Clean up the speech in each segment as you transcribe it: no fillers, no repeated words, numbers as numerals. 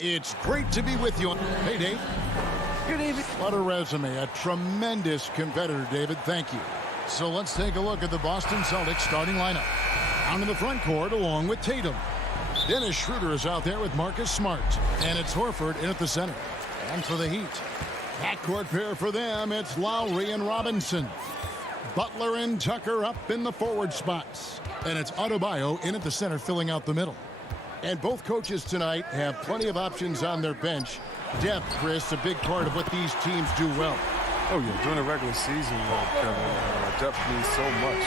It's great to be with you. Hey, Dave. Good evening. What a resume. A tremendous competitor, David. Thank you. So let's take a look at the Boston Celtics starting lineup. Out in the front court along with Tatum. Dennis Schroeder is out there with Marcus Smart. And it's Horford in at the center. And for the Heat, backcourt pair for them, it's Lowry and Robinson. Butler and Tucker up in the forward spots. And it's Adebayo in at the center filling out the middle. And both coaches tonight have plenty of options on their bench. Depth, Chris, a big part of what these teams do well. Oh, yeah. During the regular season, Kevin, depth means so much.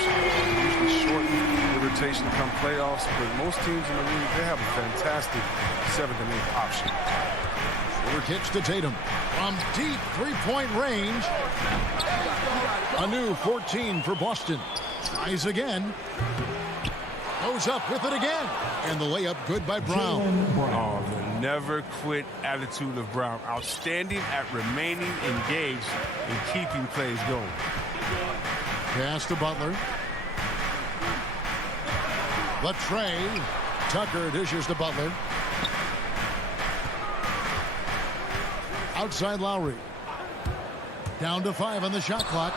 Usually shorten the rotation come playoffs, but most teams in the league, they have a fantastic 7th and 8th option. Schroeder kicks to Tatum. From deep three-point range. A new 14 for Boston. Tries again. Goes up with it again. And the layup good by Brown. Oh, the never quit attitude of Brown. Outstanding at remaining engaged and keeping plays going. Pass to Butler. Latrey. Tucker dishes to Butler. Outside Lowry. Down to 5 on the shot clock.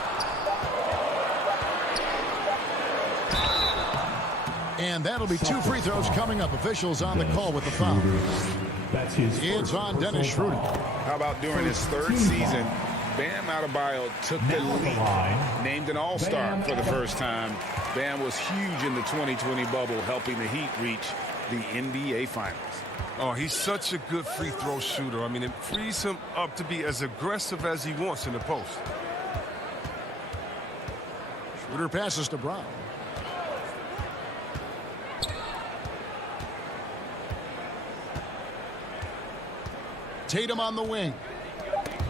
And that'll be 2 free throws coming up. Officials on the call with the foul. It's on Dennis Schroeder. How about during his 3rd season, Bam Adebayo took the lead, named an all-star for the first time. Bam was huge in the 2020 bubble, helping the Heat reach the NBA Finals. Oh, he's such a good free throw shooter. I mean, it frees him up to be as aggressive as he wants in the post. Schroeder passes to Brown. Tatum on the wing.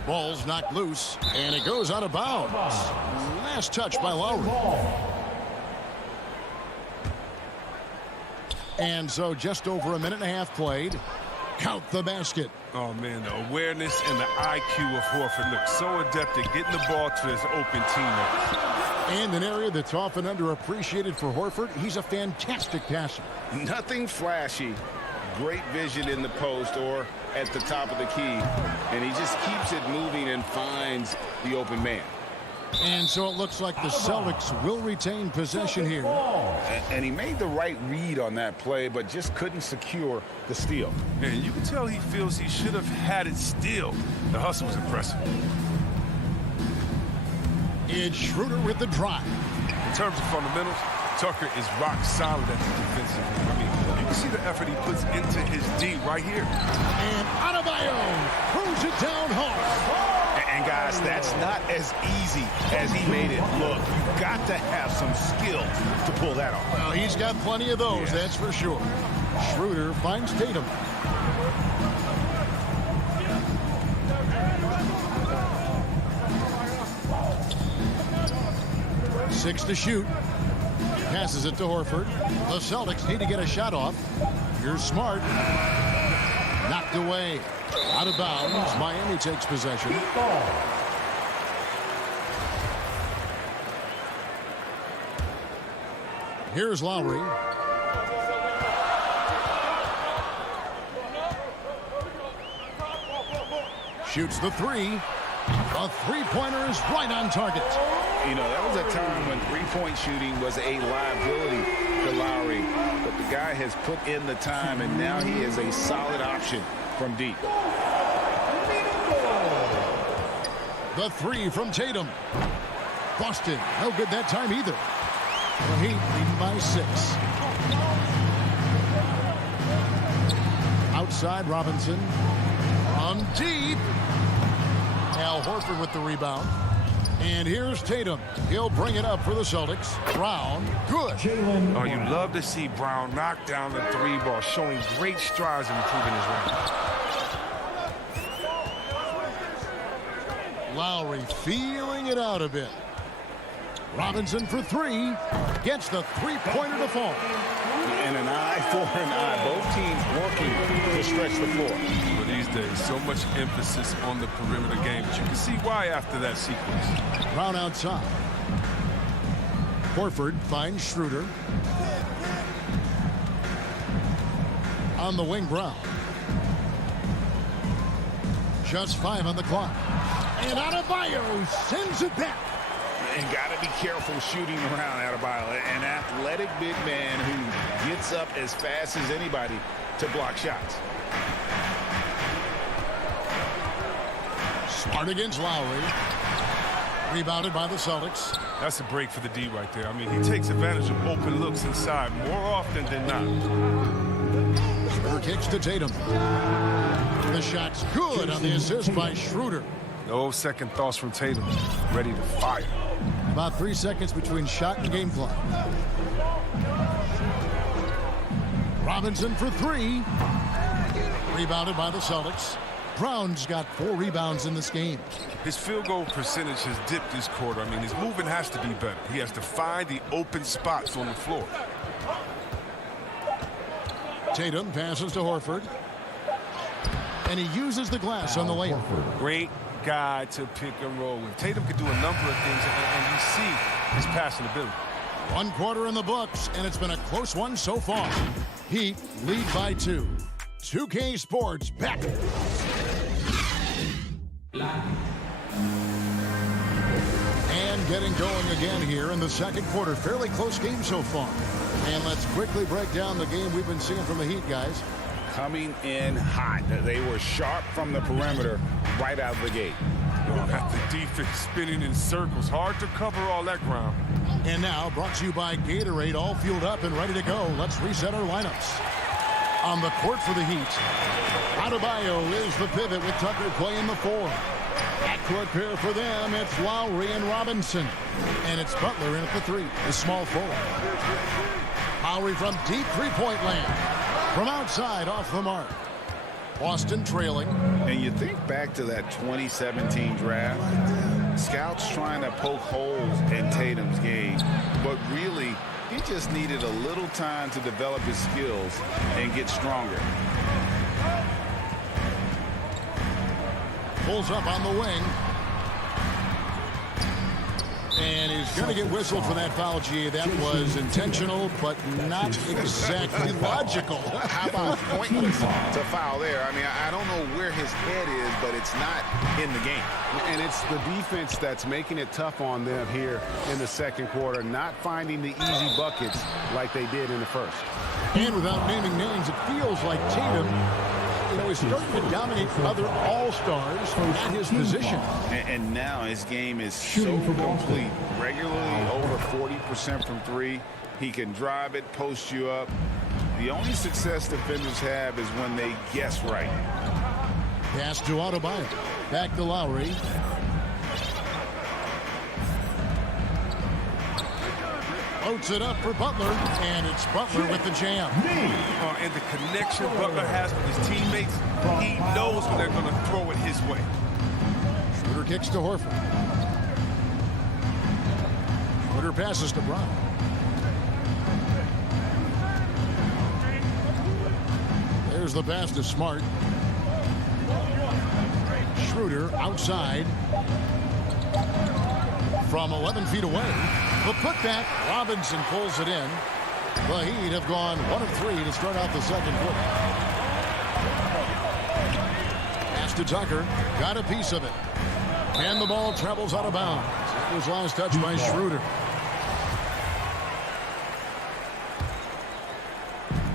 Ball's knocked loose, and it goes out of bounds. Last touch by Lowry. And so just over a minute and a half played. Count the basket. Oh, man, the awareness and the IQ of Horford look so adept at getting the ball to his open teammates. And an area that's often underappreciated for Horford, he's a fantastic passer. Nothing flashy. Great vision in the post or at the top of the key. And he just keeps it moving and finds the open man. And so it looks like the Celtics will retain possession here. And he made the right read on that play, but just couldn't secure the steal. And you can tell he feels he should have had it still. The hustle was impressive. It's Schroeder with the drive. In terms of fundamentals, Tucker is rock solid at the defensive end. I mean, you can see the effort he puts into his D right here. And Adebayo throws it down hard. And guys, that's not as easy as he made it look. You've got to have some skill to pull that off. Well, he's got plenty of those, that's for sure. Schroeder finds Tatum. Six to shoot. Passes it to Horford. The Celtics need to get a shot off. Here's Smart. Knocked away. Out of bounds. Miami takes possession. Here's Lowry. Shoots the 3. A three-pointer is right on target. You know, that was a time when three-point shooting was a liability for Lowry. But the guy has put in the time, and now he is a solid option from deep. The 3 from Tatum. Boston, no good that time either. The Heat leading by 6. Outside Robinson. From deep. Al Horford with the rebound. And here's Tatum. He'll bring it up for the Celtics. Brown, good. Oh, you love to see Brown knock down the 3 ball, showing great strides in improving his range. Lowry feeling it out a bit. Robinson for 3. Gets the three-pointer to fall. And an eye for an eye. Both teams working to stretch the floor. Well, these days, so much emphasis on the perimeter game. But you can see why after that sequence. Brown outside. Horford finds Schroeder. On the wing, Brown. Just 5 on the clock. And Adebayo sends it back. And got to be careful shooting around Adebayo. An athletic big man who gets up as fast as anybody to block shots. Smart against Lowry. Rebounded by the Celtics. That's a break for the D right there. I mean, he takes advantage of open looks inside more often than not. Schroeder kicks to Tatum. The shot's good on the assist by Schroeder. No second thoughts from Tatum. Ready to fire. About 3 seconds between shot and game clock. Robinson for 3. Rebounded by the Celtics. Brown's got 4 rebounds in this game. His field goal percentage has dipped this quarter. I mean, his movement has to be better. He has to find the open spots on the floor. Tatum passes to Horford. And he uses the glass on the layup. Great guy to pick and roll with. Tatum can do a number of things, and you see his passing ability. 1 quarter in the books, and it's been a close one so far. Heat lead by 2. 2K Sports back. And getting going again here in the second quarter. Fairly close game so far. And let's quickly break down the game we've been seeing from the Heat, guys. Coming in hot. They were sharp from the perimeter right out of the gate. Got the defense spinning in circles. Hard to cover all that ground. And now, brought to you by Gatorade, all fueled up and ready to go. Let's reset our lineups. On the court for the Heat, Adebayo is the pivot with Tucker playing the 4. Backcourt pair for them, it's Lowry and Robinson. And it's Butler in at the 3, the small forward. Lowry from deep three-point land. From outside, off the mark. Boston trailing. And you think back to that 2017 draft, scouts trying to poke holes in Tatum's game, but really, he just needed a little time to develop his skills and get stronger. Pulls up on the wing. And he's going to get whistled for that foul, G. That was intentional, but not exactly logical. How about pointless to foul there? I mean, I don't know where his head is, but it's not in the game. And it's the defense that's making it tough on them here in the second quarter, not finding the easy buckets like they did in the first. And without naming names, it feels like Tatum, is starting to dominate other all-stars at his position. And now his game is so complete. Regularly over 40% from 3. He can drive it, post you up. The only success defenders have is when they guess right. Pass to Adebayo. Back to Lowry. Floats it up for Butler, and it's Butler with the jam. And the connection Butler has with his teammates, he knows when they're going to throw it his way. Schroeder kicks to Horford. Schroeder passes to Brown. There's the pass to Smart. Schroeder outside. From 11 feet away. The putback, Robinson pulls it in. The Heat have gone 1 of 3 to start out the second quarter. Pass to Tucker, got a piece of it. And the ball travels out of bounds. That was last touch by Schroeder.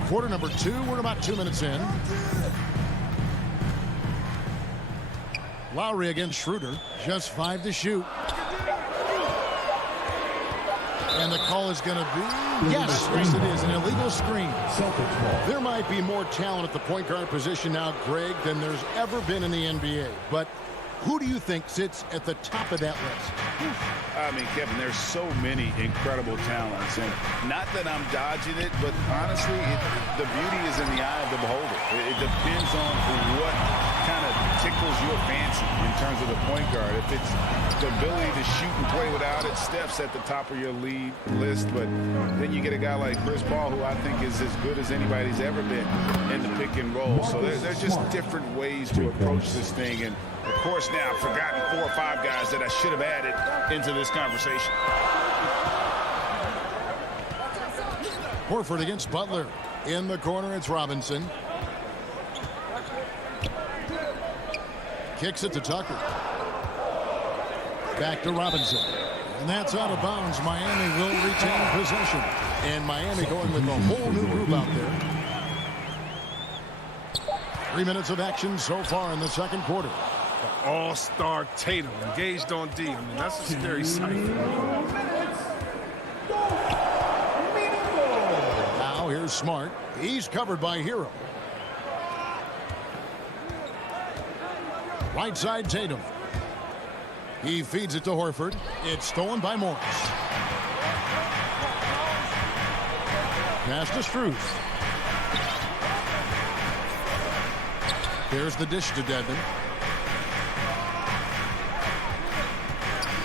Quarter number 2, we're about 2 minutes in. Lowry against Schroeder, just 5 to shoot. And the call is going to be, yes, it is, an illegal screen. There might be more talent at the point guard position now, Greg, than there's ever been in the NBA. But who do you think sits at the top of that list? I mean, Kevin, there's so many incredible talents. And not that I'm dodging it, but honestly, the beauty is in the eye of the beholder. It depends on what kind of tickles your fancy in terms of the point guard. If it's the ability to shoot and play without it, Steph's at the top of your lead list. But then you get a guy like Chris Paul, who I think is as good as anybody's ever been in the pick and roll. So there's just different ways to approach this thing. And, of course, now I've forgotten 4 or 5 guys that I should have added into this conversation. Horford against Butler. In the corner, it's Robinson. Kicks it to Tucker. Back to Robinson. And that's out of bounds. Miami will retain possession. And Miami going with a whole new group out there. 3 minutes of action so far in the second quarter. All-star Tatum engaged on D. I mean, that's a scary sight. Now here's Smart. He's covered by Hero. Right side Tatum. He feeds it to Horford. It's stolen by Morris. Pass to Struth. Here's the dish to Dedmon.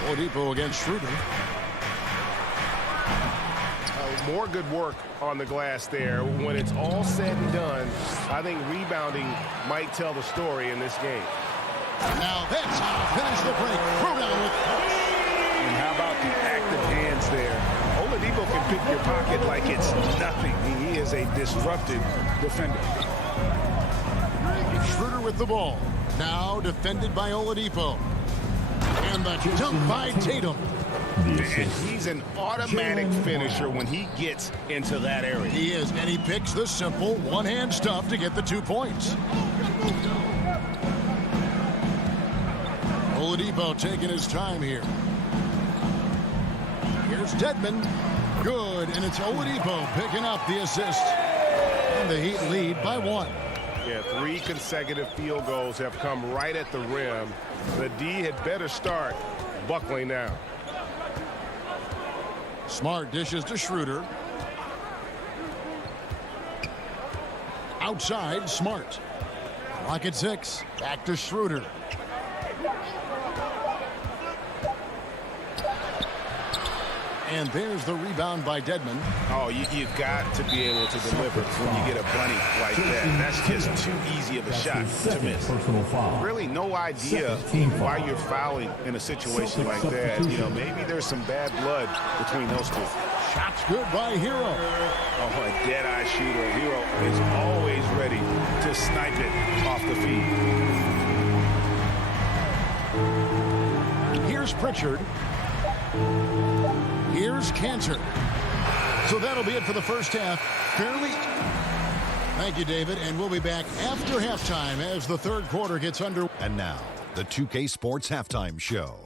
Oladipo against Schroeder. More good work on the glass there. When it's all said and done, I think rebounding might tell the story in this game. Now that's how to finish the break. Throwdown with And how about the active hands there? Oladipo can pick your pocket like it's nothing. He is a disruptive defender. Schroeder with the ball. Now defended by Oladipo. And the jump by Tatum. And he's an automatic finisher when he gets into that area. He is, and he picks the simple one-hand stuff to get the 2 points. Oladipo taking his time here. Here's Dedmon. Good, and it's Oladipo picking up the assist. And the Heat lead by 1. Yeah, 3 consecutive field goals have come right at the rim. The D had better start buckling now. Smart dishes to Schroeder. Outside, Smart. Clock at 6. Back to Schroeder. And there's the rebound by Dedmon. Oh, you've got to be able to deliver when you get a bunny like that. That's just too easy of a shot to miss. Really no idea why you're fouling in a situation like that. You know, maybe there's some bad blood between those two. Shots good by Hero. Oh, a dead-eye shooter. Hero is always ready to snipe it off the feed. Here's Pritchard. Here's Cantor. So that'll be it for the first half. Fairly. Thank you, David. And we'll be back after halftime as the third quarter gets under. And now, the 2K Sports Halftime Show.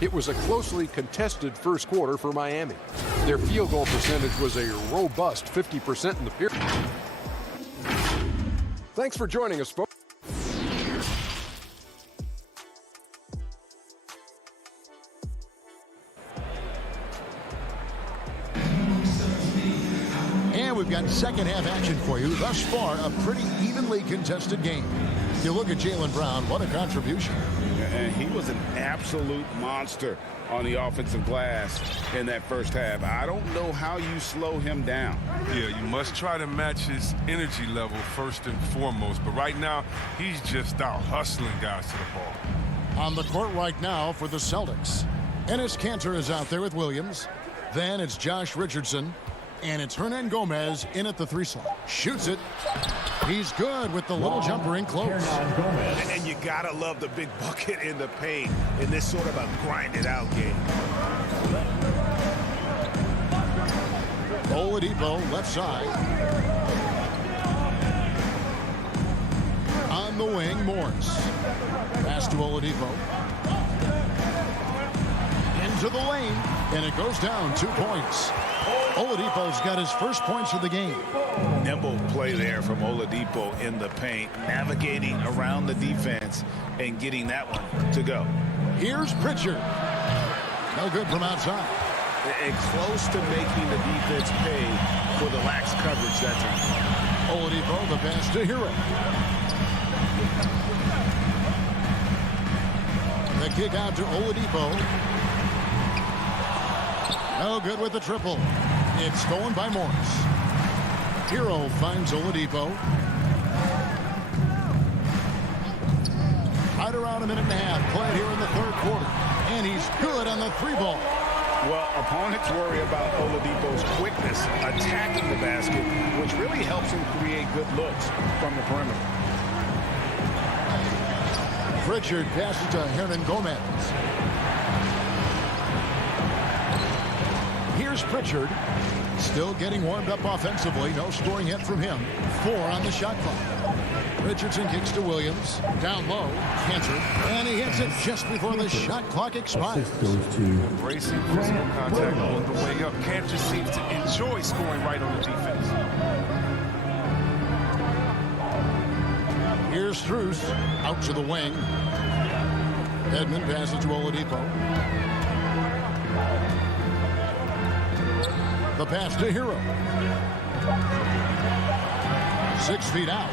It was a closely contested first quarter for Miami. Their field goal percentage was a robust 50% in the period. Thanks for joining us, folks. We've got second half action for you. Thus far, a pretty evenly contested game. You look at Jaylen Brown, what a contribution. And he was an absolute monster on the offensive glass in that first half. I don't know how you slow him down. Yeah, you must try to match his energy level first and foremost. But right now, he's just out hustling guys to the ball. On the court right now for the Celtics. Enes Kanter is out there with Williams. Then it's Josh Richardson. And it's Hernan Gomez in at the 3 slot. Shoots it. He's good with the little jumper in close. And you gotta love the big bucket in the paint in this sort of a grinded out game. Oladipo left side. On the wing, Morris. Pass to Oladipo. Into the lane. And it goes down 2 points. Oladipo's got his first points of the game. Nimble play there from Oladipo in the paint, navigating around the defense and getting that one to go. Here's Pritchard. No good from outside. And close to making the defense pay for the lax coverage that time. Oladipo, the pass to Hero. The kick out to Oladipo. No good with the triple. It's stolen by Morris. Hero finds Oladipo. Right around a minute and a half played here in the third quarter. And he's good on the 3 ball. Well, opponents worry about Oladipo's quickness attacking the basket, which really helps him create good looks from the perimeter. Pritchard passes to Hernan Gomez. Here's Pritchard. Still getting warmed up offensively. No scoring yet from him. 4 on the shot clock. Richardson kicks to Williams. Down low. Cantor. And he hits it just before the shot clock expires. Embracing physical contact on the way up. Cantor seems to enjoy scoring right on the defense. Here's Strus. Out to the wing. Edmond passes to Oladipo. The pass to Hero. 6 feet out.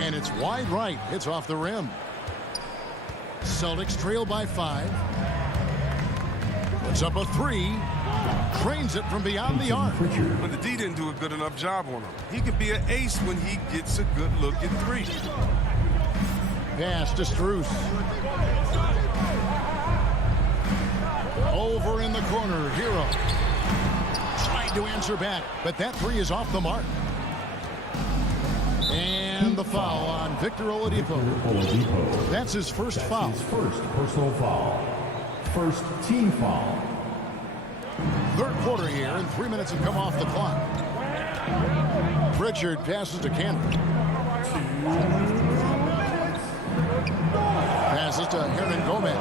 And it's wide right. It's off the rim. Celtics trail by 5. Puts up a 3. Trains it from beyond the arc. But the D didn't do a good enough job on him. He could be an ace when he gets a good look at 3. Pass to Strus. Over in the corner. Hero. Tried to answer back, but that 3 is off the mark. And the foul on Victor Oladipo. That's his first foul. His first personal foul. First team foul. Third quarter here, and 3 minutes have come off the clock. Pritchard passes to Cantor. Passes to Hernan Gomez.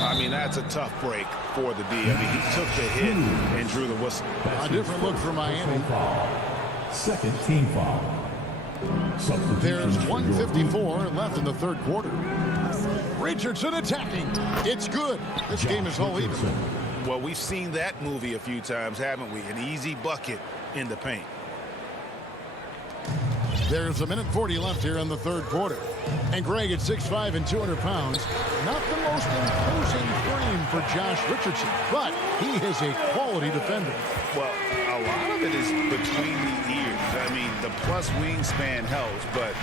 I mean, that's a tough break for the D. I mean, he took the hit and drew the whistle. A different look for Miami. Second team foul. There's 1:54 left in the third quarter. Richardson attacking. It's good. This game is all even. Well, we've seen that movie a few times, haven't we? An easy bucket in the paint. There's 1:40 left here in the third quarter. And Greg at 6'5" and 200 pounds. Not the most imposing frame for Josh Richardson, but he is a quality defender. Well, a lot of it is between the ears. I mean, the plus wingspan helps, but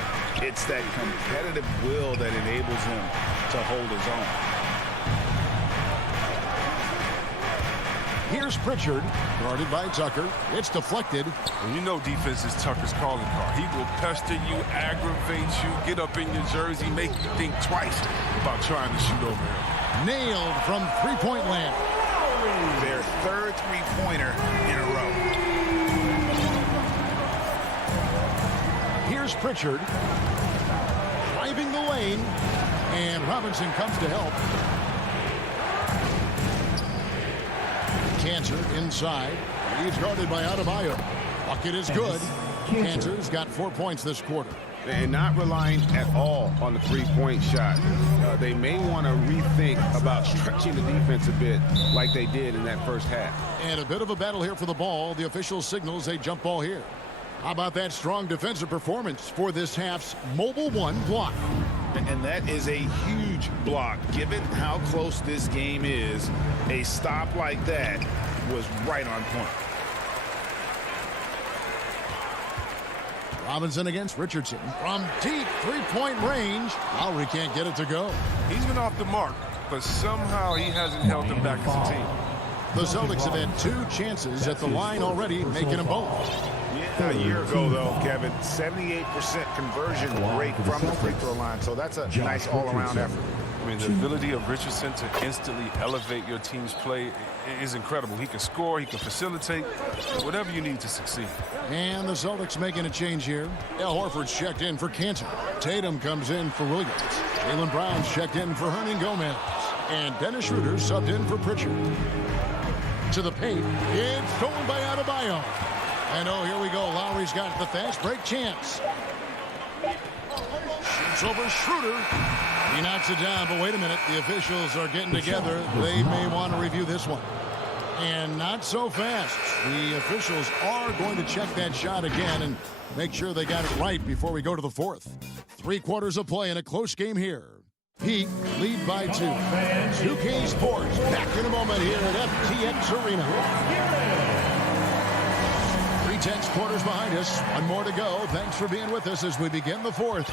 it's that competitive will that enables him to hold his own. Here's Pritchard, guarded by Tucker. It's deflected. And you know defense is Tucker's calling card. He will pester you, aggravate you, get up in your jersey, make you think twice about trying to shoot over him. Nailed from three-point land. Their third three-pointer in a row. Here's Pritchard. Driving the lane. And Robinson comes to help. Cantor inside. He's guarded by Adebayo. Bucket is good. Cantor's got 4 points this quarter. And not relying at all on the three-point shot. They may want to rethink about stretching the defense a bit like they did in that first half. And a bit of a battle here for the ball. The official signals a jump ball here. How about that strong defensive performance for this half's Mobile One block? And that is a huge block. Given how close this game is, a stop like that was right on point. Robinson against Richardson. From deep three-point range, Lowry can't get it to go. He's been off the mark, but somehow he hasn't held them back as a team. The Celtics have had 2 chances at the line already, making them both. Yeah, a year ago, though, Kevin, 78% conversion rate from the free throw line. So that's a nice all-around effort. I mean, the ability of Richardson to instantly elevate your team's play is incredible. He can score, he can facilitate, whatever you need to succeed. And the Celtics making a change here. Al Horford's checked in for Cantor. Tatum comes in for Williams. Jaylen Brown's checked in for Hernan Gomez. And Dennis Schroeder subbed in for Pritchard. To the paint. It's stolen by Adebayo. And oh, here we go. Lowry's got the fast break chance. Shoots over Schroeder. He knocks it down, but wait a minute. The officials are getting together. They may want to review this one. And not so fast. The officials are going to check that shot again and make sure they got it right before we go to the fourth. 3 quarters of play in a close game here. Heat lead by 2. 2K Sports back in a moment here at FTX Arena. 3/10 quarters behind us. 1 more to go. Thanks for being with us as we begin the 4th.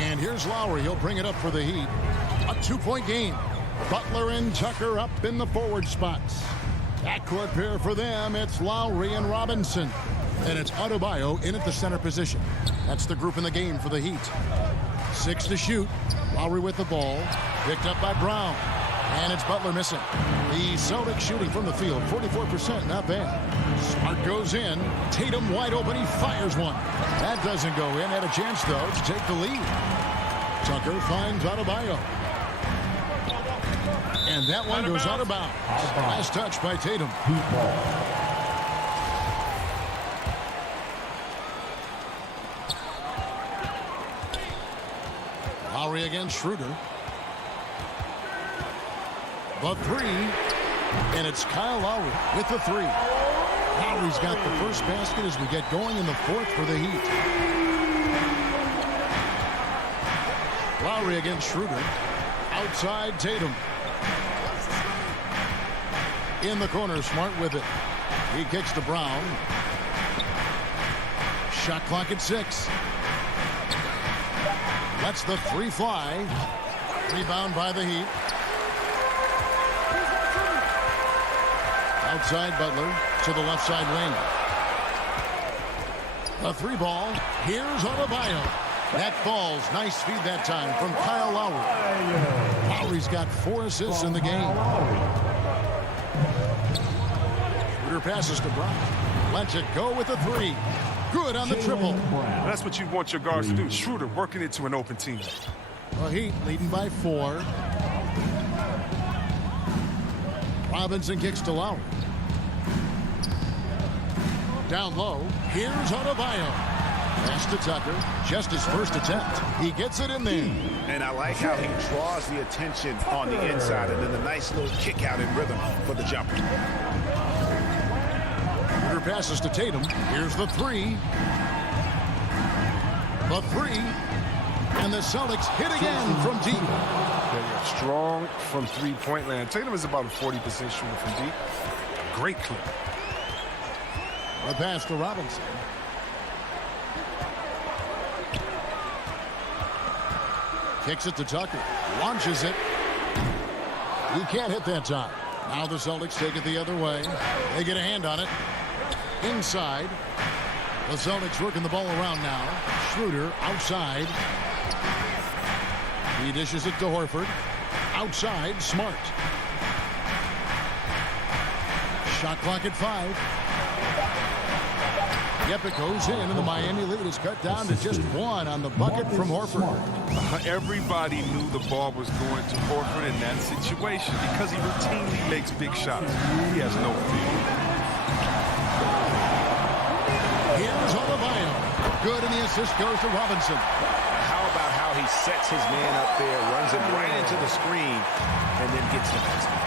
And here's Lowry. He'll bring it up for the Heat. A 2-point game. Butler and Tucker up in the forward spots. Backcourt pair for them, it's Lowry and Robinson. And it's Adebayo in at the center position. That's the group in the game for the Heat. 6 to shoot. Lowry with the ball. Picked up by Brown. And it's Butler missing. The Celtics shooting from the field, 44%, not bad. Smart goes in. Tatum wide open, he fires one. That doesn't go in. Had a chance, though, to take the lead. Tucker finds Adebayo. And that one goes out of bounds. Last touch by Tatum. Lowry against Schroeder. The three. And it's Kyle Lowry with the three. Lowry's got the first basket as we get going in the fourth for the Heat. Lowry against Schroeder. Outside Tatum. In the corner, Smart with it. He kicks to Brown. Shot clock at 6. Lets the three fly. Rebound by the Heat. Outside Butler to the left side wing. The three ball. Here's Adebayo. That falls. Nice feed that time from Kyle Lowry. Lowry's got 4 assists in the game. Schroeder passes to Brown. Lets it go with the three. Good on the triple. That's what you want your guards to do. Schroeder working into an open team. The Heat leading by 4. Robinson kicks to Lowry. Down low. Here's Adebayo. Pass to Tucker. Just his first attempt. He gets it in there. And I like how he draws the attention on the inside and then the nice little kick out in rhythm for the jumper. Schroeder passes to Tatum. Here's the three. The three. And the Celtics hit again from deep. Yeah, strong from three-point land. Tatum is about a 40% shooter from deep. Great clip. The pass to Robinson. Kicks it to Tucker. Launches it. He can't hit that time. Now the Celtics take it the other way. They get a hand on it. Inside. The Celtics working the ball around now. Schroeder outside. He dishes it to Horford. Outside, Smart. Shot clock at 5. Yep, it goes in, and the Miami lead is cut down to just 1 on the bucket from Horford. Everybody knew the ball was going to Horford in that situation because he routinely makes big shots. He has no fear. Here's Adebayo. Good, and the assist goes to Robinson. How about how he sets his man up there, runs him right into the screen, and then gets the basket.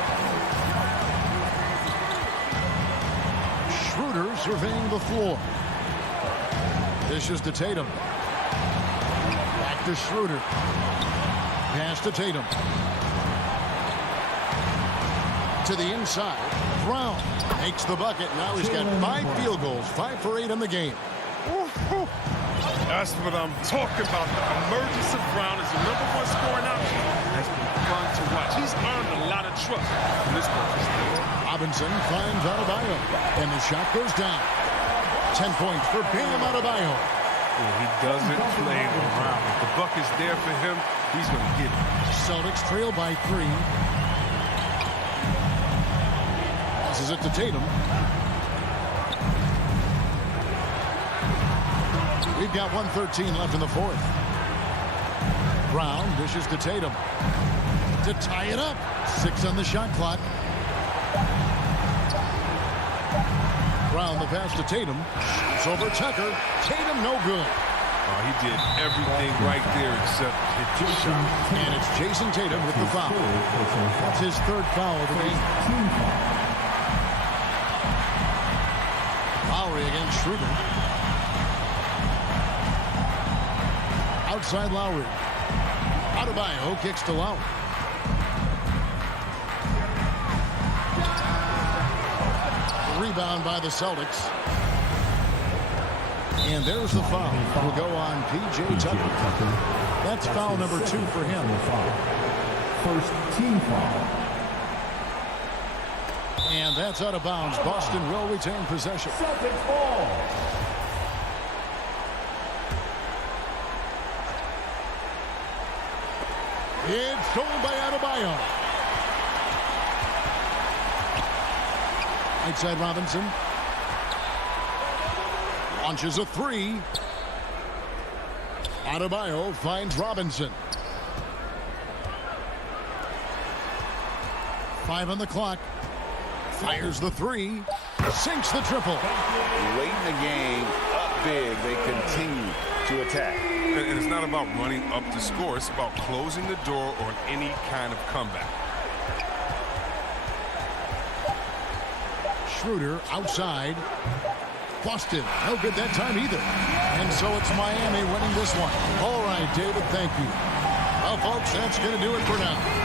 Schroeder surveying the floor. Dishes to Tatum. Back to Schroeder. Pass to Tatum. To the inside. Brown makes the bucket. Now he's got 5 field goals. 5 for 8 in the game. That's what I'm talking about. The emergence of Brown as the #1 scoring option has been fun to watch. He's earned a lot of trust from this purpose. Robinson finds Adebayo. And the shot goes down. 10 points for Bam Adebayo. Yeah, he doesn't play around. If the buck is there for him, he's going to get it. Celtics trail by 3. Passes it to Tatum. We've got 1:13 left in the fourth. Brown dishes to Tatum. To tie it up. 6 on the shot clock. Brown the pass to Tatum. Shoots over Tucker. Tatum no good. Oh, he did everything right there except hit the shot. And it's Jason Tatum with the foul. That's his 3rd foul of the game. Lowry against Schroeder. Outside Lowry. Adebayo kicks to Lowry. Rebound by the Celtics. And there's the foul. Will go on P.J. Tucker. That's foul number 2 for him. First team foul. And that's out of bounds. Boston will retain possession. Celtics ball. It's stolen by Adebayo. Right side Robinson. Launches a three. Adebayo finds Robinson. 5 on the clock. Fires the three. Sinks the triple. Late in the game, up big, they continue to attack. And it's not about running up the score. It's about closing the door on any kind of comeback. Schroeder outside. Boston, no good that time either. And so it's Miami winning this one. All right, David, thank you. Well, folks, that's going to do it for now.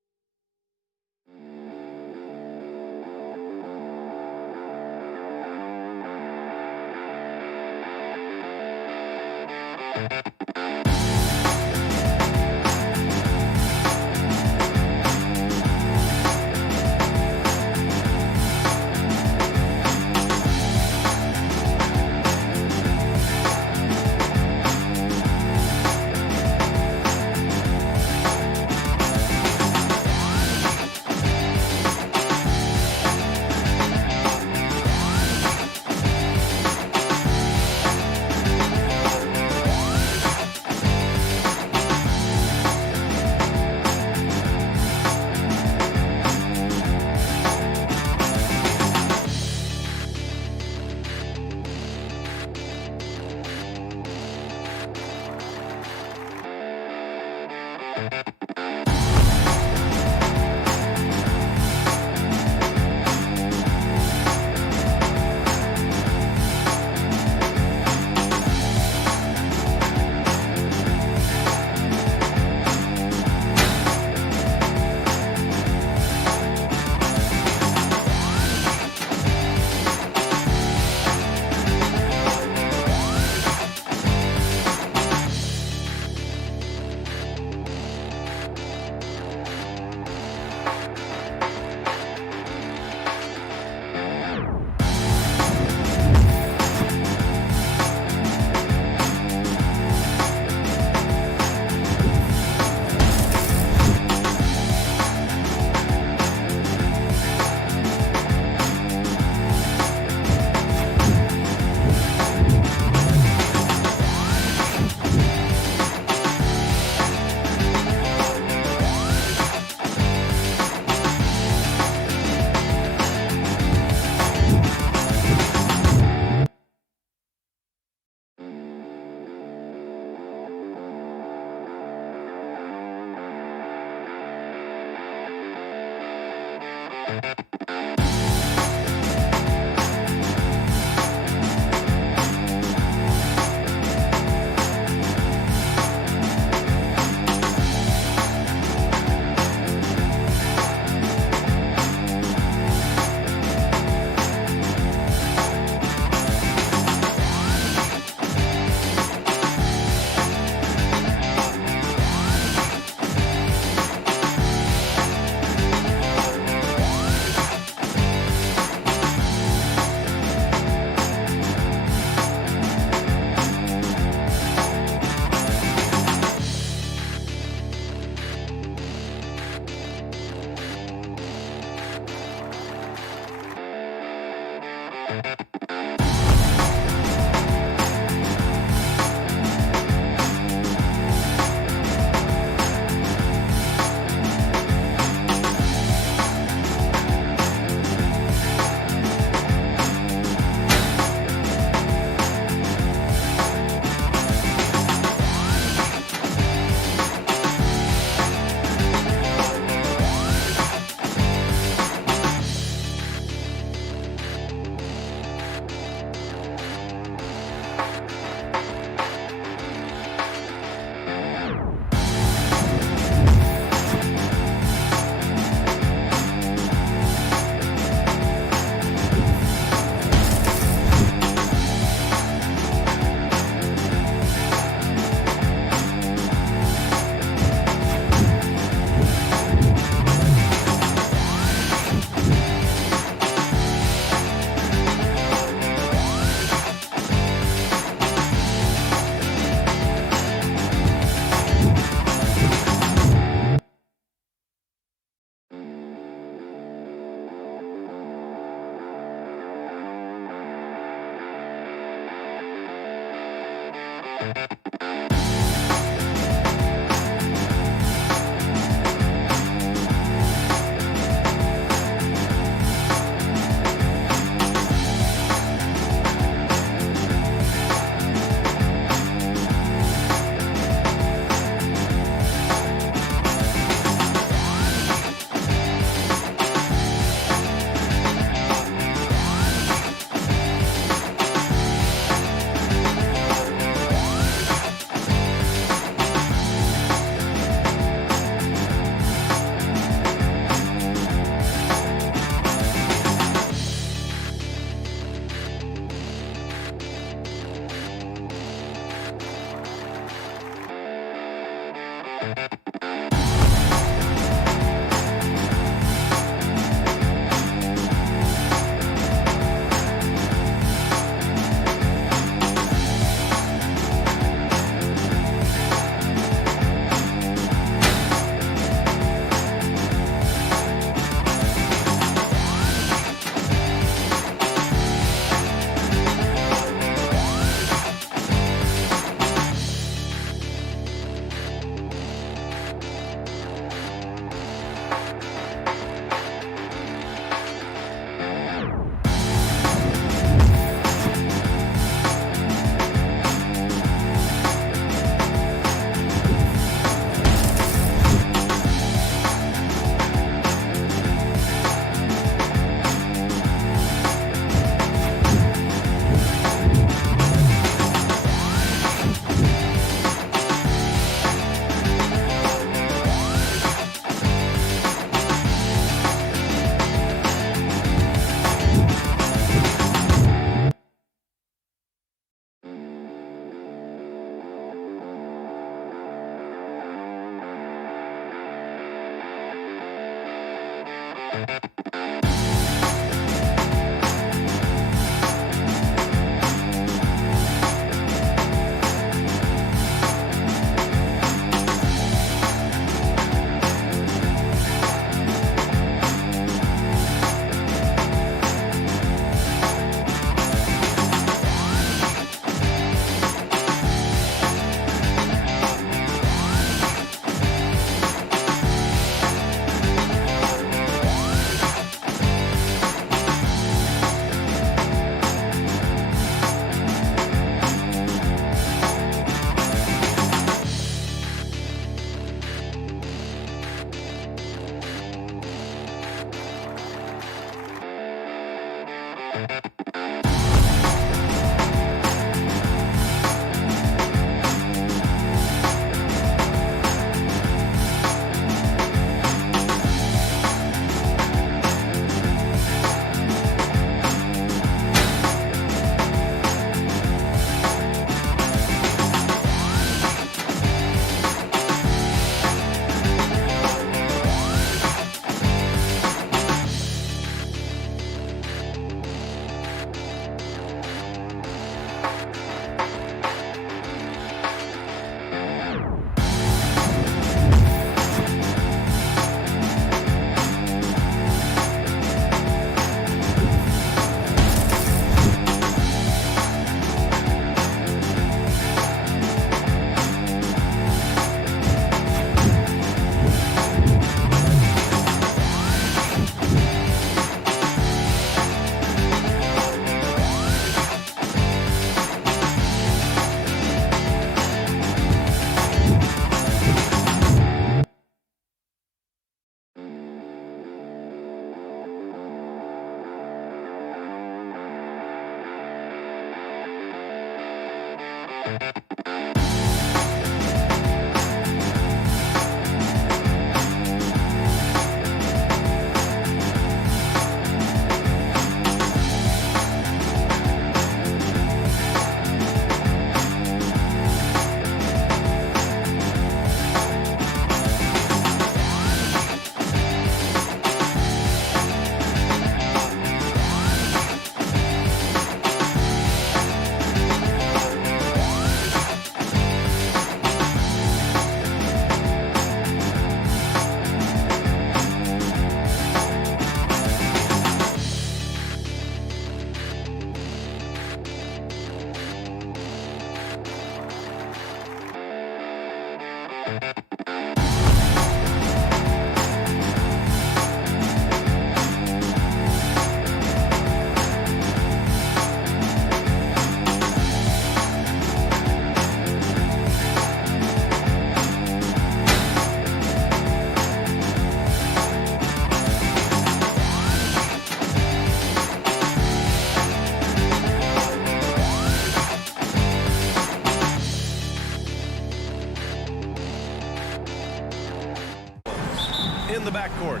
in the backcourt.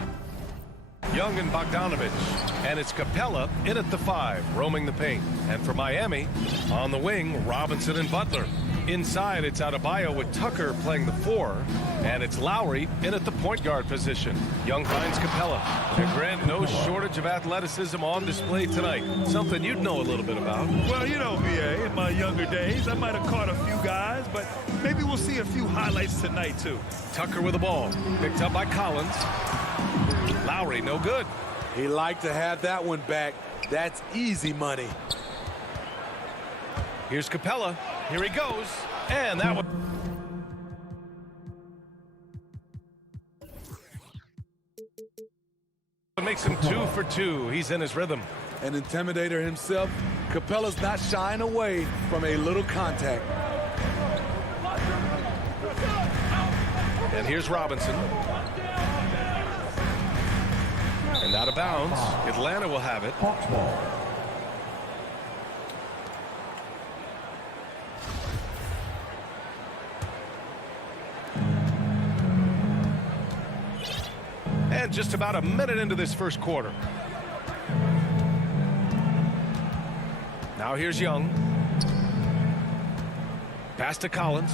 Young and Bogdanovich. And it's Capella in at the 5, roaming the paint. And for Miami, on the wing, Robinson and Butler. Inside, it's Adebayo with Tucker playing the 4, and it's Lowry in at the point guard position. Young finds Capella. And Grant, no shortage of athleticism on display tonight. Something you'd know a little bit about. Well, you know, VA, in my younger days, I might have caught a few guys, but maybe we'll see a few highlights tonight, too. Tucker with the ball. Picked up by Collins. Lowry, no good. He liked to have that one back. That's easy money. Here's Capella. Here he goes. And that one. Makes him 2 for 2. He's in his rhythm. An intimidator himself, Capella's not shying away from a little contact. And here's Robinson. And out of bounds. Atlanta will have it. Hawks ball. And just about a minute into this first quarter. Now here's Young. Pass to Collins.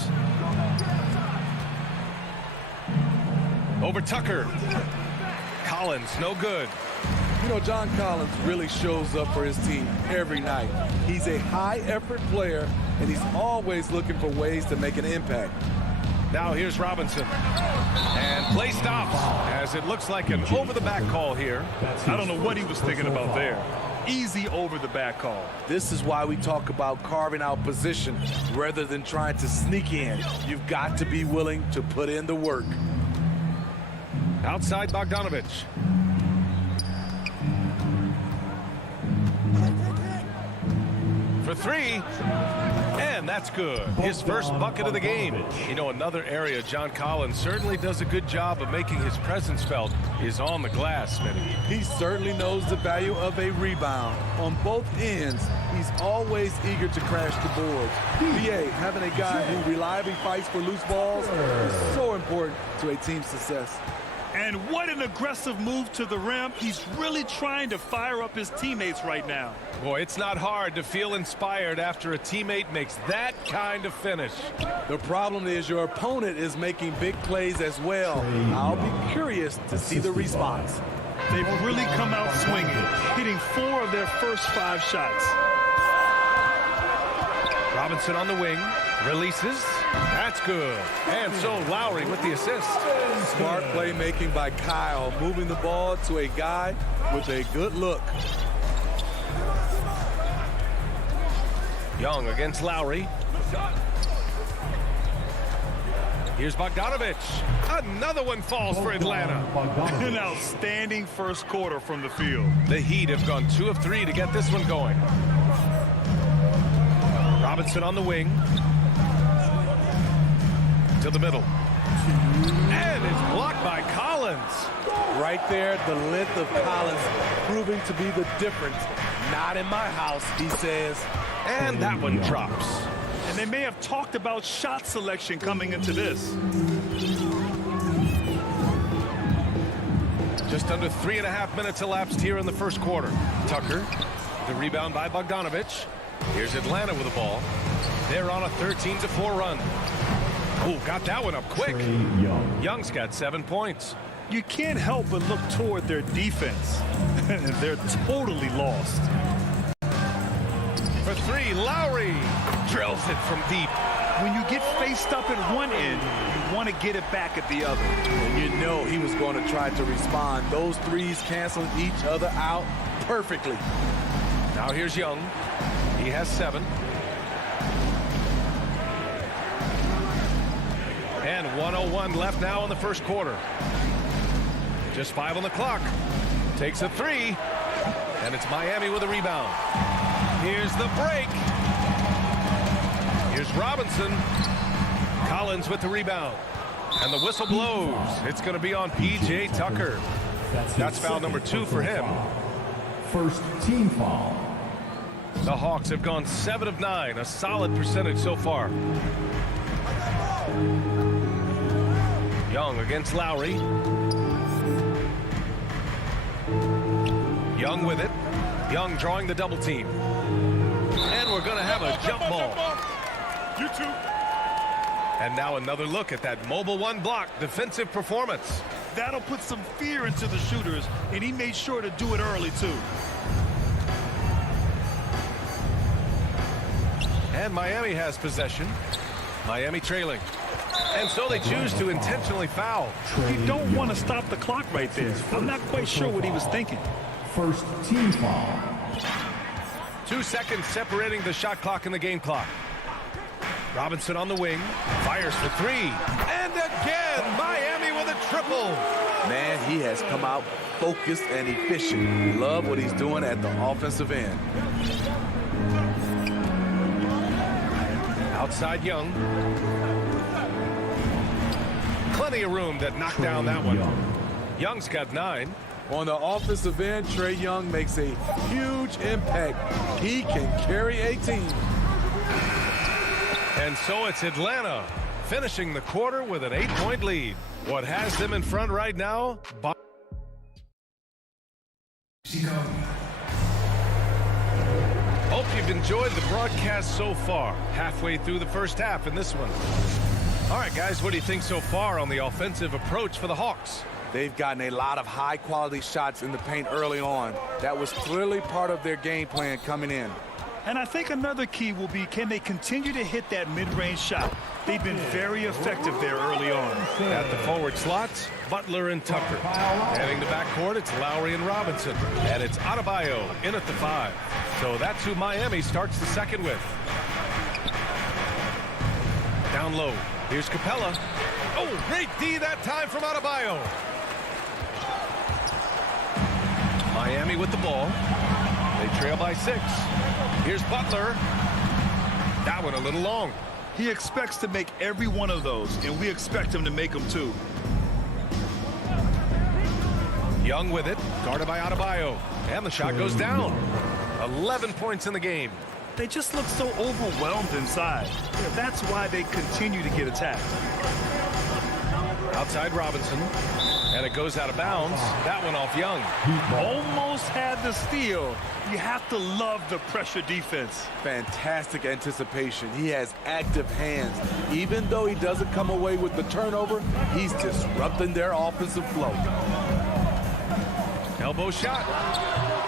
Over Tucker. Collins, no good. You know, John Collins really shows up for his team every night. He's a high-effort player, and he's always looking for ways to make an impact. Now here's Robinson. And play stops as it looks like an over-the-back call here. I don't know what he was thinking about there. Easy over-the-back call. This is why we talk about carving out position rather than trying to sneak in. You've got to be willing to put in the work. Outside Bogdanovich. For 3. And that's good. His first bucket of the game. You know, another area John Collins certainly does a good job of making his presence felt is on the glass, Smitty. He certainly knows the value of a rebound. On both ends, he's always eager to crash the boards. VA, having a guy who reliably fights for loose balls is so important to a team's success. And what an aggressive move to the rim. He's really trying to fire up his teammates right now. Boy, it's not hard to feel inspired after a teammate makes that kind of finish. The problem is your opponent is making big plays as well. I'll be curious to see the response. They've really come out swinging, hitting 4 of their first 5 shots. Robinson on the wing. Releases. That's good. And so Lowry with the assist. Smart playmaking by Kyle, moving the ball to a guy with a good look. Young against Lowry. Here's Bogdanovich. Another one falls for Atlanta. An outstanding first quarter from the field. The Heat have gone 2 of 3 to get this one going. Robinson on the wing. To the middle. And it's blocked by Collins. Right there, the length of Collins proving to be the difference. Not in my house, he says. And that one drops. And they may have talked about shot selection coming into this. Just under 3.5 minutes elapsed here in the first quarter. Tucker, the rebound by Bogdanovich. Here's Atlanta with the ball. They're on a 13-4 run. Oh, got that one up quick. Young's got 7 points. You can't help but look toward their defense. They're totally lost. For 3, Lowry drills it from deep. When you get faced up at one end, you want to get it back at the other. And you know he was going to try to respond. Those threes canceling each other out perfectly. Now here's Young. He has 7. And 1:01 left now in the first quarter. Just 5 on the clock. Takes a 3. And it's Miami with a rebound. Here's the break. Here's Robinson. Collins with the rebound. And the whistle blows. It's going to be on P.J. Tucker. That's foul number 2 for him. First team foul. The Hawks have gone 7 of 9, a solid percentage so far. Young against Lowry. Young with it. Young drawing the double team. And we're going to have a jump ball. You two. And now another look at that mobile one block defensive performance. That'll put some fear into the shooters, and he made sure to do it early, too. And Miami has possession. Miami trailing. And so they choose to intentionally foul. You don't want to stop the clock right there. I'm not quite sure what he was thinking. First team foul. 2 seconds separating the shot clock and the game clock. Robinson on the wing, fires for three. And again, Miami with a triple. Man, he has come out focused and efficient. Love what he's doing at the offensive end. Outside Young. Plenty of room to knock down that one. Young's got 9. On the offensive end, Trae Young makes a huge impact. He can carry a team. And so it's Atlanta finishing the quarter with an 8-point lead. What has them in front right now? Hope you've enjoyed the broadcast so far. Halfway through the first half in this one. All right, guys, what do you think so far on the offensive approach for the Hawks? They've gotten a lot of high-quality shots in the paint early on. That was clearly part of their game plan coming in. And I think another key will be, can they continue to hit that mid-range shot? They've been very effective there early on. At the forward slots, Butler and Tucker. Heading to backcourt, it's Lowry and Robinson. And it's Adebayo in at the 5. So that's who Miami starts the second with. Down low. Here's Capella. Oh, great D that time from Adebayo. Miami with the ball. They trail by 6. Here's Butler. That one a little long. He expects to make every one of those, and we expect him to make them too. Young with it, guarded by Adebayo. And the shot goes down. 11 points in the game. They just look so overwhelmed inside. That's why they continue to get attacked. Outside Robinson. And it goes out of bounds. That one off Young. He almost had the steal. You have to love the pressure defense. Fantastic anticipation. He has active hands. Even though he doesn't come away with the turnover, he's disrupting their offensive flow. Elbow shot.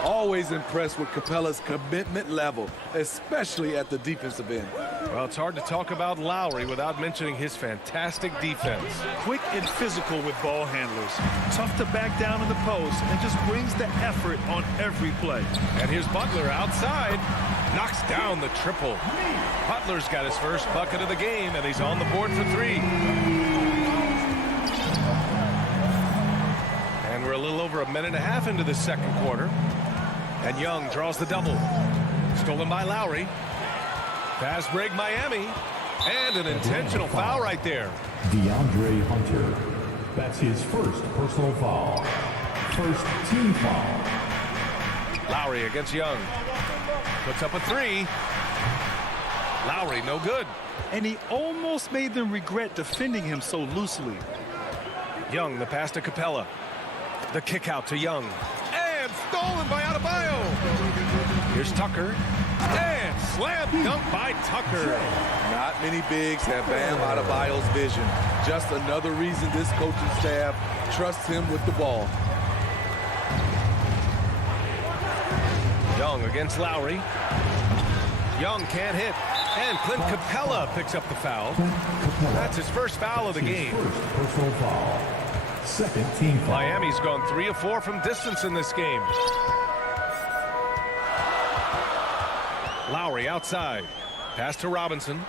Always impressed with Capella's commitment level, especially at the defensive end. Well, it's hard to talk about Lowry without mentioning his fantastic defense. Quick and physical with ball handlers. Tough to back down in the post and just brings the effort on every play. And here's Butler outside. Knocks down the triple. Butler's got his first bucket of the game, and he's on the board for 3. And we're a little over a minute and a half into the second quarter. And Young draws the double. Stolen by Lowry. Pass break Miami. And an intentional foul right there. DeAndre Hunter. That's his first personal foul. First team foul. Lowry against Young. Puts up a 3. Lowry no good. And he almost made them regret defending him so loosely. Young, the pass to Capella. The kick out to Young. And stolen by Adebayo. Here's Tucker. And slam dunk by Tucker. Not many bigs have Bam Adebayo's vision. Just another reason this coaching staff trusts him with the ball. Young against Lowry. Young can't hit. And Clint Capella picks up the foul. That's his first foul of the game. First personal foul. Second team foul. Miami's gone 3 of 4 from distance in this game. Lowry outside. Pass to Robinson.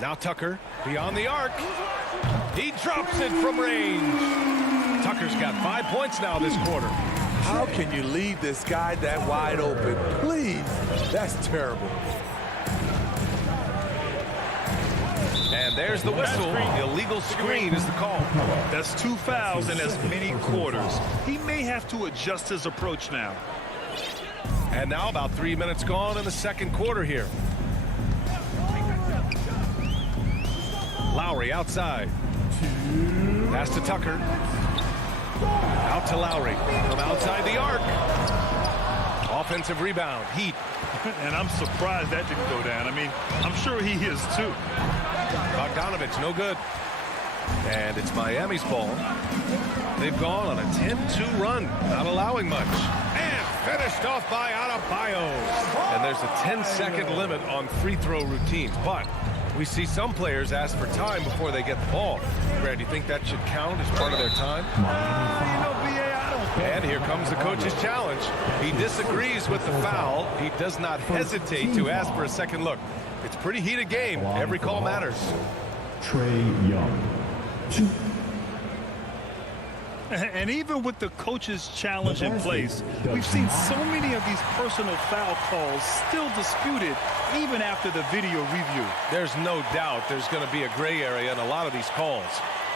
Now Tucker beyond the arc. He drops it from range. Tucker's got 5 points now this quarter. How can you leave this guy that wide open? Please. That's terrible. And there's the whistle. Illegal screen is the call. That's 2 fouls in as many quarters. He may have to adjust his approach now. And now about 3 minutes gone in the second quarter here. Lowry outside. Pass to Tucker. Out to Lowry from outside the arc. Offensive rebound. Heat And I'm surprised that didn't go down. I mean, I'm sure he is too. Bogdanovich, no good. And it's Miami's ball. They've gone on a 10-2 run, not allowing much. And finished off by Adebayo. And there's a 10-second limit on free throw routines. But we see some players ask for time before they get the ball. Brad, do you think that should count as part of their time? And here comes the coach's challenge. He disagrees with the foul. He does not hesitate to ask for a second look. It's a pretty heated game. Every call matters. Trae Young. 2. And even with the coach's challenge in place, we've seen so many of these personal foul calls still disputed even after the video review. There's no doubt there's going to be a gray area in a lot of these calls.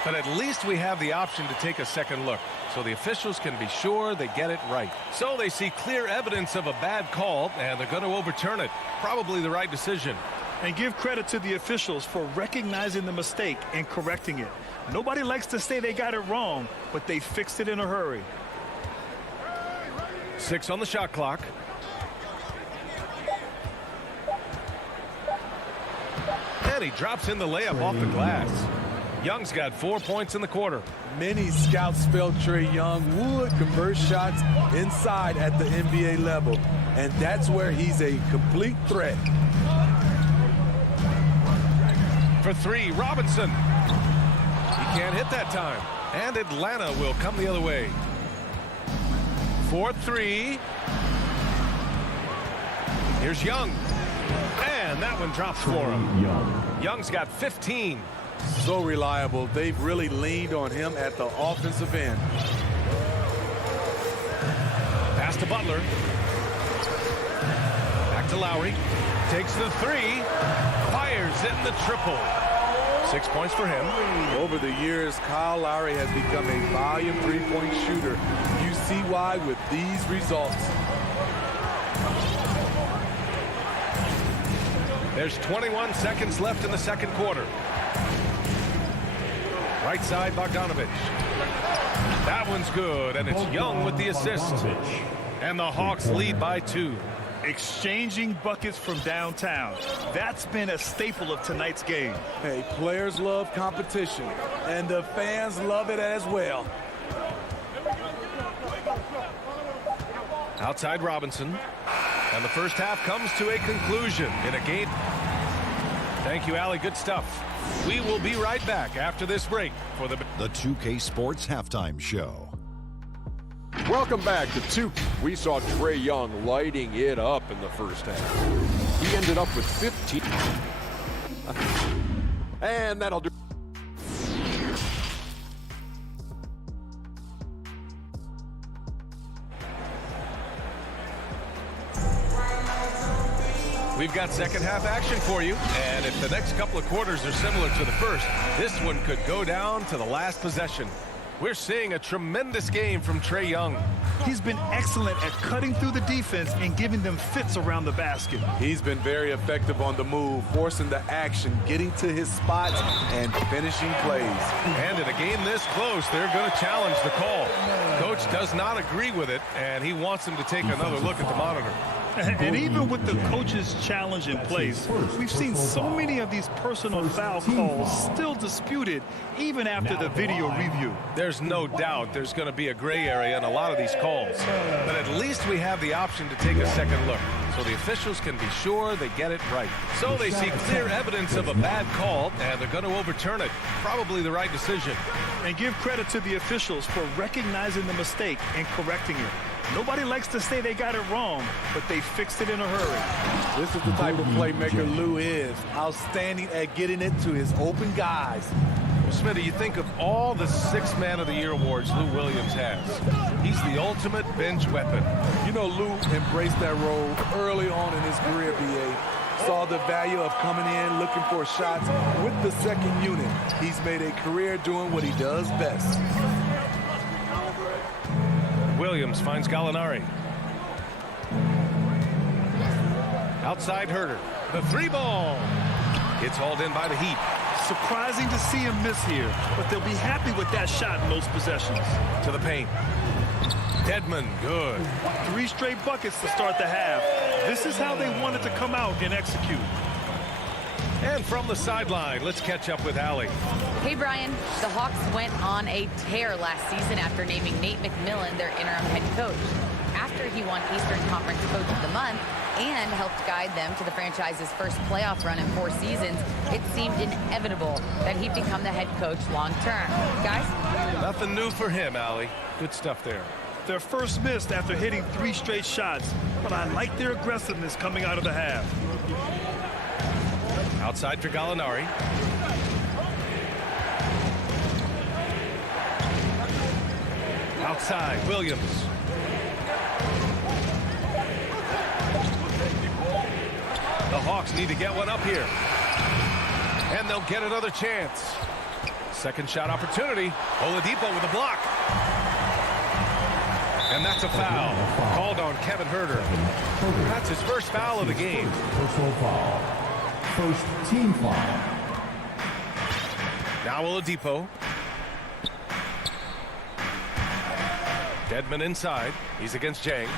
But at least we have the option to take a second look, so the officials can be sure they get it right. So they see clear evidence of a bad call, and they're going to overturn it. Probably the right decision. And give credit to the officials for recognizing the mistake and correcting it. Nobody likes to say they got it wrong, but they fixed it in a hurry. 6 on the shot clock. And he drops in the layup off the glass. Young's got 4 points in the quarter. Many scouts felt Trae Young would convert shots inside at the NBA level, and that's where he's a complete threat. For 3, Robinson. He can't hit that time. And Atlanta will come the other way. 4-3. Here's Young. And that one drops for him. Young's got 15. So reliable. They've really leaned on him at the offensive end. Pass to Butler. Back to Lowry. Takes the 3. Fires in the triple. 6 points for him. Over the years, Kyle Lowry has become a volume three-point shooter. You see why with these results. There's 21 seconds left in the second quarter. Right side, Bogdanovich. That one's good, and it's Young with the assist. And the Hawks lead by 2. Exchanging buckets from downtown. That's been a staple of tonight's game. Hey, players love competition, and the fans love it as well. Outside Robinson. And the first half comes to a conclusion in a game. Thank you, Allie. Good stuff. We will be right back after this break for the 2K Sports Halftime Show. Welcome back to 2. We saw Trae Young lighting it up in the first half. He ended up with 15. And that'll do. We've got second half action for you, and if the next couple of quarters are similar to the first, this one could go down to the last possession. We're seeing a tremendous game from Trae Young. He's been excellent at cutting through the defense and giving them fits around the basket. He's been very effective on the move, forcing the action, getting to his spots, and finishing plays. And in a game this close, they're going to challenge the call. Coach does not agree with it, and he wants him to take another look at the monitor. And even with the coach's challenge in place, we've seen so many of these personal foul calls still disputed even after the video review. There's no doubt there's going to be a gray area in a lot of these calls. But at least we have the option to take a second look, so the officials can be sure they get it right. So they see clear evidence of a bad call, and they're going to overturn it. Probably the right decision. And give credit to the officials for recognizing the mistake and correcting it. Nobody likes to say they got it wrong, but they fixed it in a hurry. This is the type of playmaker Lou is. Outstanding at getting it to his open guys. Well, Smitty, you think of all the 6th Man of the Year awards Lou Williams has. He's the ultimate bench weapon. You know, Lou embraced that role early on in his career, BA. Saw the value of coming in, looking for shots with the second unit. He's made a career doing what he does best. Williams finds Gallinari. Outside Herter. The 3 ball. It's hauled in by the Heat. Surprising to see him miss here, but they'll be happy with that shot in those possessions. To the paint. Dedmon, good. 3 straight buckets to start the half. This is how they wanted to come out and execute. And from the sideline, let's catch up with Allie. Hey, Brian. The Hawks went on a tear last season after naming Nate McMillan their interim head coach. After he won Eastern Conference Coach of the Month and helped guide them to the franchise's first playoff run in 4 seasons, it seemed inevitable that he'd become the head coach long-term. Guys? Nothing new for him, Allie. Good stuff there. Their first missed after hitting 3 straight shots, but I like their aggressiveness coming out of the half. Outside for Gallinari. Outside, Williams. The Hawks need to get one up here. And they'll get another chance. Second shot opportunity. Oladipo with a block. And that's a foul. Called on Kevin Huerter. That's his first foul of the game. Personal foul. First team foul. Now Oladipo. Dedmon inside. He's against Jang.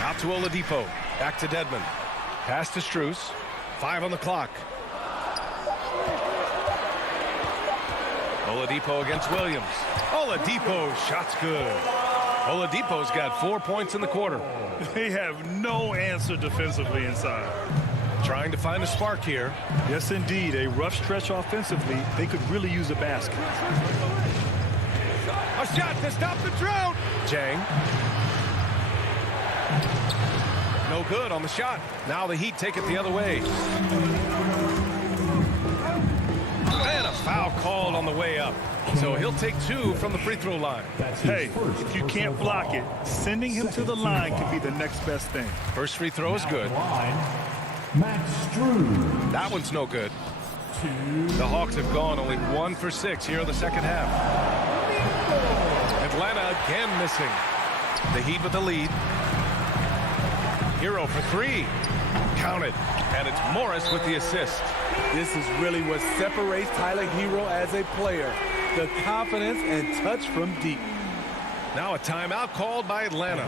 Out to Oladipo. Back to Dedmon. Pass to Strus. 5 on the clock. Oladipo against Williams. Oladipo, shot's good. Oladipo's got 4 points in the quarter. They have no answer defensively inside. Trying to find a spark here. Yes, indeed. A rough stretch offensively. They could really use a basket. A shot to stop the drought. Jang. No good on the shot. Now the Heat take it the other way. And a foul called on the way up. So he'll take 2 from the free throw line. Hey, if you can't block it, sending him to the line could be the next best thing. First free throw is good. Max Strus. That one's no good. The Hawks have gone only 1 for 6 here in the second half. Atlanta again missing. The Heat with the lead. Hero for 3. Counted. And it's Morris with the assist. This is really what separates Tyler Hero as a player. The confidence and touch from deep. Now a timeout called by Atlanta.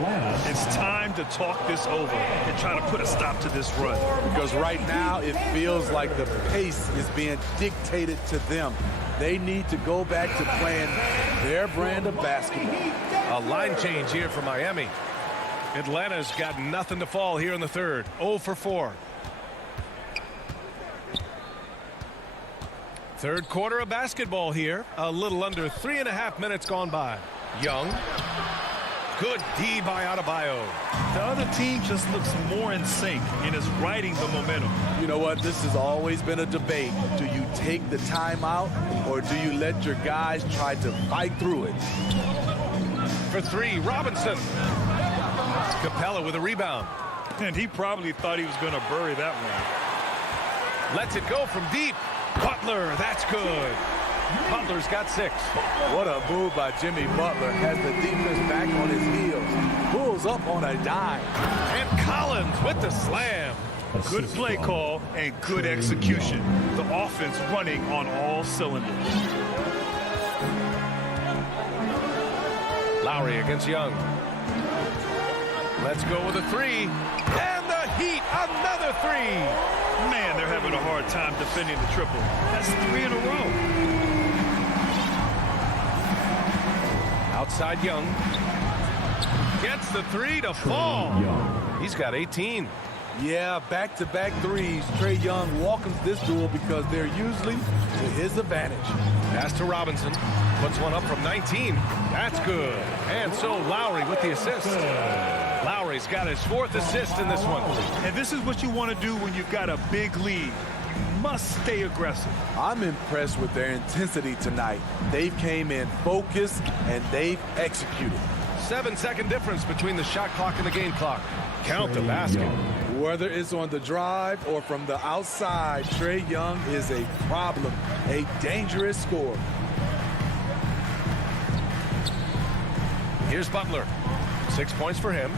It's time to talk this over and try to put a stop to this run. Because right now it feels like the pace is being dictated to them. They need to go back to playing their brand of basketball. A line change here for Miami. Atlanta's got nothing to fall here in the third. 0 for 4. Third quarter of basketball here. A little under 3.5 minutes gone by. Young. Good D by Adebayo. The other team just looks more in sync and is riding the momentum. You know what? This has always been a debate. Do you take the timeout or do you let your guys try to fight through it? For 3, Robinson. Capella with a rebound. And he probably thought he was going to bury that one. Lets it go from deep. Butler, that's good. Butler's got 6. What a move by Jimmy Butler. Has the defense back on his heels. Pulls up on a dime. And Collins with the slam. Good play call and good execution. The offense running on all cylinders. Lowry against Young. Let's go with a 3. And the Heat, another 3. Man, they're having a hard time defending the triple. That's 3 in a row. Outside Young. Gets the 3 to fall. He's got 18. Yeah, back-to-back threes. Trae Young welcomes this duel because they're usually to his advantage. Pass to Robinson. Puts one up from 19. That's good. And so Lowry with the assist. Lowry's got his 4th assist in this one. And this is what you want to do when you've got a big lead. You must stay aggressive. I'm impressed with their intensity tonight. They've came in focused and they've executed. 7-second difference between the shot clock and the game clock. Count the basket. Whether it's on the drive or from the outside, Trae Young is a problem, a dangerous scorer. Here's Butler. 6 points for him.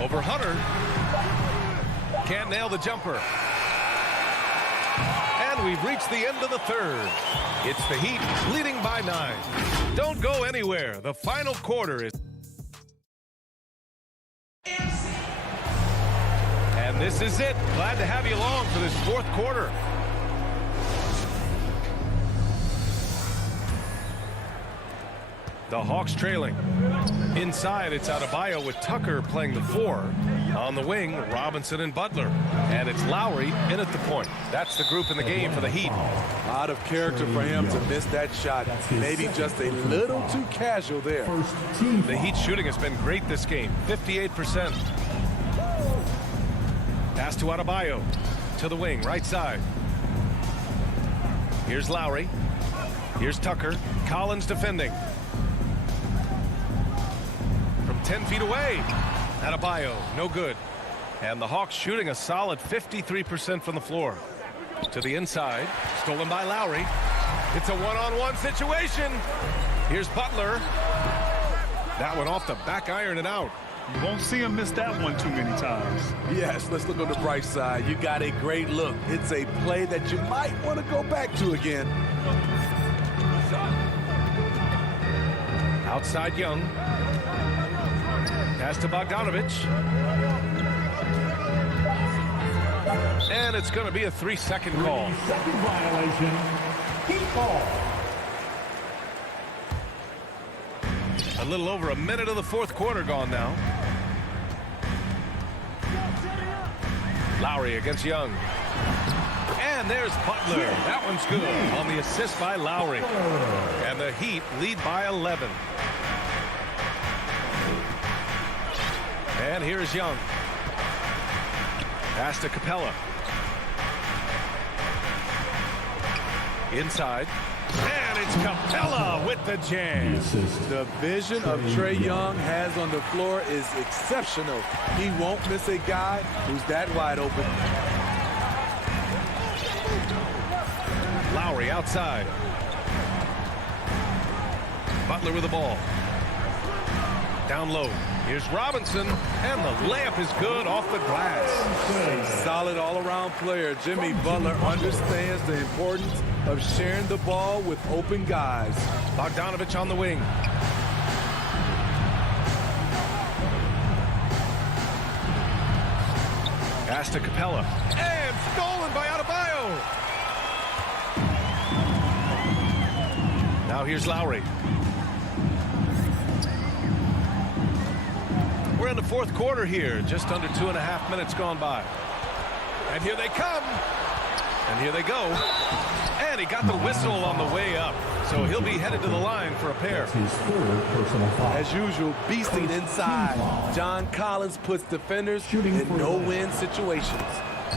Over Hunter. Can't nail the jumper. And we've reached the end of the third. It's the Heat leading by 9. Don't go anywhere. The final quarter is... This is it. Glad to have you along for this fourth quarter. The Hawks trailing. Inside, it's Adebayo with Tucker playing the 4. On the wing, Robinson and Butler. And it's Lowry in at the point. That's the group in the game for the Heat. A lot of character for him to miss that shot. Maybe just a little too casual there. The Heat shooting has been great this game. 58%. Pass to Adebayo. To the wing, right side. Here's Lowry. Here's Tucker. Collins defending. 10 feet away. Adebayo, no good. And the Hawks shooting a solid 53% from the floor. To the inside, stolen by Lowry. It's a one-on-one situation. Here's Butler. That one off the back iron and out. You won't see him miss that one too many times. Yes, let's look on the bright side. You got a great look. It's a play that you might want to go back to again. Outside Young. Pass to Bogdanovich. And it's going to be a 3-second call. 3-second violation. Heat ball. A little over a minute of the fourth quarter gone now. Lowry against Young. And there's Butler. That one's good on the assist by Lowry. And the Heat lead by 11. And here's Young. Pass to Capella. Inside. And it's Capella with the jam. The vision of Trae Young has on the floor is exceptional. He won't miss a guy who's that wide open. Lowry outside. Butler with the ball. Down low. Here's Robinson, and the layup is good off the glass. A solid all-around player. Jimmy Butler understands the importance of sharing the ball with open guys. Bogdanovich on the wing. Pass to Capella. And stolen by Adebayo. Now here's Lowry. We're in the fourth quarter here. Just under 2.5 minutes gone by. And here they come. And here they go. And he got the whistle on the way up. So he'll be headed to the line for a pair. His third personal foul. As usual, beasting inside. John Collins puts defenders in no-win situations.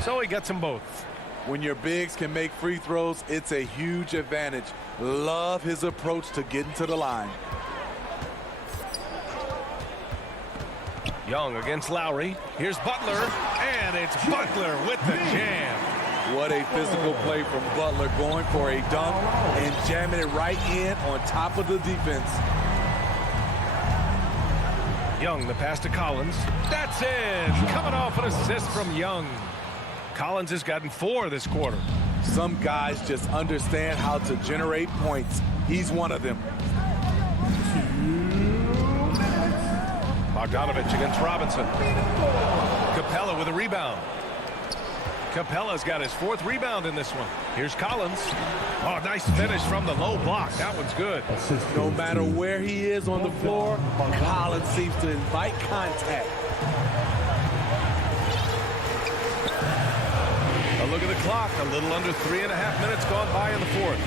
So he gets them both. When your bigs can make free throws, it's a huge advantage. Love his approach to getting to the line. Young against Lowry. Here's Butler. And it's Butler with the jam. What a physical play from Butler, going for a dunk and jamming it right in on top of the defense. Young, the pass to Collins. That's in. Coming off an assist from Young. Collins has gotten 4 this quarter. Some guys just understand how to generate points. He's one of them. Bogdanovich against Robinson. Capella with a rebound. Capella's got his 4th rebound in this one. Here's Collins. Oh, nice finish from the low block. That one's good. No matter where he is on the floor, Collins seems to invite contact. A look at the clock. A little under 3.5 minutes gone by in the fourth.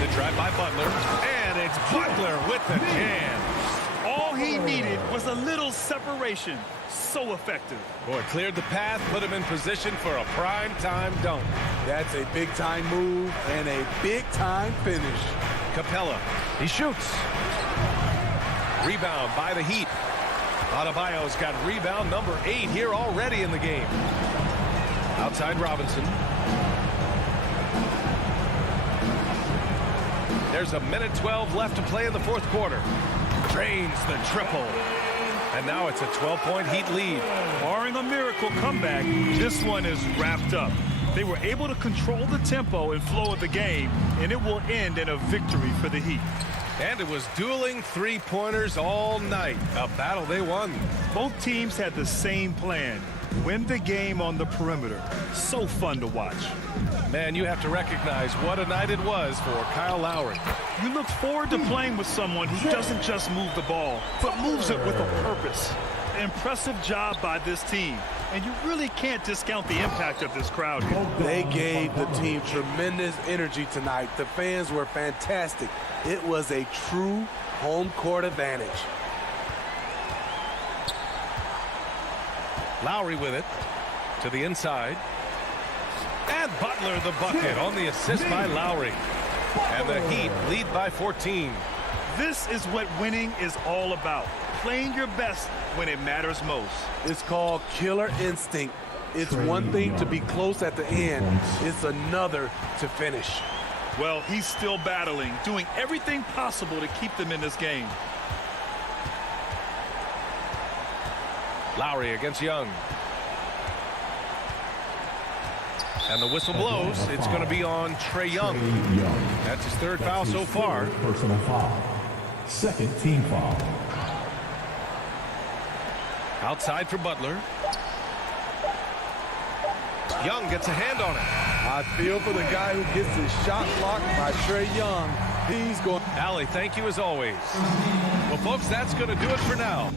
The drive by Butler. And it's Butler with the jam. All he needed was a little separation. So effective. Boy, cleared the path, put him in position for a prime-time dunk. That's a big-time move and a big-time finish. Capella, he shoots. Rebound by the Heat. Adebayo's got rebound number 8 here already in the game. Outside Robinson. There's a minute 12 left to play in the fourth quarter. Drains the triple. And now it's a 12-point Heat lead. Barring a miracle comeback, this one is wrapped up. They were able to control the tempo and flow of the game, and it will end in a victory for the Heat. And it was dueling three-pointers all night. A battle they won. Both teams had the same plan. Win the game on the perimeter. So fun to watch. Man, you have to recognize what a night it was for Kyle Lowry. You look forward to playing with someone who doesn't just move the ball, but moves it with a purpose. Impressive job by this team. And you really can't discount the impact of this crowd here. They gave the team tremendous energy tonight. The fans were fantastic. It was a true home court advantage. Lowry with it to the inside. And Butler the bucket on the assist by Lowry. And the Heat lead by 14. This is what winning is all about. Playing your best when it matters most. It's called killer instinct. It's one thing to be close at the end. It's another to finish. Well, he's still battling, doing everything possible to keep them in this game. Lowry against Young. And the whistle blows. It's going to be on Trae Young. That's his third foul so far. Personal foul. Second team foul. Outside for Butler. Young gets a hand on it. I feel for the guy who gets his shot blocked by Trae Young. He's going. Allie, thank you as always. Well, folks, that's going to do it for now.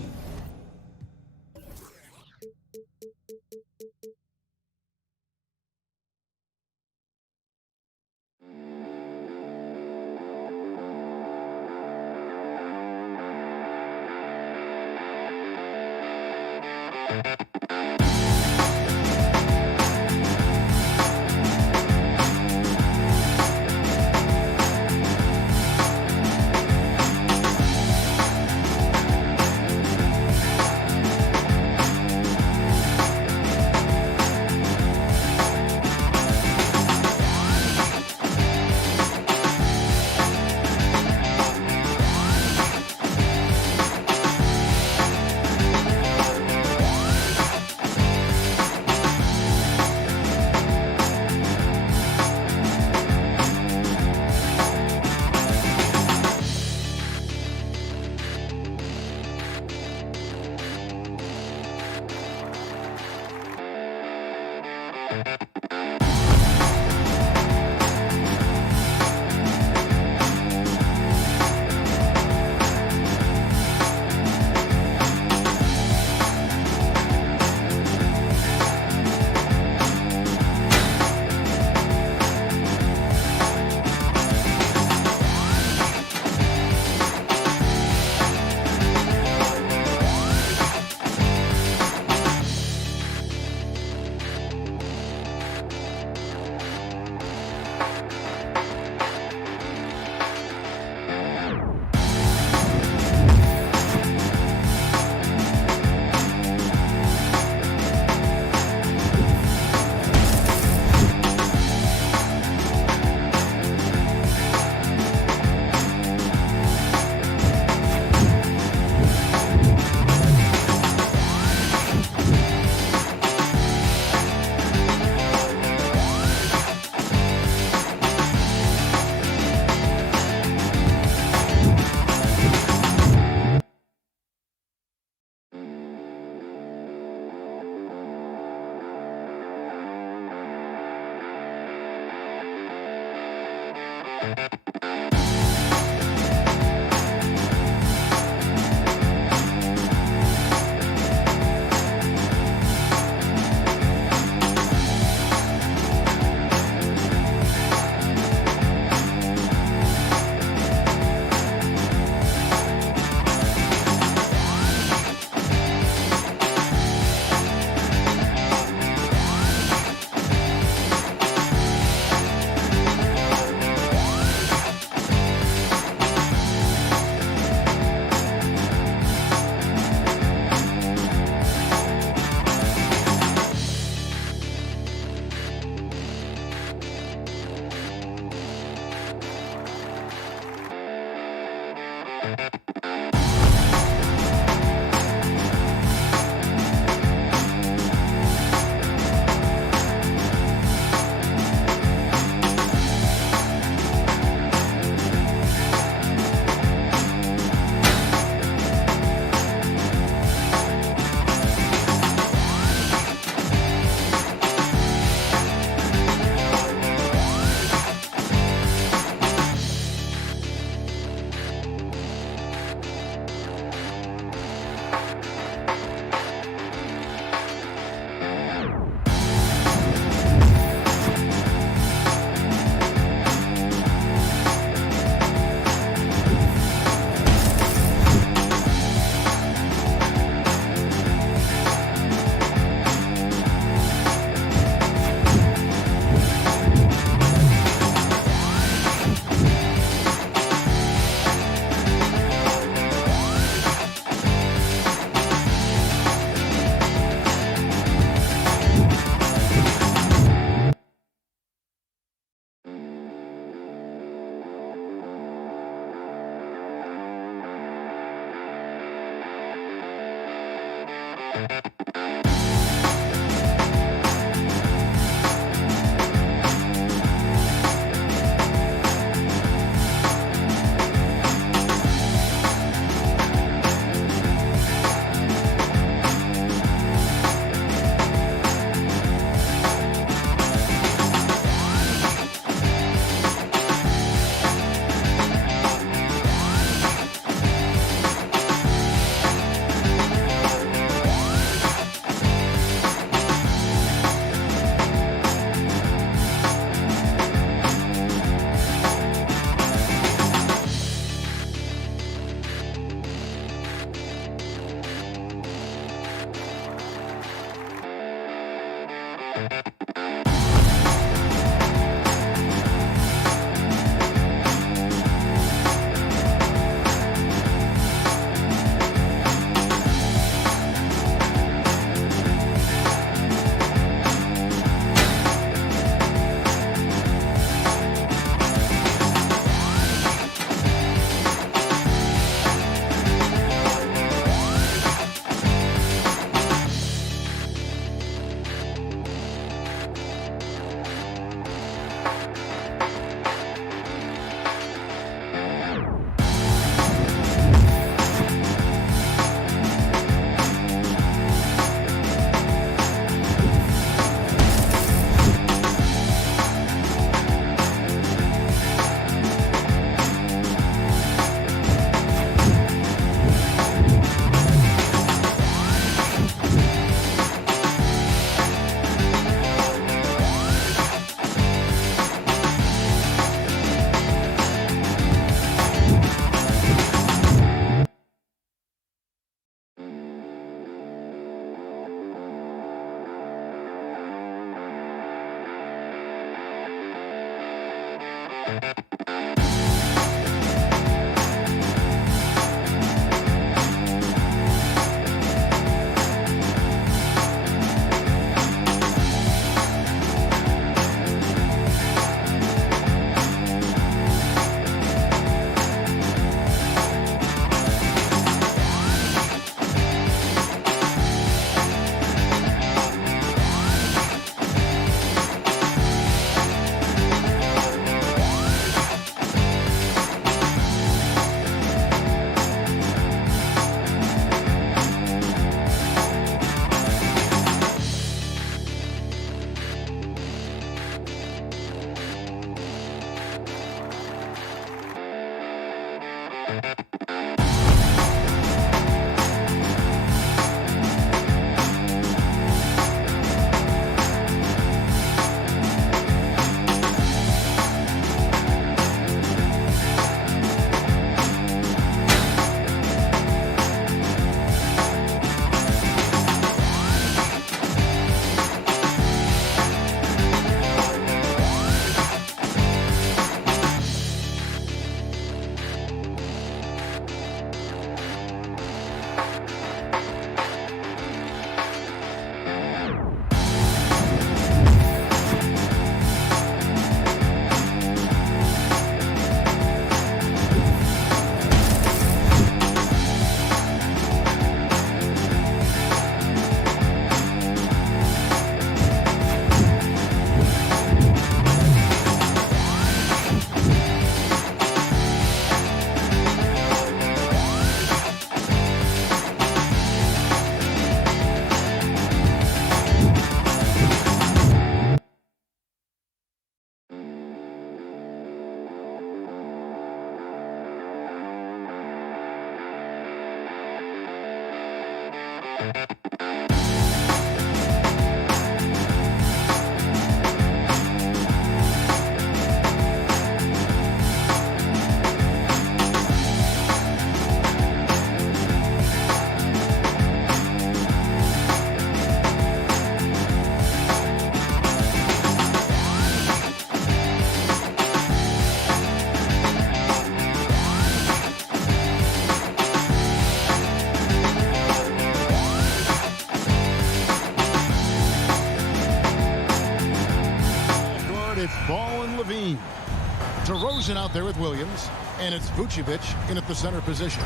DeRozan out there with Williams, and it's Vucevic in at the center position.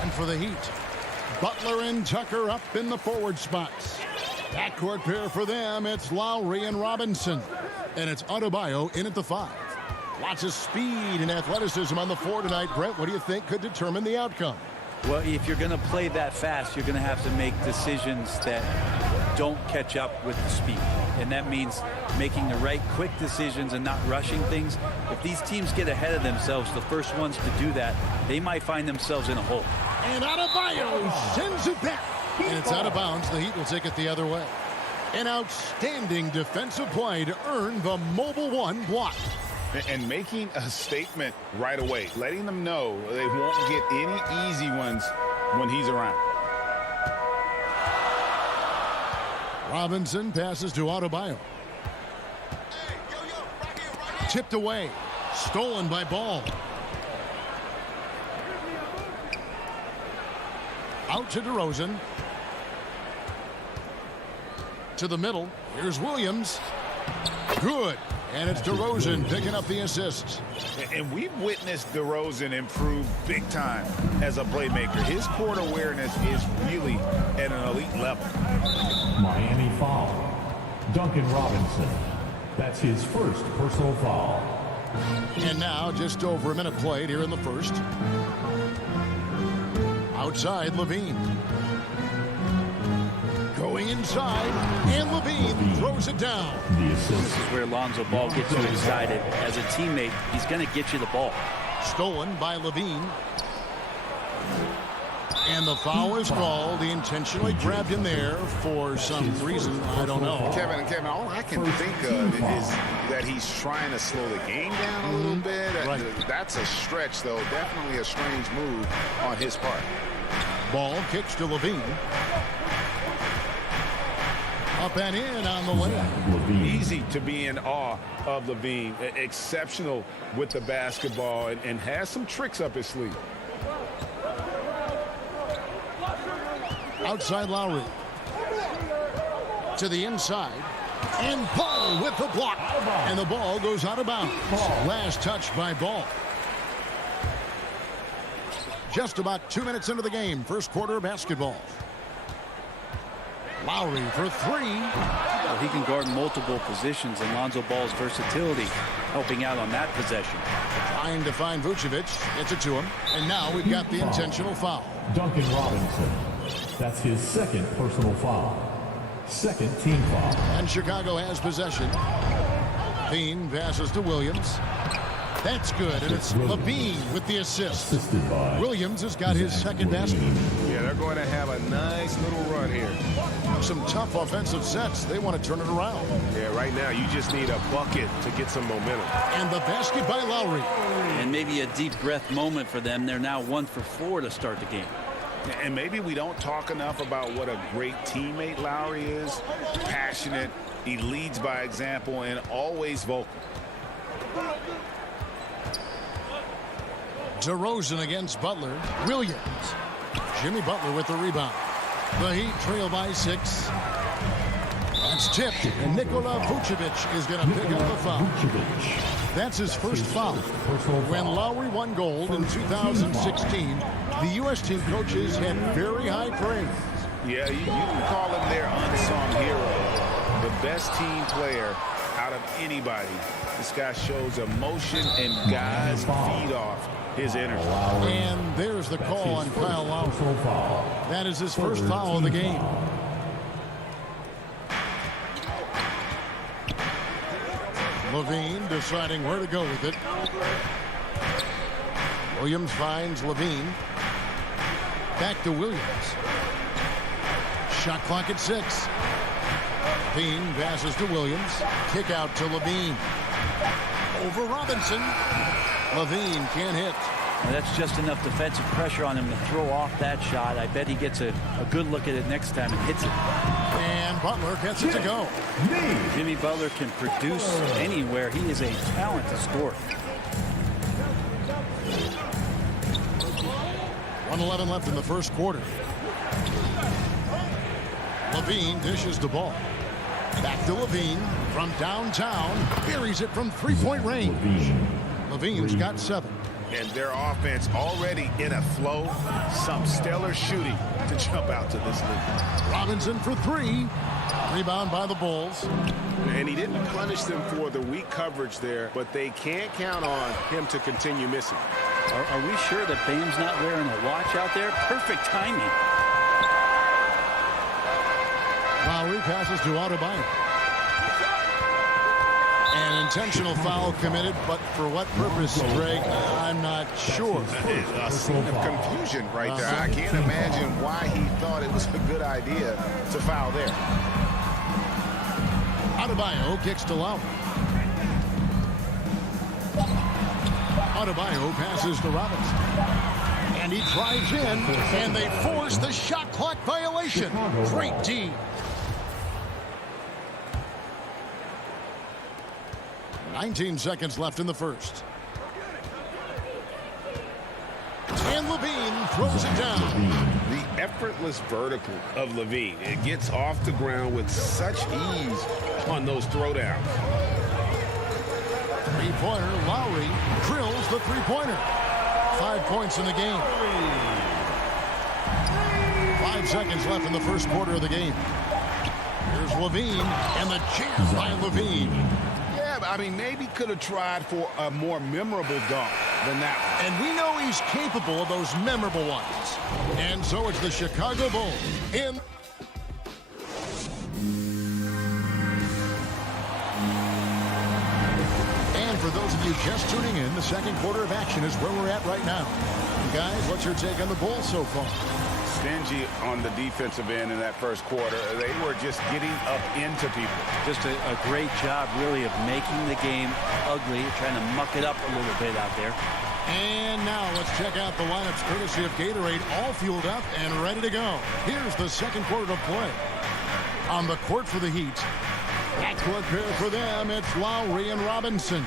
And for the Heat, Butler and Tucker up in the forward spots. Backcourt pair for them, it's Lowry and Robinson. And it's Adebayo in at the 5. Lots of speed and athleticism on the floor tonight. Brent, what do you think could determine the outcome? Well, if you're going to play that fast, you're going to have to make decisions that don't catch up with the speed. And that means making the right quick decisions and not rushing things. If these teams get ahead of themselves, the first ones to do that, they might find themselves in a hole. And Adebayo sends it back. And it's out of bounds. The Heat will take it the other way. An outstanding defensive play to earn the Mobile One block. And making a statement right away, letting them know they won't get any easy ones when he's around. Robinson passes to Adebayo. Tipped away. Stolen by Ball. Out to DeRozan. To the middle. Here's Williams. Good. And it's DeRozan picking up the assists. And we've witnessed DeRozan improve big time as a playmaker. His court awareness is really at an elite level. Miami foul. Duncan Robinson. That's his first personal foul. And now just over a minute played here in the first. Outside, Levine. Going inside, and Levine throws it down. This is where Lonzo Ball gets you excited. As a teammate, he's going to get you the ball. Stolen by Levine. And the foul is called. He intentionally grabbed him there for some reason. I don't know. Kevin, all I can think of is that he's trying to slow the game down a little bit. Right. That's a stretch, though. Definitely a strange move on his part. Ball kicks to Levine. Up and in on the lane. Easy to be in awe of Levine. Exceptional with the basketball and has some tricks up his sleeve. Outside Lowry. To the inside. And Ball with the block. And the ball goes out of bounds. Last touch by Ball. Just about 2 minutes into the game. First quarter of basketball. Lowry for three. Well, he can guard multiple positions, and Lonzo Ball's versatility helping out on that possession. Trying to find Vucevic. Gets it to him. And now we've got the intentional foul. Duncan Robinson. That's his second personal foul. Second team foul. And Chicago has possession. Levine passes to Williams. That's good, and it's Levine with the assist. Williams has got his second basket. Yeah, they're going to have a nice little run here. Some tough offensive sets. They want to turn it around. Yeah, right now you just need a bucket to get some momentum. And the basket by Lowry. And maybe a deep breath moment for them. They're now 1 for 4 to start the game. And maybe we don't talk enough about what a great teammate Lowry is. Passionate, he leads by example, and always vocal. DeRozan against Butler. Williams. Jimmy Butler with the rebound. The Heat trail by 6. That's tipped, and Nikola Vucevic is going to pick up the foul. That's his first foul. When Lowry won gold in 2016, the U.S. team coaches had very high praise. Yeah, you can call him their unsung hero. The best team player out of anybody. This guy shows emotion, and guys feed off his energy. And there's the call on Kyle Lowry. That is his first foul of the game. Levine deciding where to go with it. Williams finds Levine. Back to Williams. Shot clock at 6. Levine passes to Williams. Kick out to Levine. Over Robinson. Levine can't hit. Now that's just enough defensive pressure on him to throw off that shot. I bet he gets a good look at it next time and hits it. And Butler gets it to go. Jimmy Butler can produce anywhere. He is a talented scorer. 1:11 left in the first quarter. Levine dishes the ball. Back to Levine from downtown. Buries it from three-point range. Levine's got 7. And their offense already in a flow. Some stellar shooting to jump out to this league. Robinson for 3. Rebound by the Bulls. And he didn't punish them for the weak coverage there, but they can't count on him to continue missing. Are we sure that Bam's not wearing a watch out there? Perfect timing. Lowry passes to Adebayo. An intentional foul committed, but for what purpose, Greg, I'm not sure. A scene of confusion right there. I can't imagine why he thought it was a good idea to foul there. Adebayo kicks to Lowry. Adebayo passes to Robinson. And he drives in, and they force the shot clock violation. Great D. 19 seconds left in the first. And Levine throws it down. The effortless vertical of Levine. It gets off the ground with such ease on those throwdowns. Three-pointer, Lowry drills the three-pointer. 5 points in the game. 5 seconds left in the first quarter of the game. Here's Levine, and the jam by Levine. Yeah, I mean, maybe could have tried for a more memorable dunk than that one. And we know he's capable of those memorable ones. And so it's the Chicago Bulls in. And for those of you just tuning in, the second quarter of action is where we're at right now. Guys, what's your take on the Bulls so far? Stingy on the defensive end in that first quarter. They were just getting up into people. Just a great job, really, of making the game ugly, trying to muck it up a little bit out there. And now let's check out the lineups courtesy of Gatorade, all fueled up and ready to go. Here's the second quarter of play. On the court for the Heat. At court pair for them, it's Lowry and Robinson.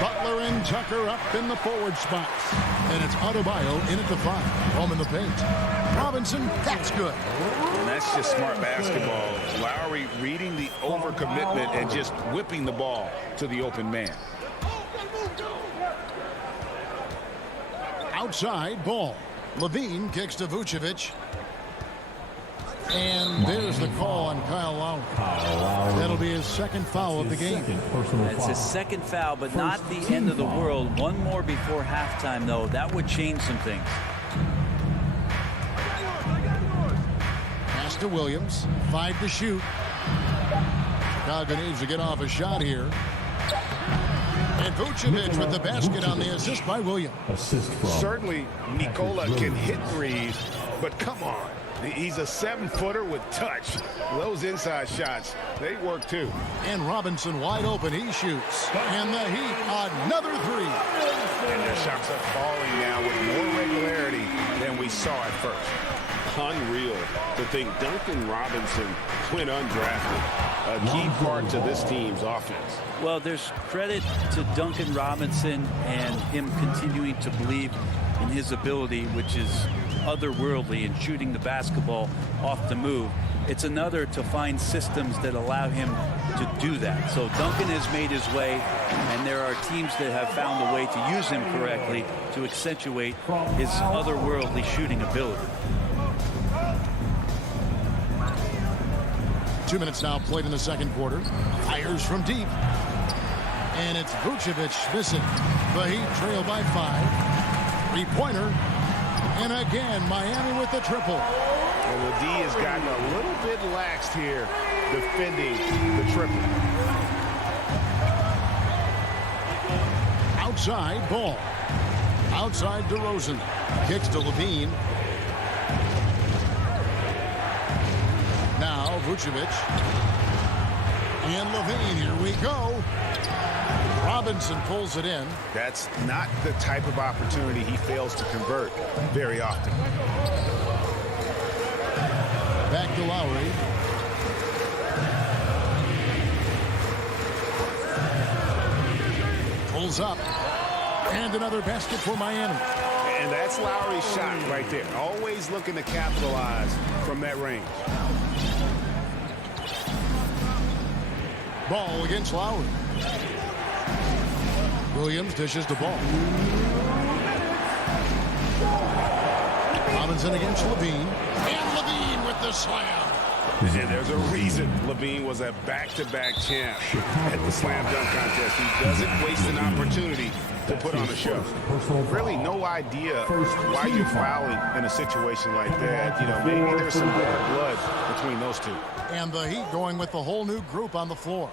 Butler and Tucker up in the forward spots. And it's Adebayo in at the 5. Home in the paint. Robinson, that's good. And that's just smart basketball. Lowry reading the overcommitment and just whipping the ball to the open man. Outside ball. Levine kicks to Vucevic. And there's the call on Kyle Lowry. That'll be his second foul of the game. It's his second foul, but not the end of the world. One more before halftime, though. That would change some things. Pass to Williams. 5 to shoot. Chicago needs to get off a shot here. And Vucevic with the basket on the assist by Williams. Certainly, Nikola can hit threes, but come on. He's a 7-footer with touch. Those inside shots, they work too. And Robinson wide open. He shoots. And the Heat, another 3. And their shots are falling now with more regularity than we saw at first. Unreal to think Duncan Robinson went undrafted. A key part to this team's offense. Well, there's credit to Duncan Robinson and him continuing to believe in his ability, which is otherworldly in shooting the basketball off the move. It's another to find systems that allow him to do that. So Duncan has made his way, and there are teams that have found a way to use him correctly to accentuate his otherworldly shooting ability. 2 minutes now played in the second quarter. Fires from deep. And it's Vucevic missing. The Heat trail by 5. Three-pointer. And again, Miami with the triple. And the D has gotten a little bit laxed here defending the triple. Outside ball. Outside DeRozan. Kicks to Levine. Now Vucevic. And Levine, here we go. Robinson pulls it in. That's not the type of opportunity he fails to convert very often. Back to Lowry. Pulls up. And another basket for Miami. And that's Lowry's shot right there. Always looking to capitalize from that range. Ball against Lowry. Williams dishes the ball. Robinson against Levine. And Levine with the slam. And there's a reason Levine was a back-to-back champ at the slam dunk contest. He doesn't waste an opportunity to put on a show. Really no idea why you're fouling in a situation like that. You know, maybe there's some bad blood between those two. And the Heat going with the whole new group on the floor.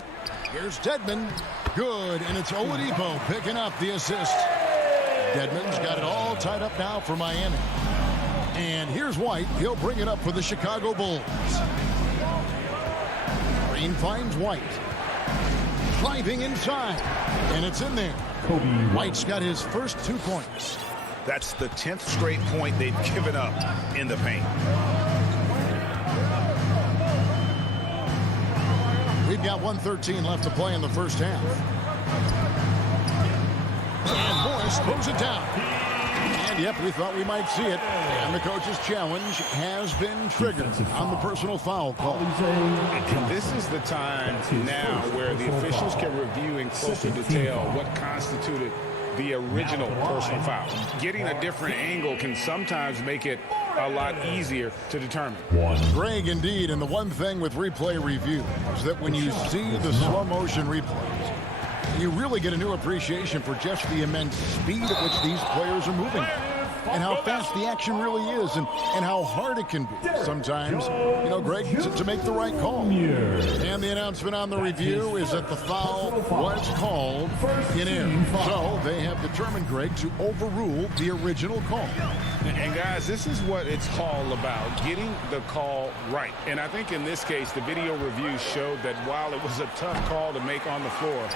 Here's Dedmon. Good, and it's Oladipo picking up the assist. Dedmon's got it all tied up now for Miami. And here's White. He'll bring it up for the Chicago Bulls. Green finds White. Driving inside. And it's in there. White's got his first 2 points. That's the 10th straight point they've given up in the paint. We've got 1:13 left to play in the first half. And Morris throws it down. And, yep, we thought we might see it. And the coach's challenge has been triggered on the personal foul call. And this is the time now where the officials can review in closer detail what constituted the original personal foul. Getting a different angle can sometimes make it a lot easier to determine. Greg, indeed, and the one thing with replay review is that when you see the slow motion replays, you really get a new appreciation for just the immense speed at which these players are moving and how fast the action really is and how hard it can be sometimes, you know, Greg, to make the right call. And the announcement on the review is that the foul was called in air. So they have determined, Greg, to overrule the original call. And guys, this is what it's all about, getting the call right. And I think in this case, the video review showed that while it was a tough call to make on the floor,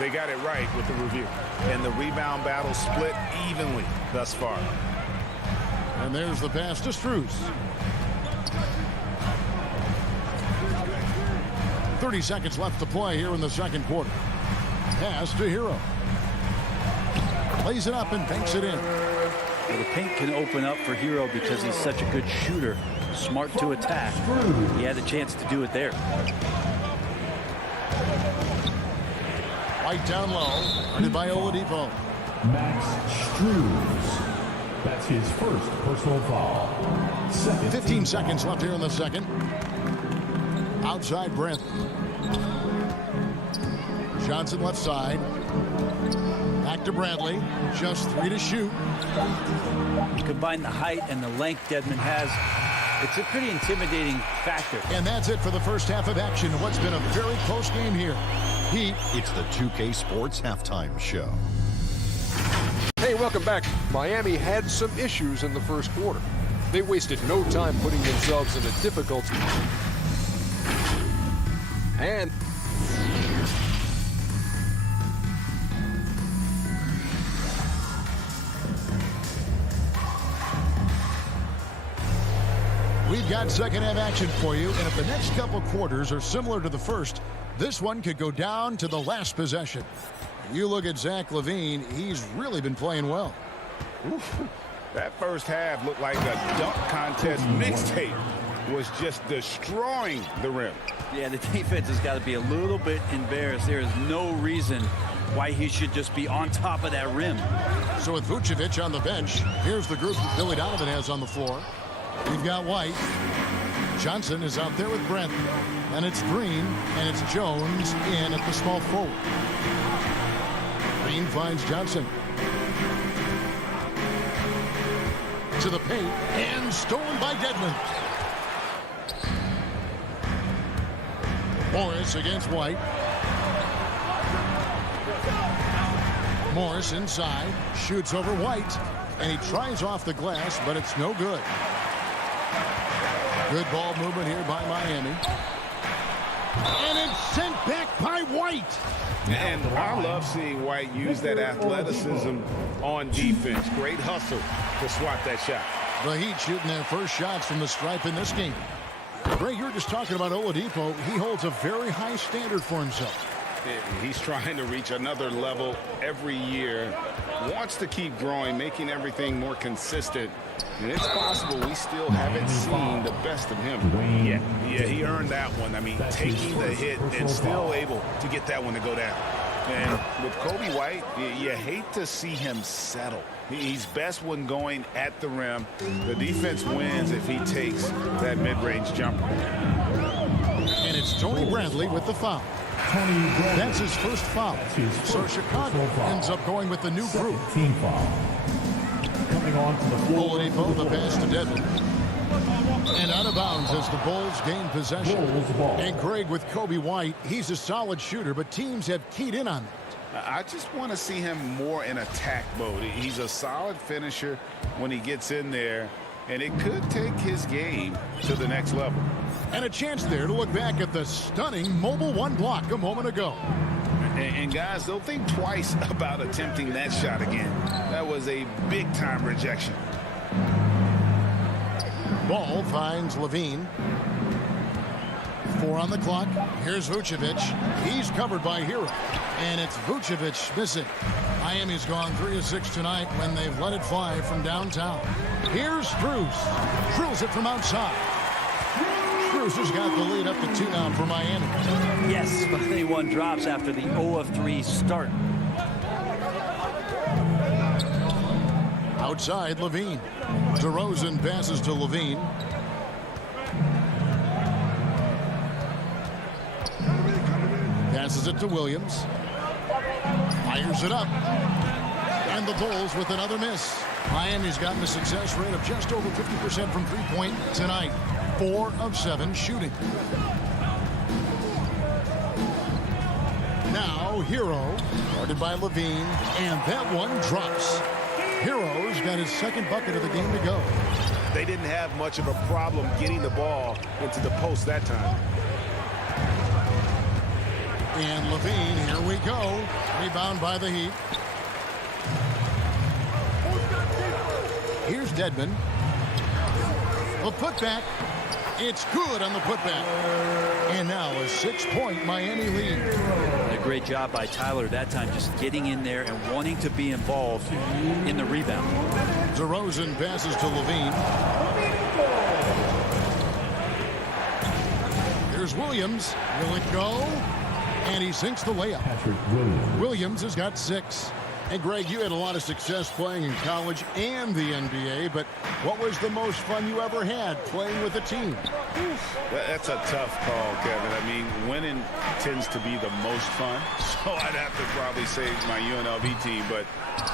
they got it right with the review. And the rebound battle split evenly thus far. And there's the pass to Strus. 30 seconds left to play here in the second quarter. Pass to Hero. Plays it up and banks it in. Well, the paint can open up for Hero because he's such a good shooter. Smart to attack. He had a chance to do it there. White down low, guarded by Oladipo. Max Strus. That's his first personal foul. 15 seconds left here in the second. Outside Brent. Johnson left side. Back to Bradley. Just 3 to shoot. You combine the height and the length Dedmon has, it's a pretty intimidating factor. And that's it for the first half of action. What's been a very close game here. It's the 2K Sports Halftime Show. Hey, welcome back. Miami had some issues in the first quarter. They wasted no time putting themselves in a difficult... And... We've got second half action for you, and if the next couple quarters are similar to the first, this one could go down to the last possession. You look at Zach LaVine, he's really been playing well. Oof. That first half looked like a dunk contest mixtape. Was just destroying the rim. Yeah, the defense has got to be a little bit embarrassed. There is no reason why he should just be on top of that rim. So with Vucevic on the bench, here's the group that Billy Donovan has on the floor. We've got White. Johnson is out there with Brent. And it's Green, and it's Jones in at the small forward. Green finds Johnson. To the paint, and stolen by Dedmon. Morris against White. Morris inside, shoots over White, and he tries off the glass, but it's no good. Good ball movement here by Miami. And it's sent back by White. And I love seeing White use that athleticism on defense. Great hustle to swat that shot. The Heat shooting their first shots from the stripe in this game. Ray, you were just talking about Oladipo. He holds a very high standard for himself. He's trying to reach another level every year. Wants to keep growing, making everything more consistent. And it's possible we still haven't seen the best of him yet. Yeah, he earned that one. I mean, taking the hit and still able to get that one to go down. And with Kobe White, you hate to see him settle. He's best when going at the rim. The defense wins if he takes that mid-range jumper. And it's Tony Bradley with the foul. That's his first foul. So Chicago ends up going with the new group. Team foul. Coming on to the floor. Oladipo, the pass to Dedmon. And out of bounds as the Bulls gain possession. And Greg with Kobe White, he's a solid shooter, but teams have keyed in on that. I just want to see him more in attack mode. He's a solid finisher when he gets in there, and it could take his game to the next level. And a chance there to look back at the stunning mobile one block a moment ago. And guys, they'll think twice about attempting that shot again. That was a big-time rejection. Ball finds LaVine. 4 on the clock. Here's Vucevic. He's covered by Hero. And it's Vucevic missing. Miami's gone 3 of 6 tonight when they've let it fly from downtown. Here's Strus. Drills it from outside. Strus has got the lead up to 2 now for Miami. Yes, but 21 drops after the 0 of 3 start. Outside, Levine. DeRozan passes to Levine. Passes it to Williams. Fires it up. And the Bulls with another miss. Miami's gotten a success rate of just over 50% from three-point tonight. 4 of 7 shooting. Now, Hero, guarded by Levine, and that one drops. Hero's got his second bucket of the game to go. They didn't have much of a problem getting the ball into the post that time. And Levine, here we go. Rebound by the Heat. Here's Dedmon. A putback. It's good on the putback. And now a 6-point Miami lead. A great job by Tyler that time, just getting in there and wanting to be involved in the rebound. DeRozan passes to Levine. Here's Williams. Will it go? And he sinks the layup. Williams has got 6. And Greg, you had a lot of success playing in college and the NBA, but what was the most fun you ever had playing with a team? That's a tough call, Kevin. I mean, winning tends to be the most fun, so I'd have to probably say my UNLV team, but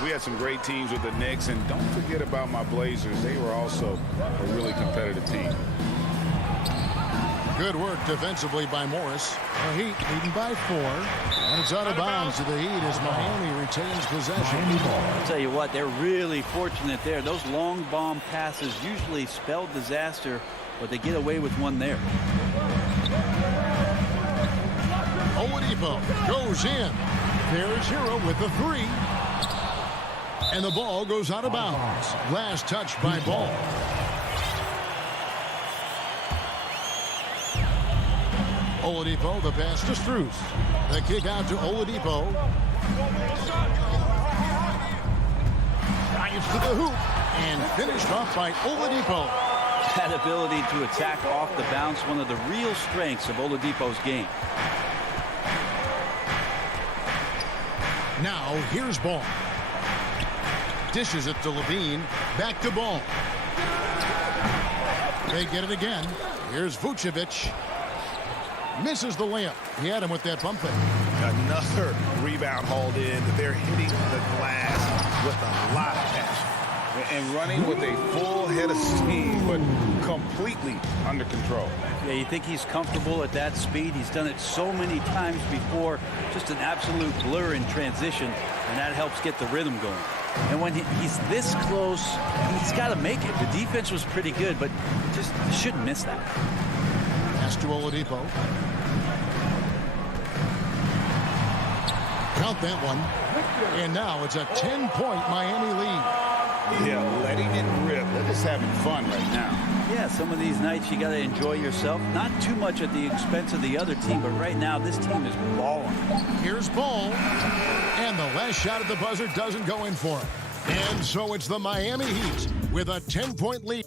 we had some great teams with the Knicks, and don't forget about my Blazers. They were also a really competitive team. Good work defensively by Morris. The Heat leading by 4. And it's out of bounds to the Heat as Miami retains possession. I'll tell you what, they're really fortunate there. Those long bomb passes usually spell disaster, but they get away with one there. Oladipo goes in. There's Hero with the 3. And the ball goes out of bounds. Last touch by Ball. Oladipo, the pass to Strus. The kick out to Oladipo. Drives to the hoop. And finished off by Oladipo. That ability to attack off the bounce, one of the real strengths of Oladipo's game. Now, here's Ball. Dishes it to Levine. Back to Ball. They get it again. Here's Vucevic. Misses the layup. He had him with that pump fake. Another rebound hauled in. They're hitting the glass with a lot of passion and running with a full head of steam, but completely under control. Yeah, you think he's comfortable at that speed. He's done it so many times before. Just an absolute blur in transition, and that helps get the rhythm going. And when he's this close, he's got to make it. The defense was pretty good, but just shouldn't miss that. Pass to Oladipo. Count that one. And now it's a 10-point Miami lead. Yeah, letting it rip. They're just having fun right now. Yeah, some of these nights you got to enjoy yourself. Not too much at the expense of the other team, but right now this team is balling. Here's Ball. And the last shot at the buzzer doesn't go in for him. And so it's the Miami Heat with a 10-point lead.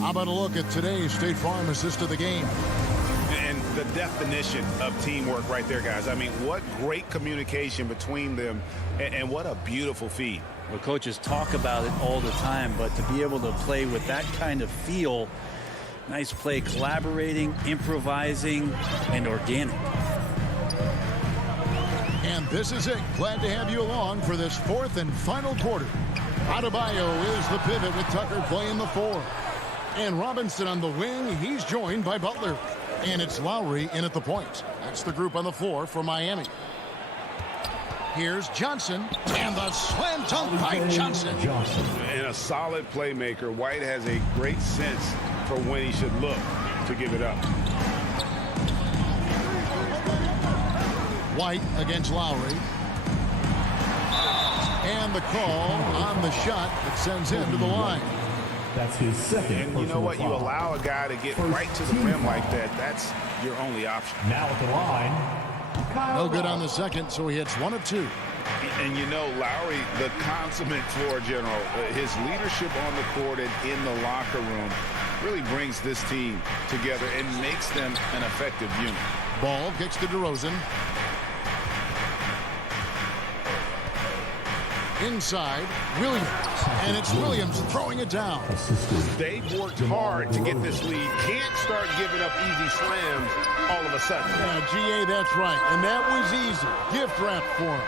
How about a look at today's State Farm assist of the game? And the definition of teamwork right there, guys. I mean, what great communication between them, and what a beautiful feed. Well, coaches talk about it all the time, but to be able to play with that kind of feel, nice play, collaborating, improvising, and organic. And this is it. Glad to have you along for this 4th and final quarter. Adebayo is the pivot with Tucker playing the 4. And Robinson on the wing. He's joined by Butler. And it's Lowry in at the point. That's the group on the floor for Miami. Here's Johnson. And the slam dunk by Johnson. And a solid playmaker. White has a great sense for when he should look to give it up. White against Lowry. And the call on the shot that sends him to the line. That's his second. And you know what? You allow a guy to get right to the rim like that. That's your only option. Now at the line. No good on the second, so he hits 1 of 2. And you know, Lowry, the consummate floor general, his leadership on the court and in the locker room really brings this team together and makes them an effective unit. Ball kicks to DeRozan. Inside, Williams. And it's Williams throwing it down. They've worked hard to get this lead. Can't start giving up easy slams all of a sudden. Yeah, GA, that's right. And that was easy. Gift wrap for him.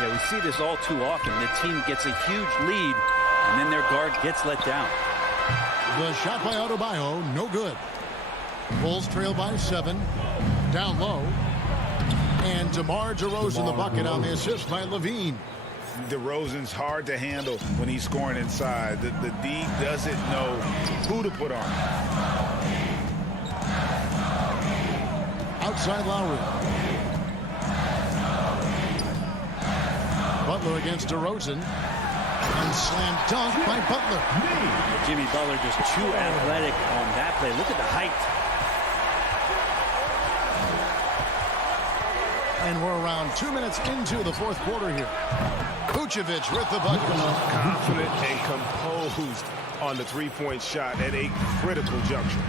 Yeah, we see this all too often. The team gets a huge lead, and then their guard gets let down. The shot by Adebayo, no good. Bulls trail by 7. Down low. And DeMar DeRozan the bucket on the assist by Levine. DeRozan's hard to handle when he's scoring inside. The D doesn't know who to put on. Outside Lowry. Butler against DeRozan. And slam dunk by Butler. Jimmy Butler just too athletic on that play. Look at the height. And we're around 2 minutes into the fourth quarter here. Vucevic with the bucket. Confident and composed on the three-point shot at a critical juncture.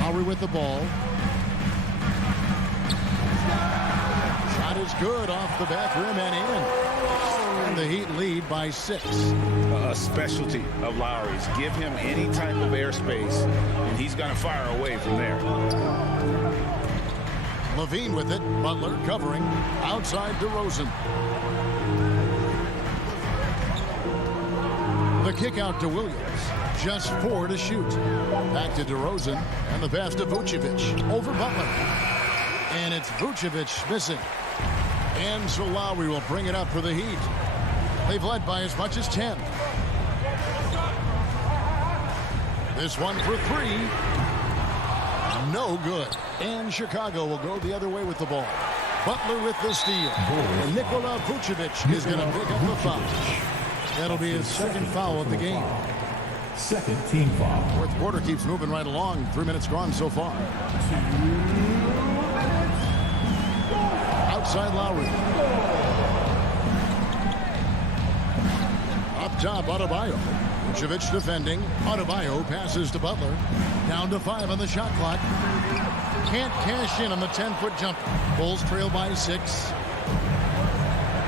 Lowry with the ball. Shot is good off the back rim and in. And the Heat lead by 6. A specialty of Lowry's. Give him any type of airspace, and he's going to fire away from there. Levine with it. Butler covering. Outside DeRozan. The kick out to Williams. Just 4 to shoot. Back to DeRozan. And the pass to Vucevic. Over Butler. And it's Vucevic missing. And so Lowry will bring it up for the Heat. They've led by as much as 10. This one for 3. No good. And Chicago will go the other way with the ball. Butler with the steal. And Nikola Vucevic is going to pick up the foul. That'll be his second foul of the game. Second team foul. Fourth quarter keeps moving right along. 3 minutes gone so far. Outside Lowry. Up top, Adebayo. Vucevic defending. Adebayo passes to Butler. Down to 5 on the shot clock. Can't cash in on the 10-foot jumper. Bulls trail by 6.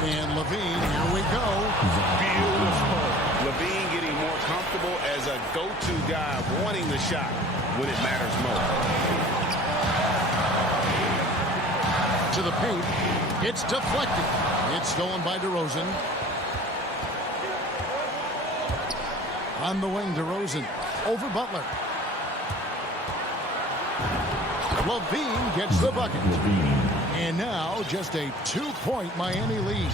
And Levine, here we go. Beautiful. Levine getting more comfortable as a go-to guy, wanting the shot when it matters most. To the paint. It's deflected. It's stolen by DeRozan. On the wing, DeRozan. Over Butler. Levine gets the bucket. And now just a 2-point Miami lead.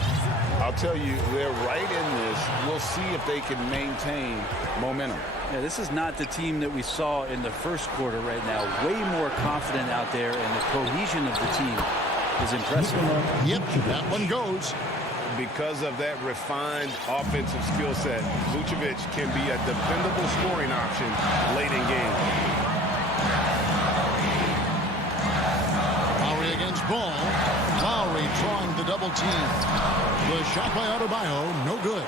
I'll tell you, they're right in this. We'll see if they can maintain momentum. Yeah, this is not the team that we saw in the first quarter right now. Way more confident out there, and the cohesion of the team is impressive. Yep, that one goes. Because of that refined offensive skill set, Vucevic can be a dependable scoring option late in game. Lowry against Ball. Lowry drawing the double team. The shot by Adebayo, no good.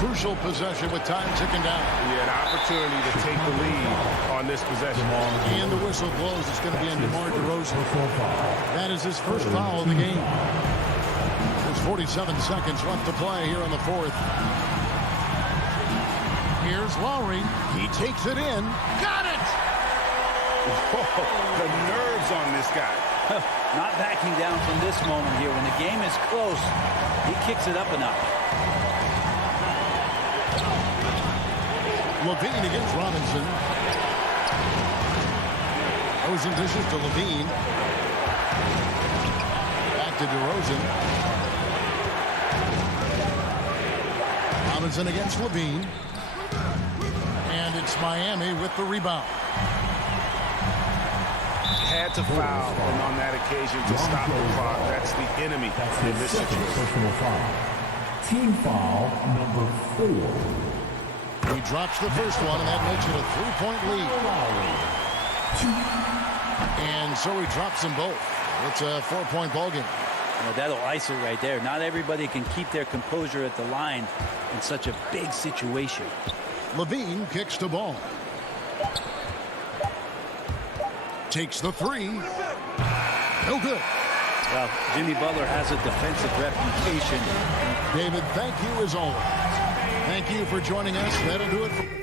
Crucial possession with time ticking down. Yeah, an opportunity to take the lead on this possession. And the whistle blows. It's going to be on DeMar DeRozan. That is his first foul of the game. There's 47 seconds left to play here in the fourth. Here's Lowry. He takes it in. Got it! Whoa, the nerves on this guy. Not backing down from this moment here. When the game is close, he kicks it up a notch. Levine against Robinson. Rosen dishes to Levine. Back to DeRozan. Robinson against Levine. And it's Miami with the rebound. Had to foul, and on that occasion to stop the clock. That's the enemy in this situation. Team foul number 4. He drops the first one, and that makes it a 3-point lead. And so he drops them both. It's a 4-point ball game. Well, that'll ice it right there. Not everybody can keep their composure at the line in such a big situation. Levine kicks the ball. Takes the three. No good. Well, Jimmy Butler has a defensive reputation. David, thank you as always. Thank you for joining us. That'll do it for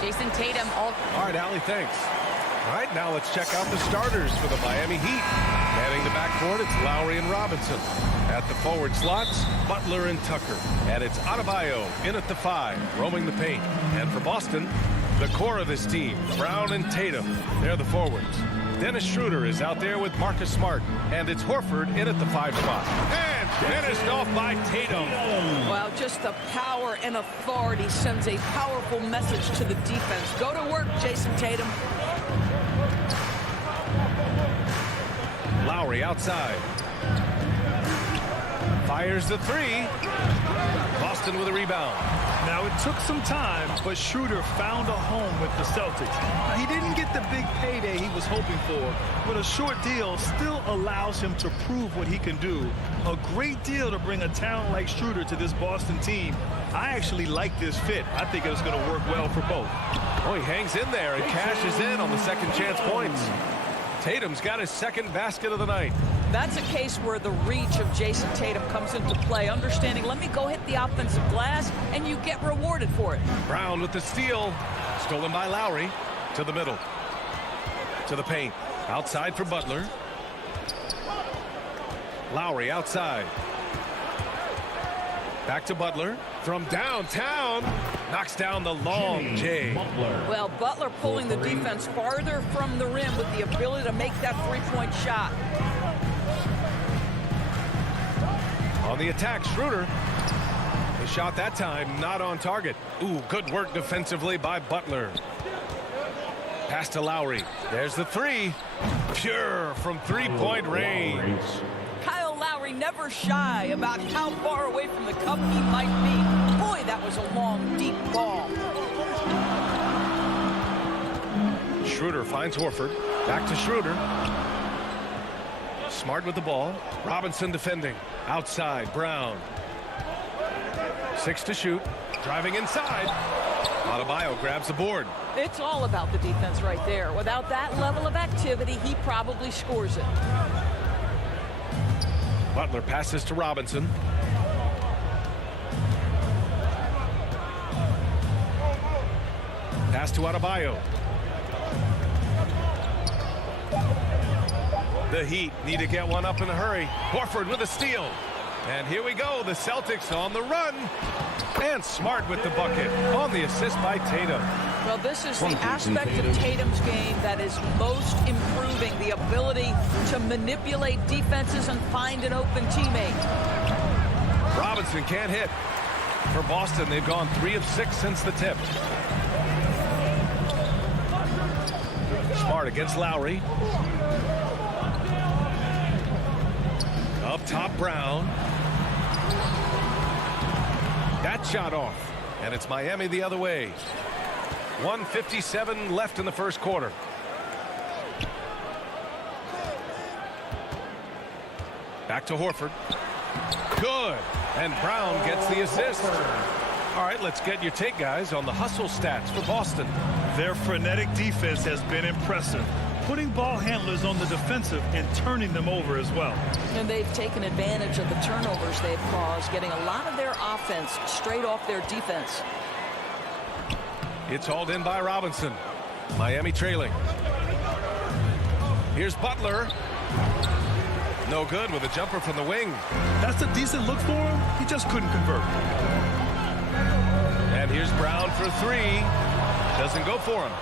Jason Tatum. All right, Allie, thanks. All right, now let's check out the starters for the Miami Heat. Manning the backcourt, it's Lowry and Robinson. At the forward slots, Butler and Tucker. And it's Adebayo in at the 5, roaming the paint. And for Boston, the core of this team, Brown and Tatum. They're the forwards. Dennis Schroeder is out there with Marcus Smart. And it's Horford in at the 5 spot. And finished off by Tatum. Well, just the power and authority sends a powerful message to the defense. Go to work, Jason Tatum. Lowry outside. Fires the 3. Boston with a rebound. Now, it took some time, but Schroeder found a home with the Celtics. Now, he didn't get the big payday he was hoping for, but a short deal still allows him to prove what he can do. A great deal to bring a talent like Schroeder to this Boston team. I actually like this fit. I think it's going to work well for both. Oh, he hangs in there and cashes in on the second chance points. Tatum's got his second basket of the night. That's a case where the reach of Jason Tatum comes into play. Understanding, let me go hit the offensive glass, and you get rewarded for it. Brown with the steal. Stolen by Lowry. To the middle. To the paint. Outside for Butler. Lowry outside. Back to Butler. From downtown. Knocks down the long J. Well, Butler pulling the defense farther from the rim with the ability to make that three-point shot. On the attack, Schroeder. The shot that time not on target. Ooh, good work defensively by Butler. Pass to Lowry. There's the 3. Pure from three-point range. Kyle Lowry never shy about how far away from the cup he might be. Boy, that was a long, deep ball. Schroeder finds Horford. Back to Schroeder. Smart with the ball. Robinson defending. Outside, Brown. 6 to shoot. Driving inside. Adebayo grabs the board. It's all about the defense right there. Without that level of activity, he probably scores it. Butler passes to Robinson. Pass to Adebayo. The Heat need to get one up in a hurry. Horford with a steal. And here we go. The Celtics on the run. And Smart with the bucket on the assist by Tatum. Well, this is the aspect of Tatum's game that is most improving, the ability to manipulate defenses and find an open teammate. Robinson can't hit. For Boston, they've gone 3 of 6 since the tip. Smart against Lowry. Up top, Brown. That shot off. And it's Miami the other way. 1:57 left in the first quarter. Back to Horford. Good. And Brown gets the assist. All right, let's get your take, guys, on the hustle stats for Boston. Their frenetic defense has been impressive, putting ball handlers on the defensive and turning them over as well. And they've taken advantage of the turnovers they've caused, getting a lot of their offense straight off their defense. It's hauled in by Robinson. Miami trailing. Here's Butler. No good with a jumper from the wing. That's a decent look for him. He just couldn't convert. And here's Brown for 3. Doesn't go for him.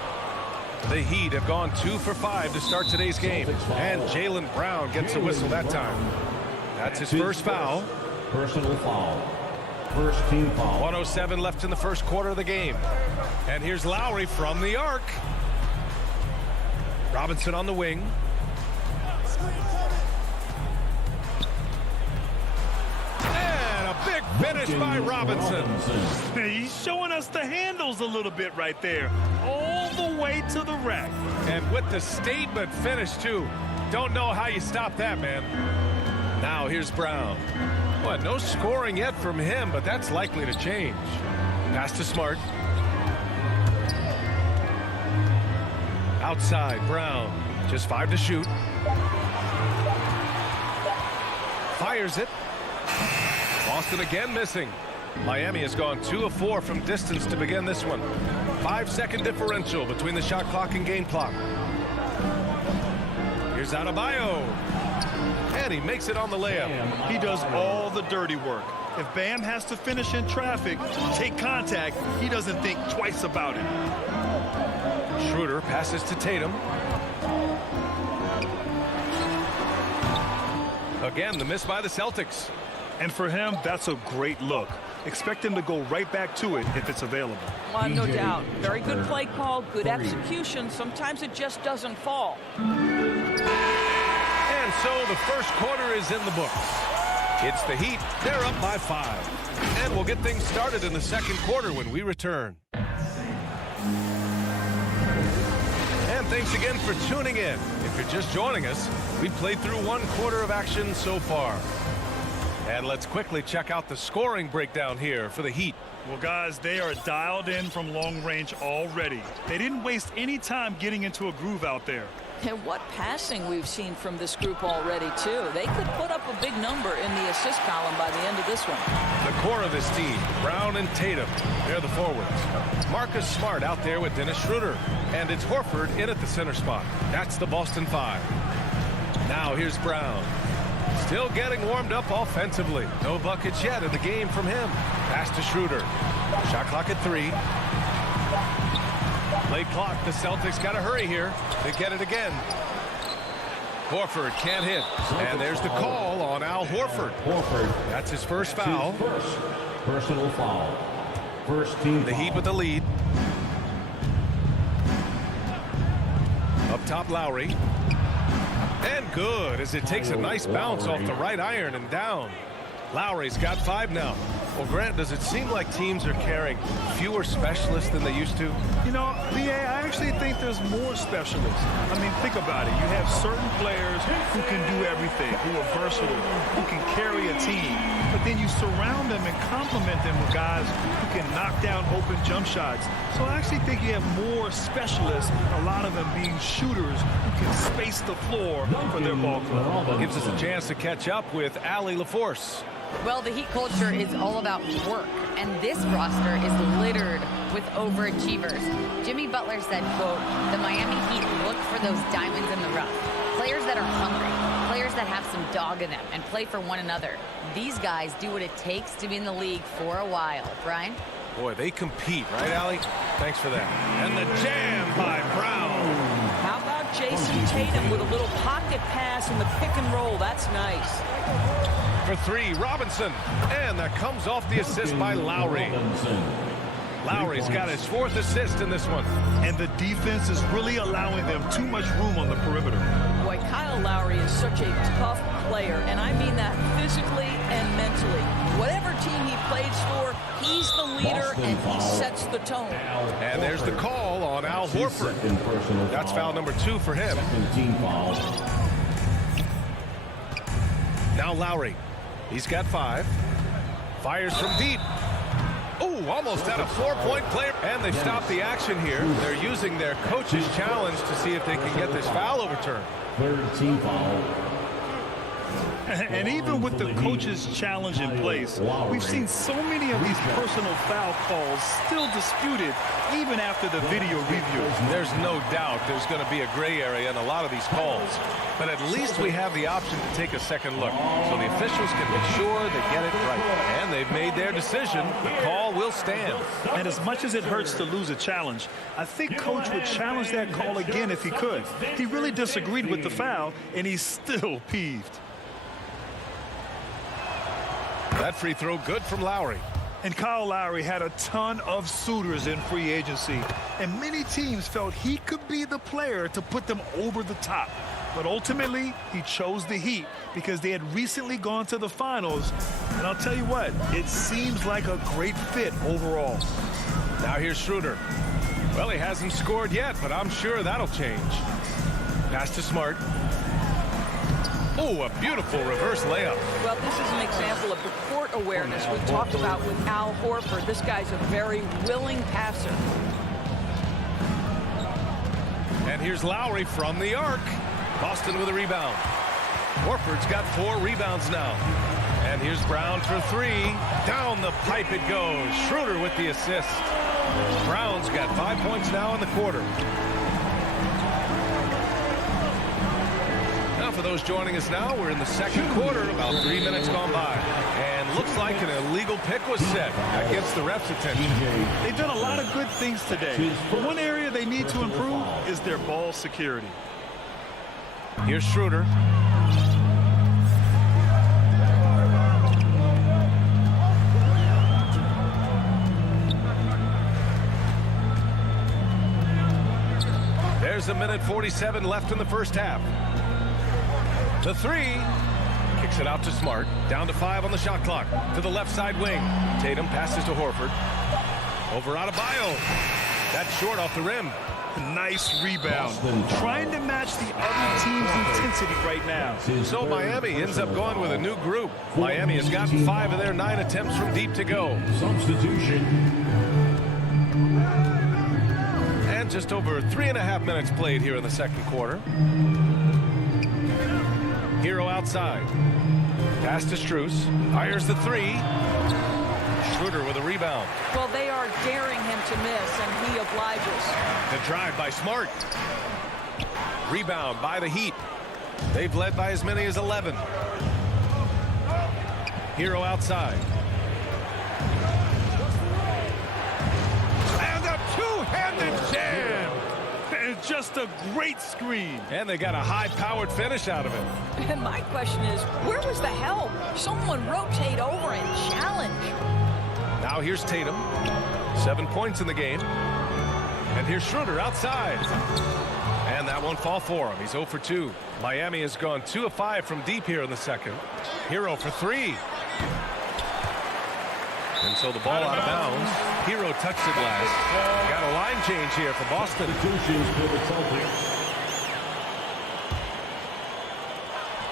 The Heat have gone 2 for 5 to start today's game. And Jaylen Brown gets a whistle that time. That's his first foul. Personal foul. First team foul. 1:07 left in the first quarter of the game. And here's Lowry from the arc. Robinson on the wing. And a big finish by Robinson. He's showing us the handles a little bit right there. All the way to the rack. And with the statement finish, too. Don't know how you stop that, man. Now here's Brown. Well, no scoring yet from him, but that's likely to change. Pass to Smart. Outside, Brown. Just 5 to shoot. Fires it. Boston again missing. Miami has gone 2 of 4 from distance to begin this one. 5-second differential between the shot clock and game clock. Here's Adebayo. And he makes it on the layup. He does all the dirty work. If Bam has to finish in traffic, take contact, he doesn't think twice about it. Schroeder passes to Tatum. Again, the miss by the Celtics. And for him, that's a great look. Expect him to go right back to it if it's available. No doubt. Very good play call, good execution. Sometimes it just doesn't fall. And so the first quarter is in the books. It's the Heat. They're up by 5. And we'll get things started in the second quarter when we return. And thanks again for tuning in. If you're just joining us, we've played through 1 quarter of action so far. And let's quickly check out the scoring breakdown here for the Heat. Well, guys, they are dialed in from long range already. They didn't waste any time getting into a groove out there. And what passing we've seen from this group already, too. They could put up a big number in the assist column by the end of this one. The core of this team, Brown and Tatum, they're the forwards. Marcus Smart out there with Dennis Schroeder. And it's Horford in at the center spot. That's the Boston 5. Now here's Brown. Still getting warmed up offensively. No buckets yet in the game from him. Pass to Schroeder. Shot clock at 3. Late clock. The Celtics got to hurry here. They get it again. Horford can't hit. And there's the call on Al Horford. That's his first foul. First personal foul. First team The Heat with the lead. Up top, Lowry. And good, as it takes a nice bounce off the right iron and down. Lowry's got 5 now. Well, Grant, does it seem like teams are carrying fewer specialists than they used to? You know, BA, I actually think there's more specialists. I mean, think about it. You have certain players who can do everything, who are versatile, who can carry a team. But then you surround them and complement them with guys who can knock down open jump shots. So I actually think you have more specialists, a lot of them being shooters who can space the floor for their ball club. Gives us a chance to catch up with Allie LaForce. Well, the Heat culture is all about work, and this roster is littered with overachievers. Jimmy Butler said, quote, "The Miami Heat look for those diamonds in the rough. Players that are hungry, players that have some dog in them and play for one another. These guys do what it takes to be in the league for a while." Brian? Boy, they compete, right, Allie? Thanks for that. And the jam by Brown. How about Jason Tatum with a little pocket pass in the pick and roll? That's nice. For 3, Robinson. And that comes off the assist by Lowry. Lowry's got his 4th assist in this one. And the defense is really allowing them too much room on the perimeter. Boy, Kyle Lowry is such a tough player, and I mean that physically and mentally. Whatever team he plays for, he's the leader, and he sets the tone. And there's the call on Al Horford. That's foul number 2 for him. Now Lowry. He's got 5. Fires from deep. Oh, almost had a 4-point play. And they stopped the action here. They're using their coach's challenge to see if they can get this foul overturned. Third team foul. And even with the coach's challenge in place, we've seen so many of these personal foul calls still disputed even after the video review. There's no doubt there's going to be a gray area in a lot of these calls. But at least we have the option to take a second look, so the officials can be sure they get it right. And they've made their decision. The call will stand. And as much as it hurts to lose a challenge, I think Coach would challenge that call again if he could. He really disagreed with the foul, and he's still peeved. That free throw good from Lowry. And Kyle Lowry had a ton of suitors in free agency, and many teams felt he could be the player to put them over the top. But ultimately, he chose the Heat because they had recently gone to the finals. And I'll tell you what, it seems like a great fit overall. Now here's Schroeder. Well, he hasn't scored yet, but I'm sure that'll change. Pass to Smart. Oh, a beautiful reverse layup. Well, this is an example of the court awareness we talked about with Al Horford. This guy's a very willing passer. And here's Lowry from the arc. Boston with a rebound. Horford's got 4 rebounds now. And here's Brown for three. Down the pipe it goes. Schroeder with the assist. Brown's got 5 points now in the quarter. Now for those joining us now, we're in the second quarter, about 3 minutes gone by. And looks like an illegal pick was set. That gets the ref's attention. They've done a lot of good things today. But one area they need to improve is their ball security. Here's Schroeder. There's a minute 47 left in the first half. The three. Kicks it out to Smart. Down to 5 on the shot clock. To the left side wing. Tatum passes to Horford. Over Adebayo. That's short off the rim. Nice rebound. Trying to match the other team's intensity right now. So Miami ends up going with a new group. Miami has gotten 5 of their 9 attempts from deep to go. Substitution. And just over 3.5 minutes played here in the second quarter. Hero outside. Pass to Strus. Fires the three. Schroeder with a rebound. Well, they are daring him to miss, and he obliges. The drive by Smart. Rebound by the Heat. They've led by as many as 11. Hero outside. And a two-handed jam. And just a great screen. And they got a high-powered finish out of it. And my question is, where was the help? Someone rotate over and challenge. Now here's Tatum. 7 points in the game. And here's Schroeder outside. And that won't fall for him. He's 0 for 2. Miami has gone 2 of 5 from deep here in the second. Hero for 3. And so the ball out of bounds. Hero touched it last. Got a line change here for Boston.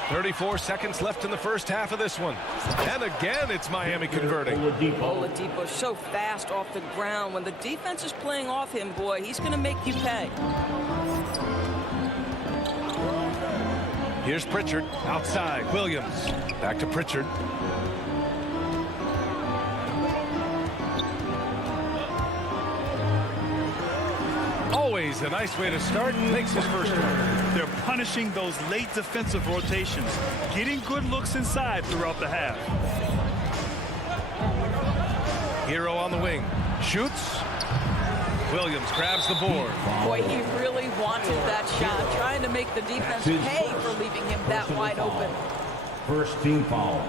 34 seconds left in the first half of this one. And again, it's Miami converting. Oladipo's so fast off the ground. When the defense is playing off him, boy, he's going to make you pay. Here's Pritchard outside. Williams back to Pritchard. Always a nice way to start. Makes his first one. They're punishing those late defensive rotations, getting good looks inside throughout the half. Hero on the wing. Shoots. Williams grabs the board. Boy, he really wanted that shot, trying to make the defense pay for leaving him that wide open. First team foul.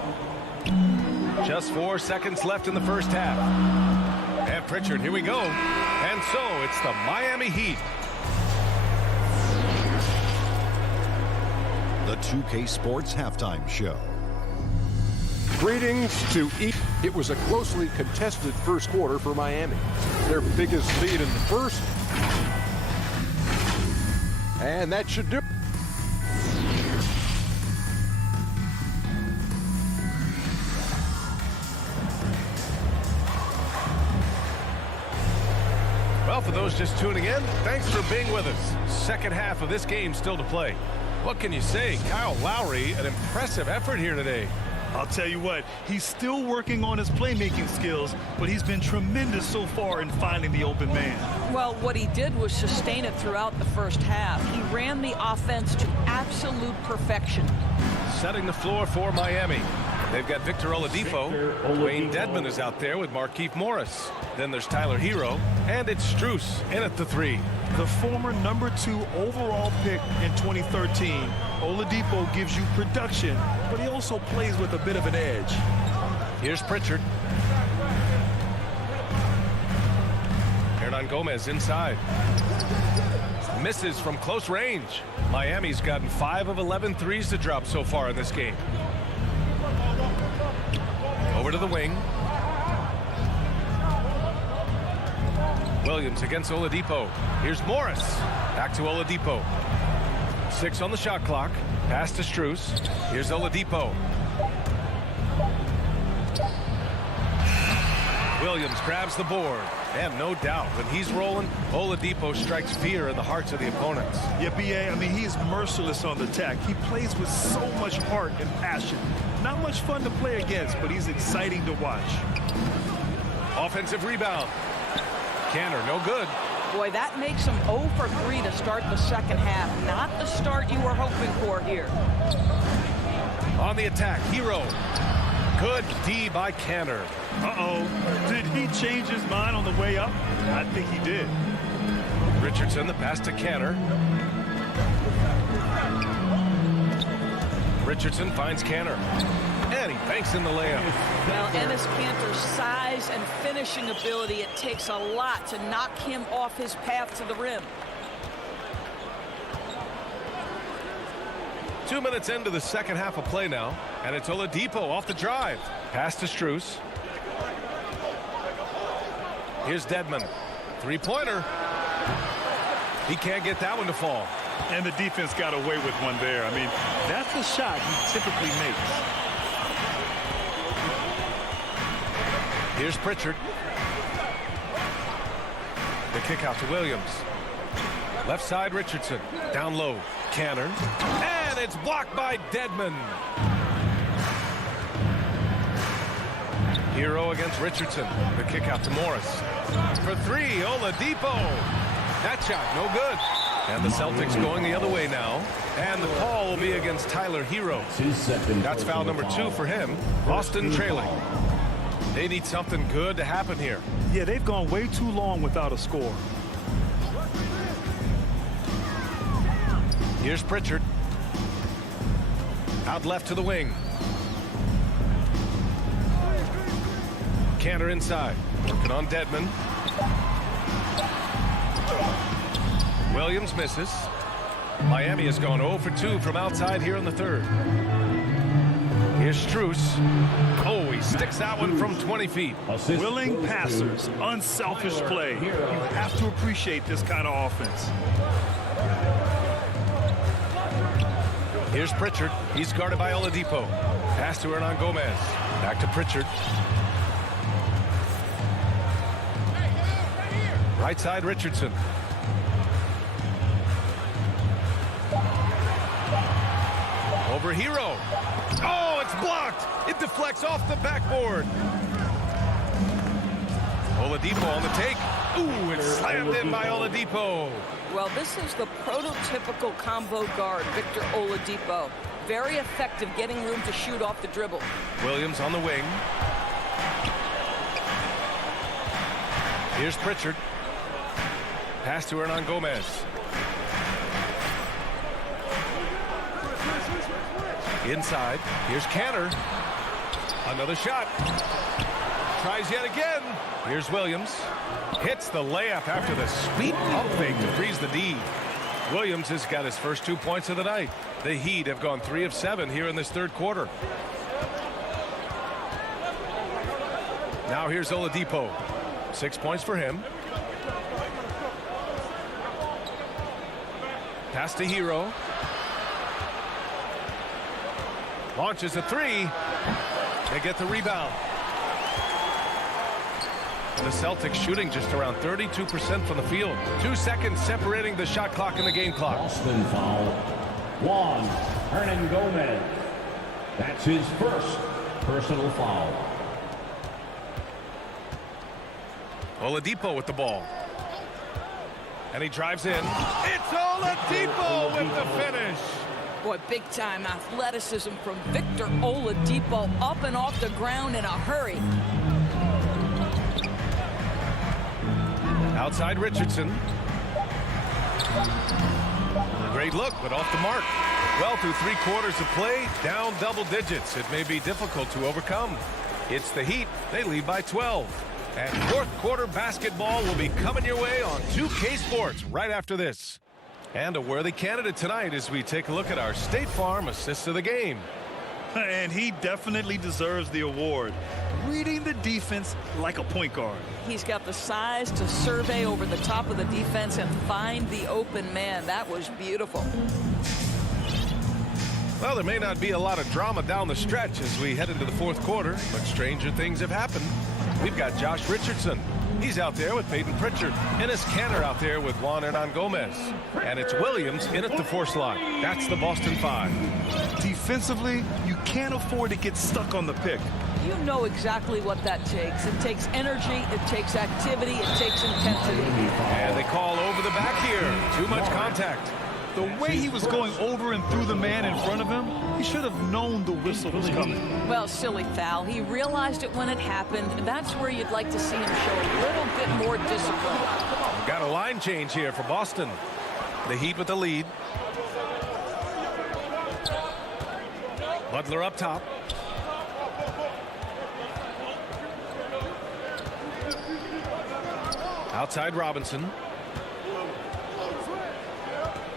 Just 4 seconds left in the first half. And Pritchard, here we go. And so it's the Miami Heat. The 2K Sports Halftime Show. Greetings to each. It was a closely contested first quarter for Miami. Their biggest lead in the first. And that should do it. Well, for those just tuning in, thanks for being with us. Second half of this game still to play. What can you say? Kyle Lowry, an impressive effort here today. I'll tell you what, he's still working on his playmaking skills, but he's been tremendous so far in finding the open man. Well, what he did was sustain it throughout the first half. He ran the offense to absolute perfection. Setting the floor for Miami. They've got Victor Oladipo. Dwayne Dedmon is out there with Markieff Morris. Then there's Tyler Hero. And it's Strus in at the 3. The former #2 overall pick in 2013, Oladipo gives you production, but he also plays with a bit of an edge. Here's Pritchard. Hernan Gomez inside. Misses from close range. Miami's gotten 5 of 11 threes to drop so far in this game. Over to the wing. Williams against Oladipo. Here's Morris. Back to Oladipo. 6 on the shot clock. Pass to Strus. Here's Oladipo. Williams grabs the board. And no doubt, when he's rolling, Oladipo strikes fear in the hearts of the opponents. Yeah, B.A., I mean, he's merciless on the attack. He plays with so much heart and passion. Not much fun to play against, but he's exciting to watch. Offensive rebound. Canner, no good. Boy, that makes him 0 for 3 to start the second half. Not the start you were hoping for here. On the attack, Hero. Good D by Canner. Uh-oh. Did he change his mind on the way up? I think he did. Richardson, the pass to Canner. Richardson finds Canner. And he banks in the layup. Well, Enes Kanter's size and finishing ability, it takes a lot to knock him off his path to the rim. 2 minutes into the second half of play now, and it's Oladipo off the drive. Pass to Strus. Here's Dedmon. Three-pointer. He can't get that one to fall. And the defense got away with one there. I mean, that's a shot he typically makes. Here's Pritchard. The kick out to Williams. Left side, Richardson. Down low, Canner. And it's blocked by Dedmon. Hero against Richardson. The kick out to Morris. For three, Oladipo. That shot, no good. And the Celtics going the other way now. And the call will be against Tyler Hero. That's foul number 2 for him. Boston trailing. They need something good to happen here. Yeah, they've gone way too long without a score. Here's Pritchard. Out left to the wing. Canner inside. Working on Dedmon. Williams misses. Miami has gone 0 for 2 from outside here in the third. Here's Strus. Oh, he sticks that one from 20 feet. Willing passers, unselfish play. You have to appreciate this kind of offense. Here's Pritchard. He's guarded by Oladipo. Pass to Hernan Gomez. Back to Pritchard. Right side, Richardson. Over Hero. Oh, it's blocked. It deflects off the backboard. Oladipo on the take. Ooh, it's slammed in by Oladipo. Well, this is the prototypical combo guard, Victor Oladipo. Very effective getting room to shoot off the dribble. Williams on the wing. Here's Pritchard. Pass to Hernan Gomez. Inside. Here's Canner. Another shot. Tries yet again. Here's Williams. Hits the layup after the sweet pump fake to freeze the D. Williams has got his first 2 points of the night. The Heat have gone 3 of 7 here in this third quarter. Now here's Oladipo. 6 points for him. Pass to Hero. Launches a three. They get the rebound. The Celtics shooting just around 32% from the field. 2 seconds separating the shot clock and the game clock. Boston foul. 1, Hernan Gomez. That's his first personal foul. Oladipo with the ball. And he drives in. It's Oladipo with the finish. Boy, big-time athleticism from Victor Oladipo, up and off the ground in a hurry. Outside Richardson. Great look, but off the mark. Well, through 3 quarters of play, down double digits. It may be difficult to overcome. It's the Heat. They lead by 12. And fourth quarter basketball will be coming your way on 2K Sports right after this. And a worthy candidate tonight as we take a look at our State Farm Assist of the Game. And he definitely deserves the award. Reading the defense like a point guard. He's got the size to survey over the top of the defense and find the open man. That was beautiful. Well, there may not be a lot of drama down the stretch as we head into the fourth quarter, but stranger things have happened. We've got Josh Richardson. He's out there with Peyton Pritchard. Ennis Canner out there with Juan Hernan Gomez. And it's Williams in at the 4 slot. That's the Boston 5. Defensively, you can't afford to get stuck on the pick. You know exactly what that takes. It takes energy, it takes activity, it takes intensity. And they call over the back here. Too much contact. The way he was going over and through the man in front of him, he should have known the whistle was coming. Well, silly foul. He realized it when it happened. That's where you'd like to see him show a little bit more discipline. Got a line change here for Boston. The Heat with the lead. Butler up top. Outside Robinson.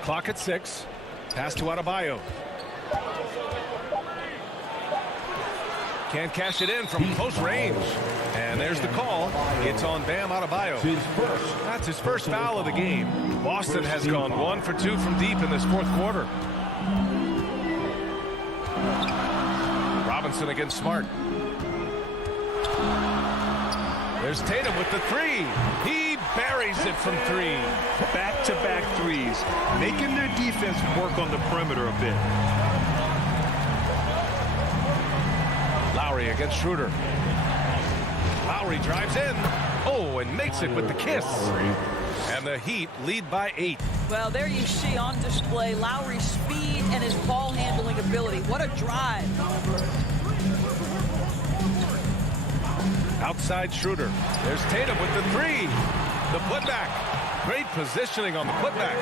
Clock at 6. Pass to Adebayo. Can't cash it in from close range. And there's the call. It's on Bam Adebayo. That's his first foul of the game. Boston has gone 1 for 2 from deep in this 4th quarter. Robinson against Smart. There's Tatum with the 3. He buries it from 3. Back-to-back threes, making their defense work on the perimeter a bit. Lowry against Schroeder. Lowry drives in. Oh, and makes it with the kiss. And the Heat lead by 8. Well, there you see on display Lowry's speed and his ball handling ability. What a drive. Outside Schroeder. There's Tatum with the 3. The putback. Great positioning on the putback.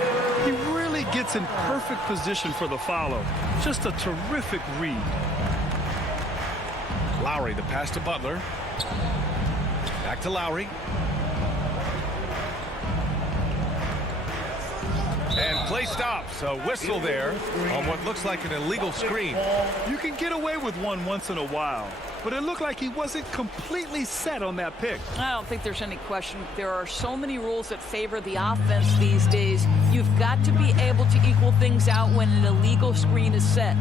He really gets in perfect position for the follow. Just a terrific read. Lowry, the pass to Butler. Back to Lowry. And play stops. A whistle there on what looks like an illegal screen. You can get away with one once in a while, but it looked like he wasn't completely set on that pick. I don't think there's any question. There are so many rules that favor the offense these days. You've got to be able to equal things out when an illegal screen is set.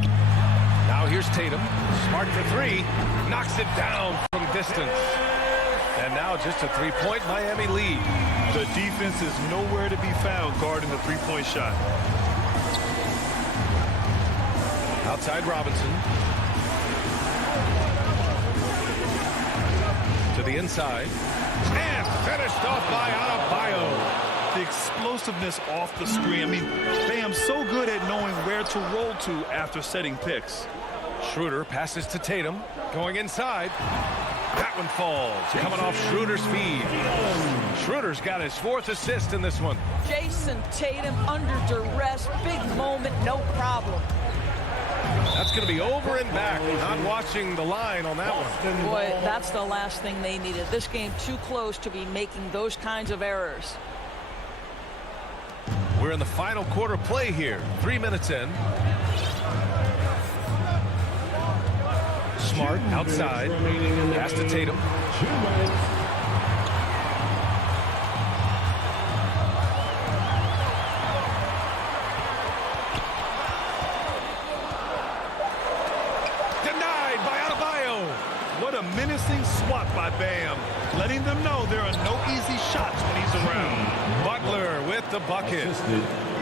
Now here's Tatum. Smart for 3. Knocks it down from distance. And now just a 3-point Miami lead. The defense is nowhere to be found guarding the 3-point shot. Outside Robinson. To the inside. And finished off by Adebayo. The explosiveness off the screen. I mean, Bam's so good at knowing where to roll to after setting picks. Schroeder passes to Tatum. Going inside. That one falls. Coming off Schroeder's feed. Schroeder's got his 4th assist in this one. Jason Tatum under duress. Big moment, no problem. That's going to be over and back. Not watching the line on that one. Boy, that's the last thing they needed. This game too close to be making those kinds of errors. We're in the final quarter play here. 3 minutes in. Smart outside. Pass to Tatum. Denied by Adebayo. What a menacing swat by Bam. Letting them know there are no easy shots when he's around. Butler with the bucket.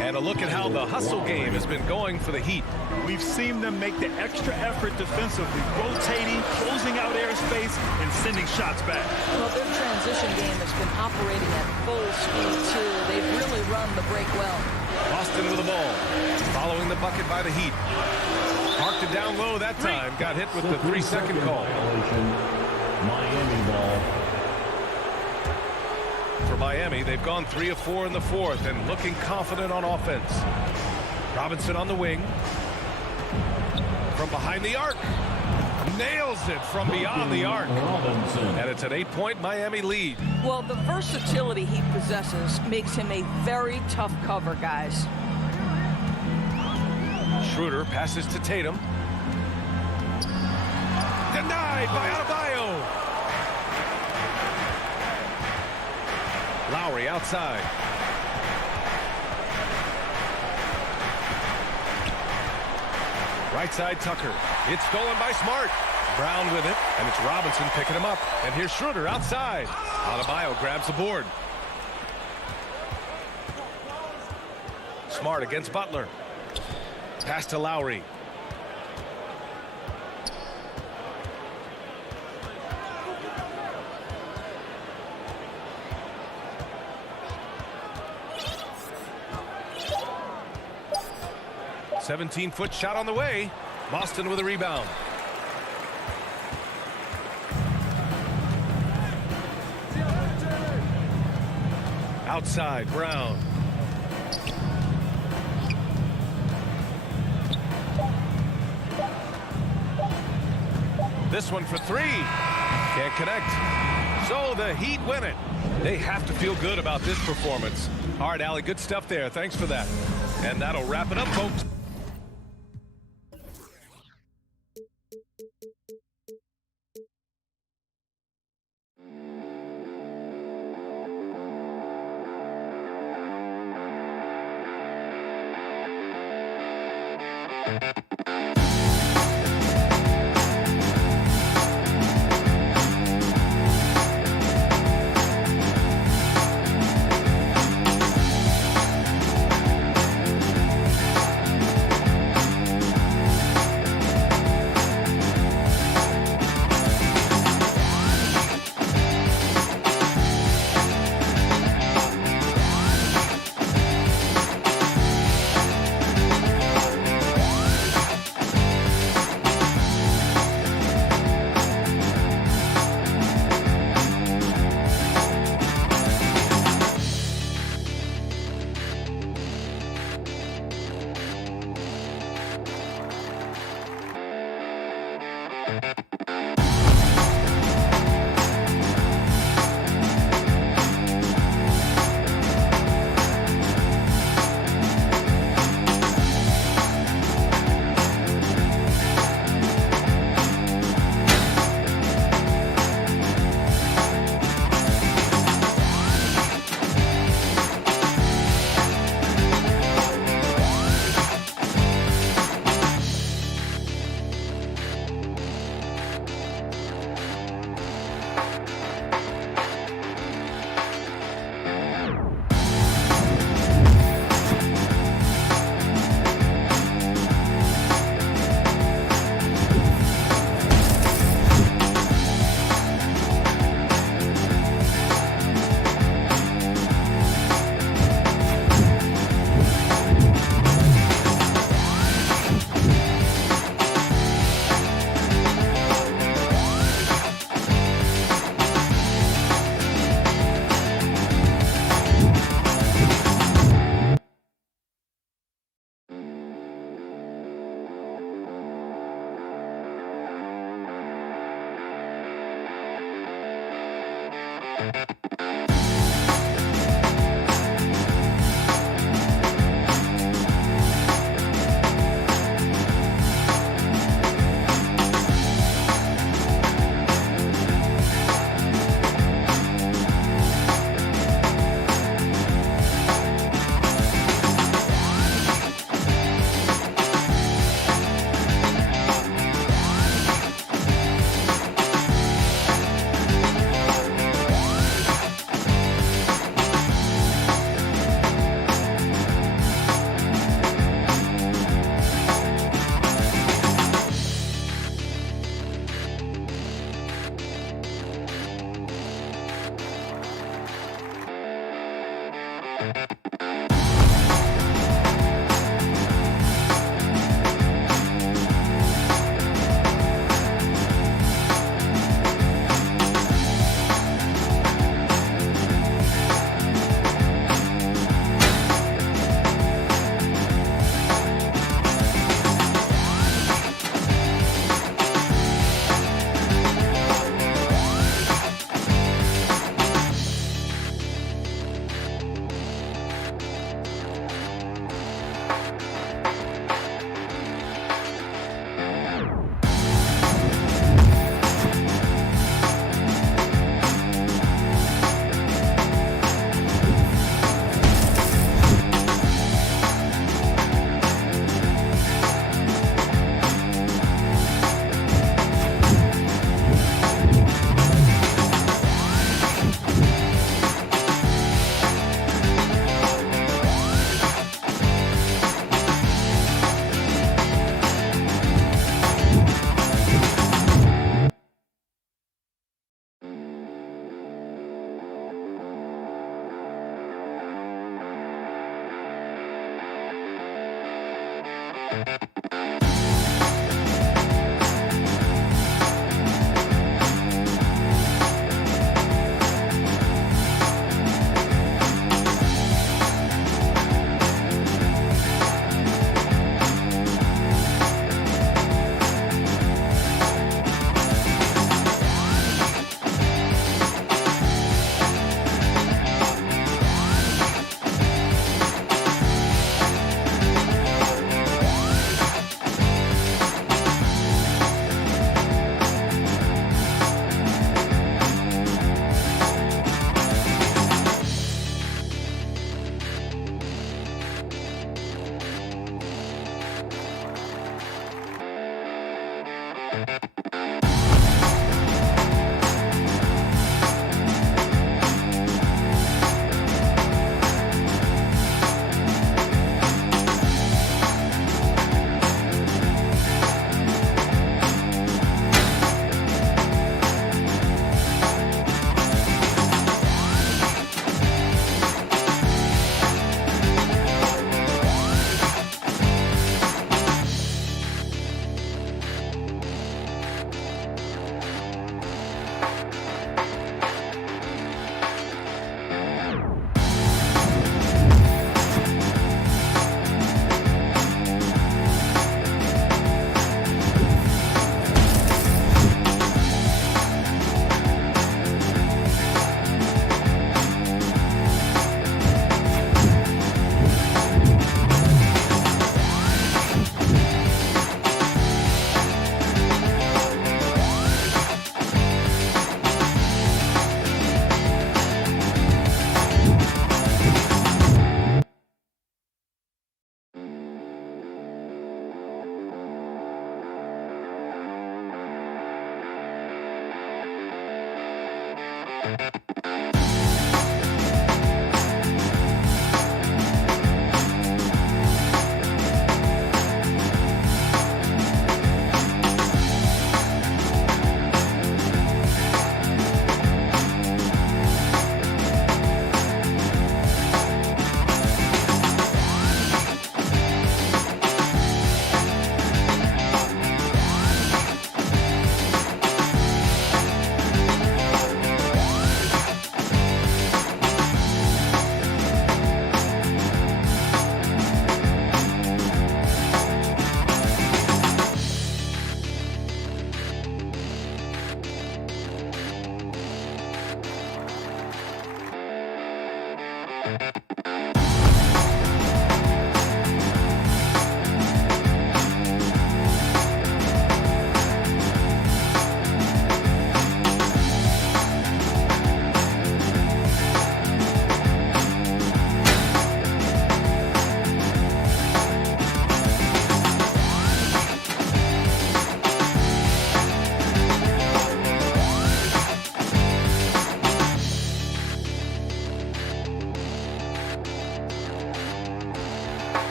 And a look at how the hustle game has been going for the Heat. We've seen them make the extra effort defensively, rotating, closing out airspace, and sending shots back. Well, their transition game has been operating at full speed, too. They've really run the break well. Boston with the ball. Following the bucket by the Heat. Marked it down low that time. Got hit with the 3-second call. Miami ball. For Miami, they've gone 3 of 4 in the 4th and looking confident on offense. Robinson on the wing. From behind the arc. Nails it from beyond the arc. And it's an 8-point Miami lead. Well, the versatility he possesses makes him a very tough cover, guys. Schroeder passes to Tatum. Denied by Adebayo. Lowry outside. Right side Tucker. It's stolen by Smart. Brown with it, and it's Robinson picking him up. And here's Schroeder outside. Adebayo grabs the board. Smart against Butler. Pass to Lowry. "17-foot shot on the way." Boston with a rebound. Outside, Brown. This one for three. Can't connect. So the Heat win it. They have to feel good about this performance. All right, Allie, good stuff there. Thanks for that. And that'll wrap it up, folks.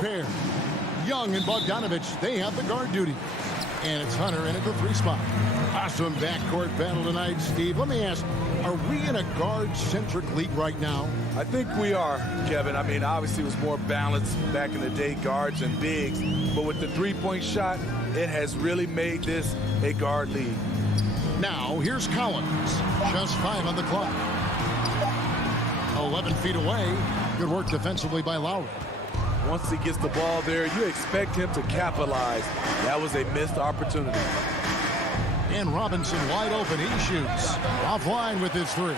Pair. Young and Bogdanovich, they have the guard duty. And it's Hunter in at the 3 spot. Awesome backcourt battle tonight, Steve. Let me ask, are we in a guard-centric league right now? I think we are, Kevin. I mean, obviously it was more balanced back in the day, guards and bigs. But with the three-point shot, it has really made this a guard league. Now, here's Collins. Just 5 on the clock. 11 feet away. Good work defensively by Lowry. Once he gets the ball there, you expect him to capitalize. That was a missed opportunity. And Robinson wide open. He shoots. Offline with his 3.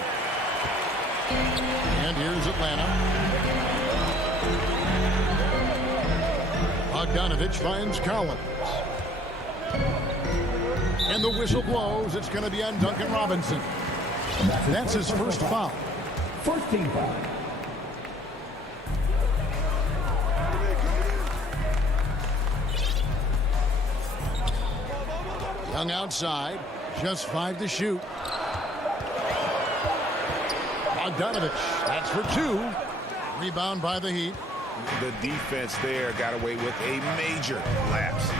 And here's Atlanta. Bogdanovich finds Collins. And the whistle blows. It's going to be on Duncan Robinson. That's his first foul. First team foul. Young outside, just 5 to shoot. Bogdanovich, that's for 2. Rebound by the Heat. The defense there got away with a major lapse.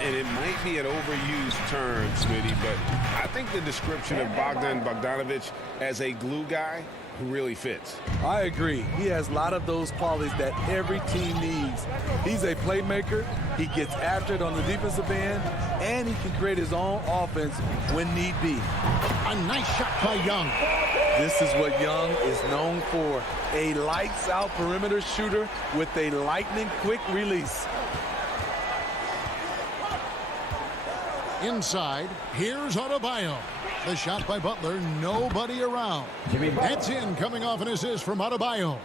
And it might be an overused term, Smitty, but I think the description of Bogdanovich as a glue guy who really fits. I agree. He has a lot of those qualities that every team needs. He's a playmaker. He gets after it on the defensive end, and he can create his own offense when need be. A nice shot by Young. This is what Young is known for. A lights-out perimeter shooter with a lightning-quick release. Inside, here's Adebayo. The shot by Butler, nobody around. That's in, coming off an assist from Adebayo.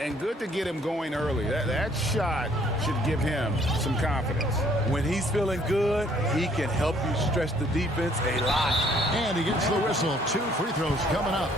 And good to get him going early. That shot should give him some confidence. When he's feeling good, he can help you stretch the defense a lot. And he gets the whistle. 2 free throws coming up.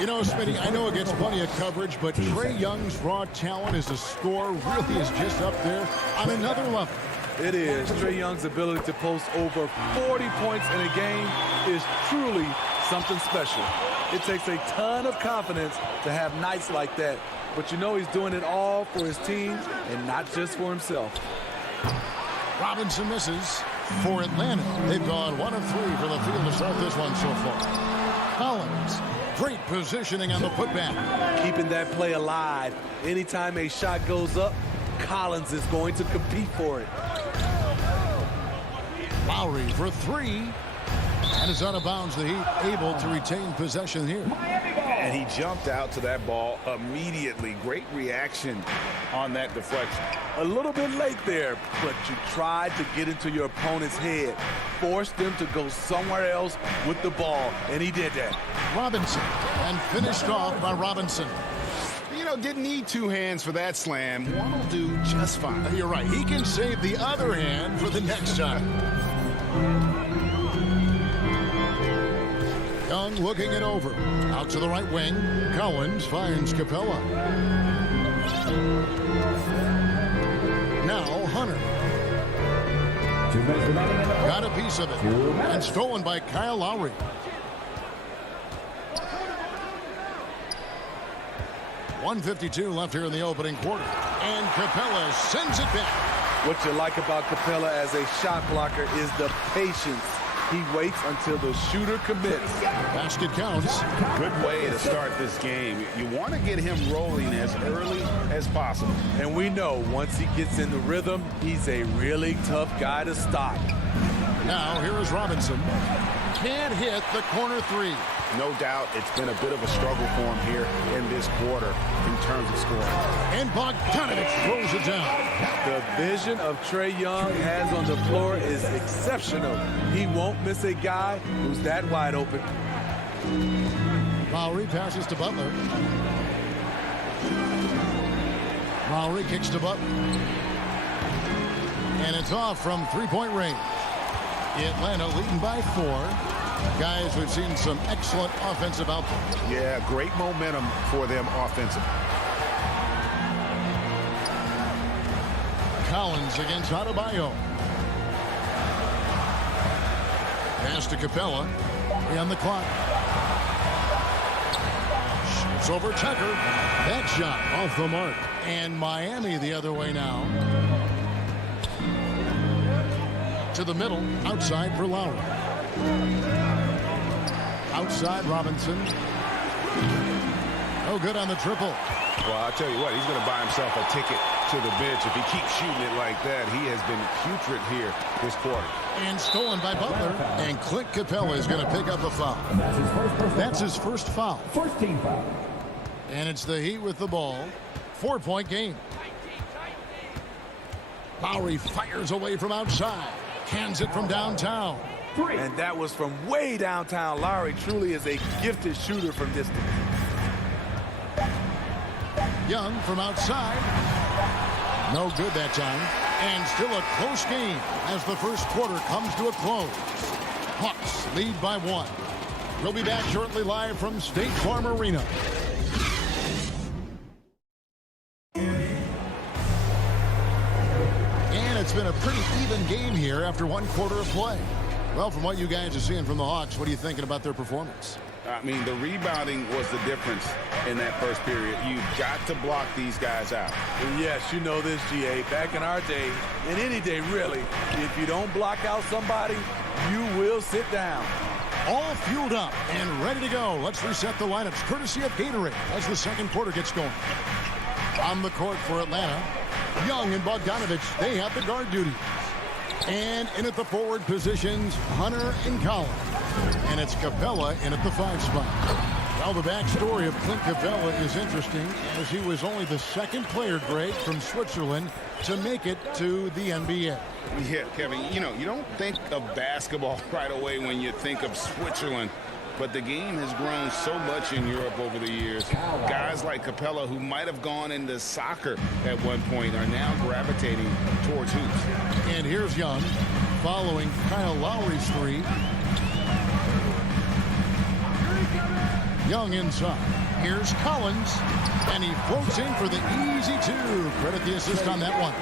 You know, Smitty, I know it gets plenty of coverage, but Trae Young's raw talent as a scorer really is just up there on another level. It is. Trae Young's ability to post over 40 points in a game is truly something special. It takes a ton of confidence to have nights like that. But you know he's doing it all for his team and not just for himself. Robinson misses for Atlanta. They've gone 1 of 3 from the field to start this one so far. Collins, great positioning on the putback. Keeping that play alive. Anytime a shot goes up, Collins is going to compete for it. Lowry for 3. And is out of bounds. The Heat able to retain possession here. And he jumped out to that ball immediately. Great reaction on that deflection. A little bit late there, but you tried to get into your opponent's head. Forced them to go somewhere else with the ball, and he did that. Robinson, and finished off by Robinson. You know, didn't need 2 hands for that slam. One will do just fine. You're right. He can save the other hand for the next time. Young looking it over. Out to the right wing. Collins finds Capella. Now Hunter. Got a piece of it. And stolen by Kyle Lowry. .152 left here in the opening quarter. And Capella sends it back. What you like about Capella as a shot blocker is the patience. He waits until the shooter commits. Basket counts. Good way to start this game. You want to get him rolling as early as possible. And we know once he gets in the rhythm, he's a really tough guy to stop. Now here is Robinson. Can't hit the corner 3. No doubt it's been a bit of a struggle for him here in this quarter in terms of scoring. And Bogdanovich throws it down. The vision of Trae Young has on the floor is exceptional. He won't miss a guy who's that wide open. Lowry passes to Butler. Lowry kicks to Butler. And it's off from 3-point range. Atlanta leading by 4. Guys, we've seen some excellent offensive output. Yeah, great momentum for them offensively. Collins against Adebayo. Pass to Capella. On the clock. Shoots over Tucker. That shot off the mark. And Miami the other way now. To the middle. Outside for Lowry. Outside Robinson. No good on the triple. Well, I'll tell you what, he's going to buy himself a ticket to the bench. If he keeps shooting it like that, he has been putrid here this quarter. And stolen by Butler. And Clint Capella is going to pick up a foul. That's his first foul. First team foul. And it's the Heat with the ball. 4-point game. Lowry fires away from outside. Hands it from downtown. And that was from way downtown. Lowry truly is a gifted shooter from distance. Young from outside. No good that time. And still a close game as the first quarter comes to a close. Hawks lead by 1. We'll be back shortly live from State Farm Arena. And it's been a pretty even game here after 1 quarter of play. Well, from what you guys are seeing from the Hawks, what are you thinking about their performance? I mean, the rebounding was the difference in that first period. You've got to block these guys out. And yes, you know this, GA. Back in our day, and any day really, if you don't block out somebody, you will sit down. All fueled up and ready to go. Let's reset the lineups courtesy of Gatorade as the second quarter gets going. On the court for Atlanta, Young and Bogdanovich, they have the guard duty. And in at the forward positions, Hunter and Collins. And it's Capella in at the 5 spot. Well, the backstory of Clint Capella is interesting, as he was only the second player, Greg, from Switzerland to make it to the NBA. Yeah, Kevin, you know, you don't think of basketball right away when you think of Switzerland, but the game has grown so much in Europe over the years. Guys like Capella, who might have gone into soccer at one point, are now gravitating towards hoops. And here's Young following Kyle Lowry's three. Young inside. Here's Collins, and he floats in for the easy two. Credit the assist on that one.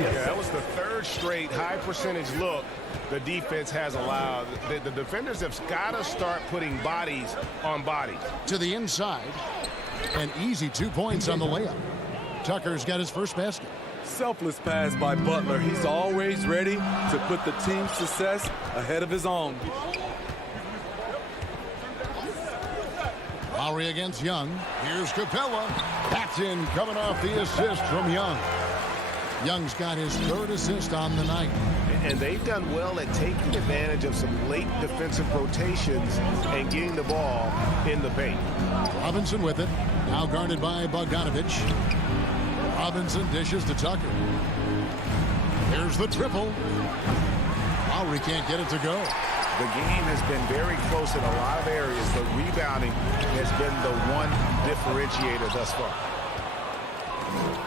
Yeah, that was the third straight high percentage look the defense has allowed. The defenders have got to start putting bodies on bodies. To the inside. An easy 2 points on the layup. Tucker's got his first basket. Selfless pass by Butler. He's always ready to put the team's success ahead of his own. Lowry against Young. Here's Capella. That's in, coming off the assist from Young. Young's got his third assist on the night. And they've done well at taking advantage of some late defensive rotations and getting the ball in the paint. Robinson with it. Now guarded by Bogdanovich. Robinson dishes to Tucker. Here's the triple. Lowry can't get it to go. The game has been very close in a lot of areas. The rebounding has been the one differentiator thus far.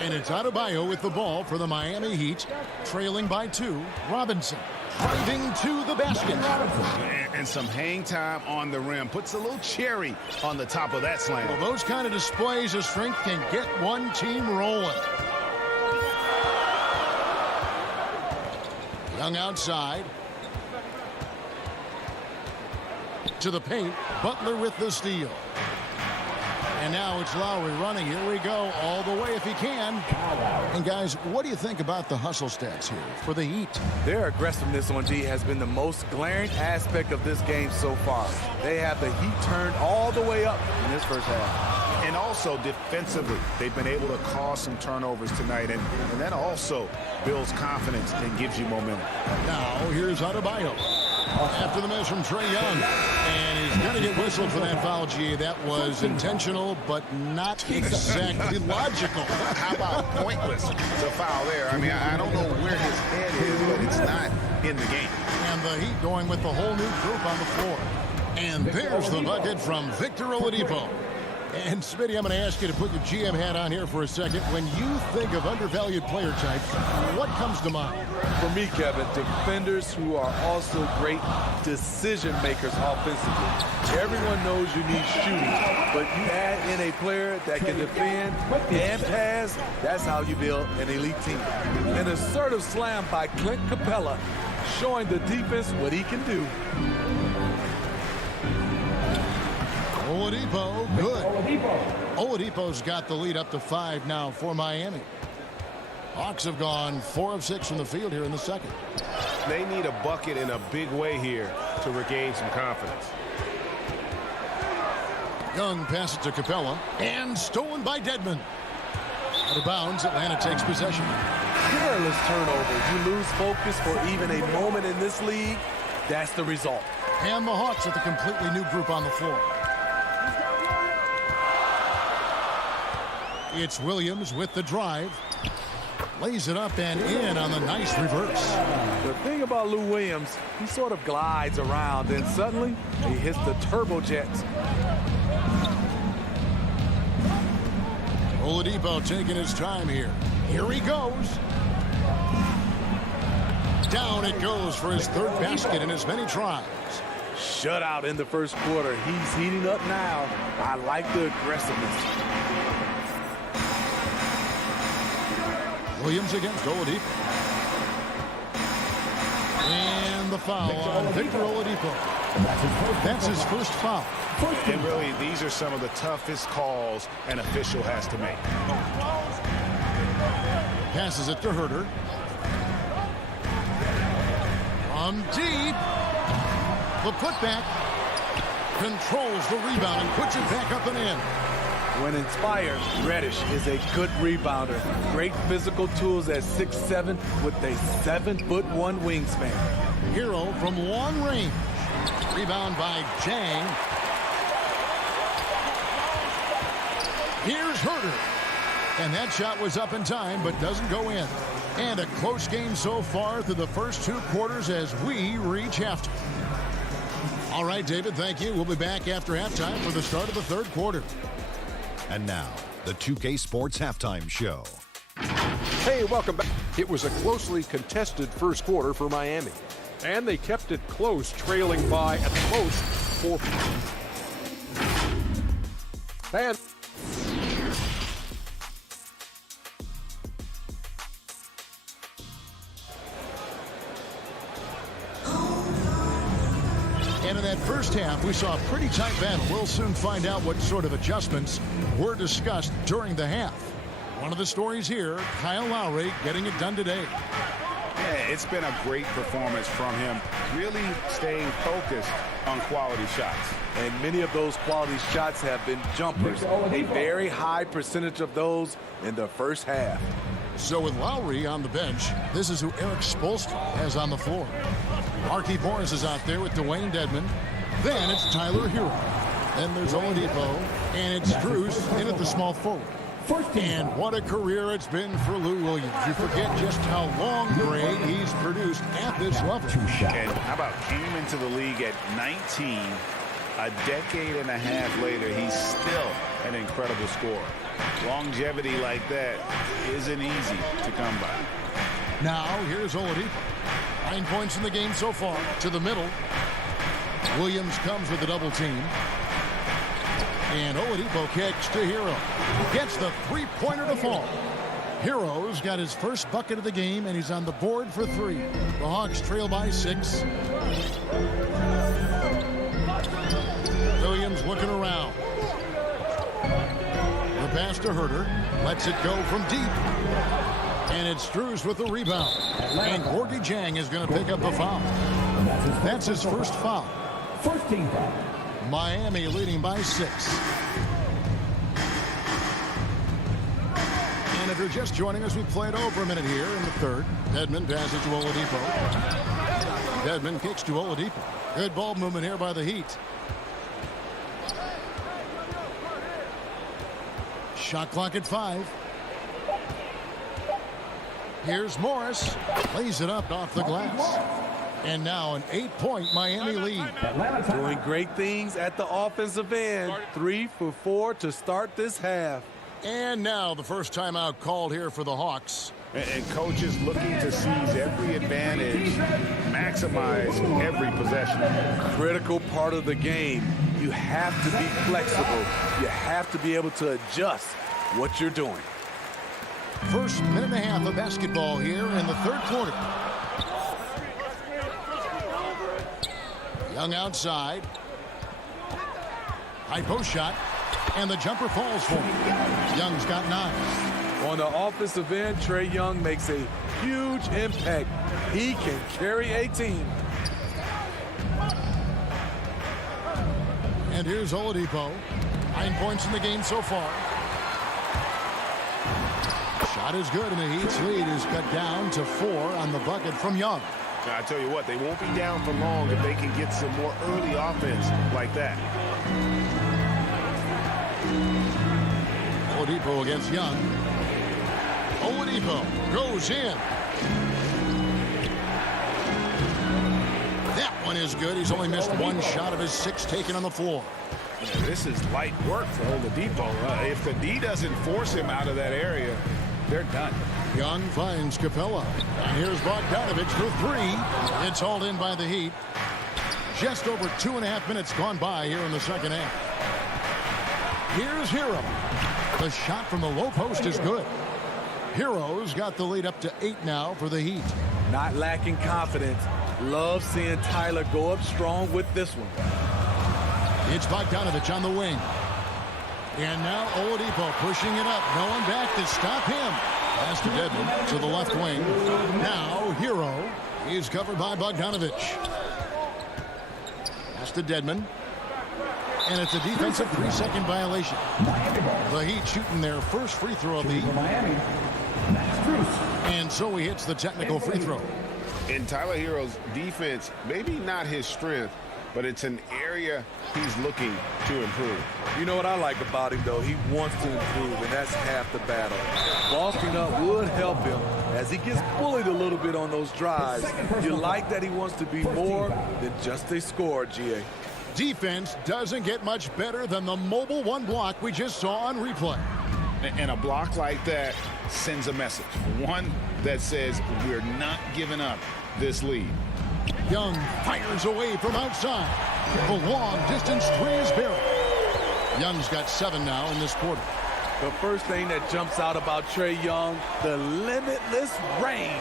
And it's Adebayo with the ball for the Miami Heat, trailing by 2. Robinson driving to the basket. And some hang time on the rim. Puts a little cherry on the top of that slam. Well, those kind of displays of strength can get one team rolling. Young outside. To the paint. Butler with the steal. And now it's Lowry running. Here we go. All the way if he can. And guys, what do you think about the hustle stats here for the Heat? Their aggressiveness on D has been the most glaring aspect of this game so far. They have the Heat turned all the way up in this first half. And also defensively, they've been able to cause some turnovers tonight. And that also builds confidence and gives you momentum. Now here's Adebayo. After the miss from Trae Young. And he's going to get whistled for that foul, G. That was intentional, but not exactly logical. How about pointless to foul there? I mean, I don't know where his head is, but it's not in the game. And the Heat going with the whole new group on the floor. And there's the bucket from Victor Oladipo. And, Smitty, I'm going to ask you to put your GM hat on here for a second. When you think of undervalued player types, what comes to mind? For me, Kevin, defenders who are also great decision makers offensively. Everyone knows you need shooting, but you add in a player that can defend and pass, that's how you build an elite team. An assertive slam by Clint Capella, showing the defense what he can do. Oladipo, good. Oladipo's got the lead up to 5 now for Miami. Hawks have gone 4 of 6 from the field here in the second. They need a bucket in a big way here to regain some confidence. Young passes to Capella, and stolen by Dedmon. Out of bounds, Atlanta takes possession. Careless turnover. You lose focus for even a moment in this league. That's the result. And the Hawks with a completely new group on the floor. It's Williams with the drive. Lays it up and in on the nice reverse. The thing about Lou Williams, he sort of glides around, and suddenly he hits the turbojets. Oladipo taking his time here. Here he goes. Down it goes for his third basket in as many tries. Shutout in the first quarter. He's heating up now. I like the aggressiveness. Williams against Oladipo. And the foul on Victor Oladipo. That's his first foul. And really, these are some of the toughest calls an official has to make. Passes it to Herter. From deep. The putback. Controls the rebound and puts it back up and in. When inspired, Reddish is a good rebounder. Great physical tools at 6'7" with a 7'1" wingspan. Hero from long range. Rebound by Jang. Here's Herter. And that shot was up in time, but doesn't go in. And a close game so far through the first 2 quarters as we reach halftime. All right, David, thank you. We'll be back after halftime for the start of the 3rd quarter. And now, the 2K Sports Halftime Show. Hey, welcome back. It was a closely contested first quarter for Miami. And they kept it close, trailing by at the most 4 points. And in that first half, we saw a pretty tight battle. We'll soon find out what sort of adjustments were discussed during the half. One of the stories here, Kyle Lowry getting it done today. Yeah, it's been a great performance from him, really staying focused on quality shots. And many of those quality shots have been jumpers. A very high percentage of those in the first half. So with Lowry on the bench, this is who Eric Spoelstra has on the floor. Markieff Morris is out there with Dwayne Dedmon. Then it's Tyler Hero. Then there's Oladipo. And it's Strus in at the small forward. And what a career it's been for Lou Williams. You forget just how long, Greg, he's produced at this level. And how about came into the league at 19. A decade and a half later, he's still an incredible scorer. Longevity like that isn't easy to come by. Now, here's Oladipo. 9 points in the game so far. To the middle. Williams comes with a double team. And Oladipo kicks to Hero. Gets the three-pointer to fall. Hero's got his first bucket of the game, and he's on the board for 3. The Hawks trail by 6. Williams looking around. The pass to Herter. Lets it go from deep. And it's Strus with the rebound. And Gorgie Jang is going to pick up the foul. That's his first foul. First team foul. Miami leading by 6. And if you're just joining us, we played over a minute here in the 3rd. Dedmon passes to Oladipo. Dedmon kicks to Oladipo. Good ball movement here by the Heat. Shot clock at 5. Here's Morris. Lays it up off the glass. And now an 8-point Miami lead. Doing great things at the offensive end. 3 for 4 to start this half. And now the first timeout called here for the Hawks. And coaches looking to seize every advantage, maximize every possession. Critical part of the game. You have to be flexible. You have to be able to adjust what you're doing. First minute and a half of basketball here in the 3rd quarter. Young outside. High post shot. And the jumper falls for him. Young's got 9. On the offensive end, Trae Young makes a huge impact. He can carry a team. And here's Oladipo. 9 points in the game so far. Shot is good, and the Heat's lead is cut down to 4 on the bucket from Young. I tell you what, they won't be down for long if they can get some more early offense like that. Oladipo against Young. Oladipo goes in. That one is good. He's only missed 1 shot of his 6 taken on the floor. This is light work for Oladipo. If the D doesn't force him out of that area, they're done. Young finds Capella. And here's Bogdanovich for 3. It's hauled in by the Heat. Just over 2.5 minutes gone by here in the second half. Here's Hero. The shot from the low post is good. Hero's got the lead up to 8 now for the Heat. Not lacking confidence. Love seeing Tyler go up strong with this one. It's Bogdanovich on the wing. And now Oladipo pushing it up. No one back to stop him. Pass to Dedmon to the left wing. Now Hero. He's covered by Bogdanovich. Pass to Dedmon. And it's a defensive 3-second violation. The Heat shooting their first free throw of the evening. And so he hits the technical free throw. In Tyler Hero's defense, maybe not his strength, but it's an area he's looking to improve. You know what I like about him, though? He wants to improve, and that's half the battle. Bossing up would help him as he gets bullied a little bit on those drives. You like that he wants to be more than just a scorer, GA. Defense doesn't get much better than the mobile one block we just saw on replay. And a block like that sends a message. One that says we're not giving up this lead. Young fires away from outside. The long distance three is buried. Young's got 7 now in this quarter. The first thing that jumps out about Trae Young, the limitless range.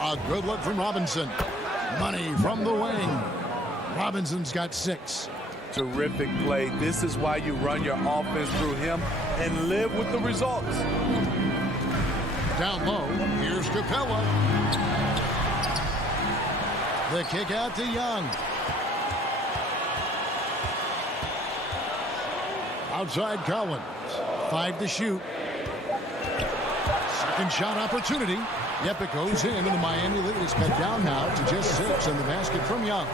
A good look from Robinson. Money from the wing. Robinson's got 6. Terrific play. This is why you run your offense through him and live with the results. Down low, here's Capella. The kick out to Young. Outside Collins. 5 to shoot. Second shot opportunity. Yep, it goes in, and the Miami lead is cut down now to just 6 in the basket from Young.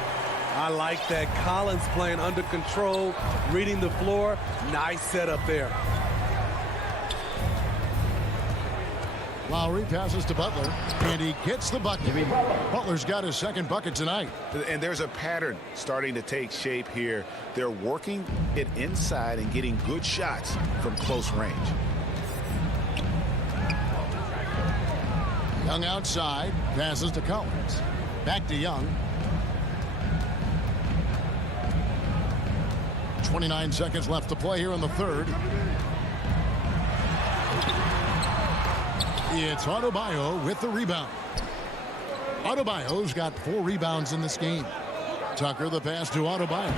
I like that. Collins playing under control, reading the floor. Nice setup there. Lowry passes to Butler, and he gets the bucket. Butler's got his second bucket tonight. And there's a pattern starting to take shape here. They're working it inside and getting good shots from close range. Young outside, passes to Collins. Back to Young. 29 seconds left to play here in the third. It's Adebayo with the rebound. Adebayo's got 4 rebounds in this game. Tucker the pass to Adebayo.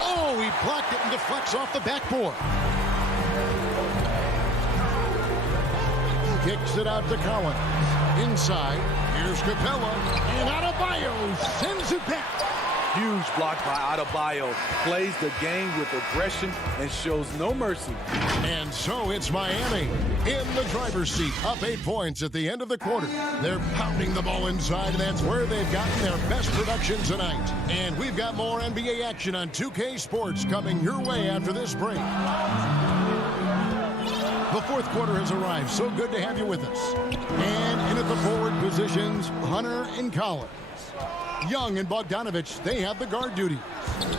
Oh, he blocked it and deflects off the backboard. Kicks it out to Collins. Inside, here's Capella. And Adebayo sends it back. Huge block by Adebayo. Plays the game with aggression and shows no mercy. And so it's Miami in the driver's seat, up 8 points at the end of the quarter. They're pounding the ball inside, and that's where they've gotten their best production tonight. And we've got more NBA action on 2K Sports coming your way after this break. The fourth quarter has arrived. So good to have you with us. And in at the forward positions, Hunter and Collins. Young and Bogdanovich, they have the guard duties.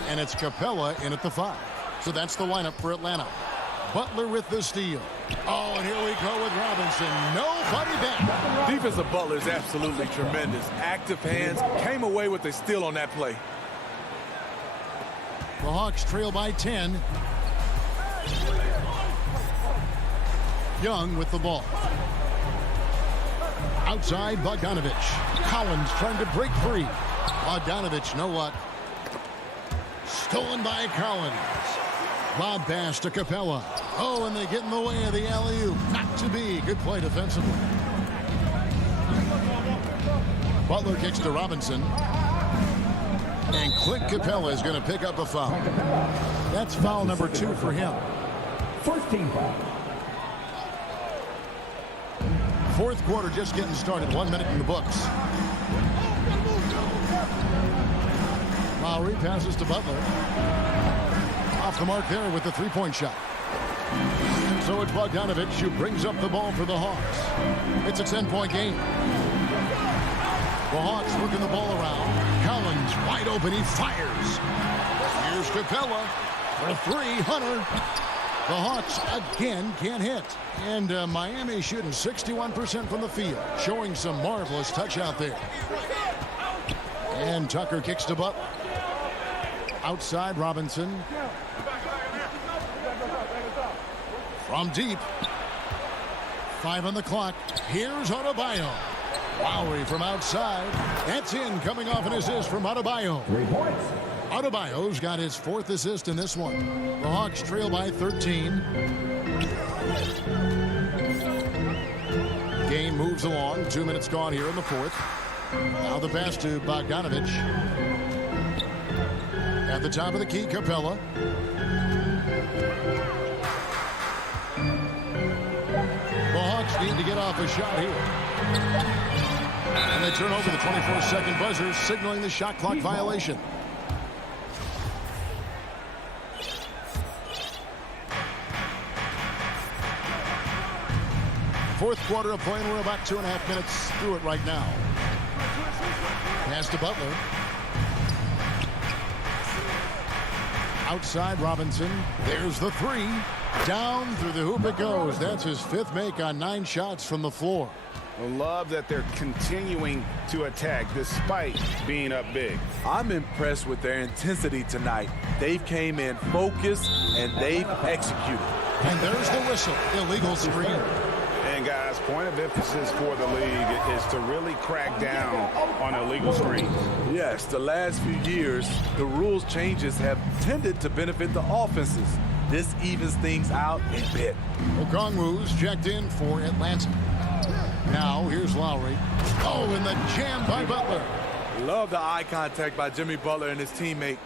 And it's Capella in at the 5. So that's the lineup for Atlanta. Butler with the steal. Oh, and here we go with Robinson. Nobody back. Defensive Butler is absolutely tremendous. Active hands, came away with a steal on that play. The Hawks trail by 10. Young with the ball. Outside, Bogdanovich. Collins trying to break free. Bogdanovich, no luck. Stolen by Collins. Lob pass to Capella. Oh, and they get in the way of the alley-oop. Not to be. Good play defensively. Butler kicks to Robinson. And Clint Capella is going to pick up a foul. That's foul number 2 for him. First team foul. Fourth quarter just getting started. 1 minute in the books. Lowry passes to Butler. Off the mark there with the three-point shot. So it's Bogdanovich who brings up the ball for the Hawks. It's a 10-point game. The Hawks working the ball around. Collins wide open. He fires. Here's Capella for 3. Hunter. The Hawks again can't hit. And Miami shooting 61% from the field. Showing some marvelous touch out there. And Tucker kicks to Butler. Outside Robinson. From deep. 5 on the clock. Here's Adebayo. Lowry from outside. That's in, coming off an assist from Adebayo. 3 points. Adebayo's got his 4th assist in this one. The Hawks trail by 13. Game moves along. 2 minutes gone here in the 4th. Now the pass to Bogdanovich. At the top of the key, Capella. The Hawks need to get off a shot here. And they turn over the 24-second buzzer, signaling the shot clock violation. Fourth quarter of play, and we're about 2.5 minutes through it right now. Pass to Butler. Outside Robinson. There's the three. Down through the hoop it goes. That's his fifth make on 9 shots from the floor. I love that they're continuing to attack despite being up big. I'm impressed with their intensity tonight. They've came in focused and they've executed. And there's the whistle. Illegal screen. And guys, point of emphasis for the league is to really crack down on illegal screens. Yes, the last few years, the rules changes have tended to benefit the offenses. This evens things out a bit. Okongwu's checked in for Atlanta. Now here's Lowry. Oh, and the jam by Butler. Love the eye contact by Jimmy Butler and his teammate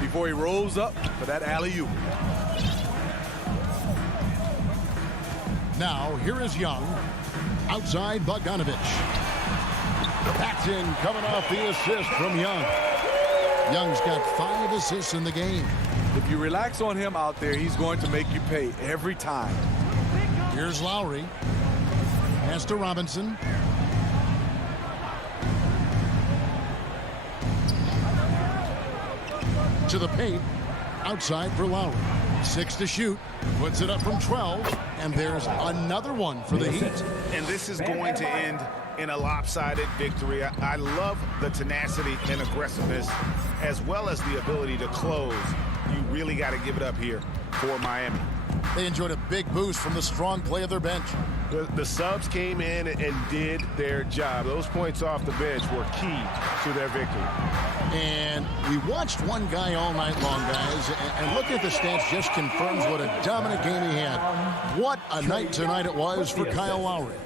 before he rolls up for that alley-oop. Now here is Young. Outside Bogdanovich. That's in, coming off the assist from Young. Young's got 5 assists in the game. If you relax on him out there, he's going to make you pay every time. Here's Lowry. Pass to Robinson. To the paint. Outside for Lowry. 6 to shoot. Puts it up from 12. And there's another one for the Heat. And this is going to end in a lopsided victory. I love the tenacity and aggressiveness as well as the ability to close. You really got to give it up here for Miami. They enjoyed a big boost from the strong play of their bench. The subs came in and did their job. Those points off the bench were key to their victory. And we watched one guy all night long, guys, and looking at the stats just confirms what a dominant game he had. What a night tonight it was for Kyle Lowry.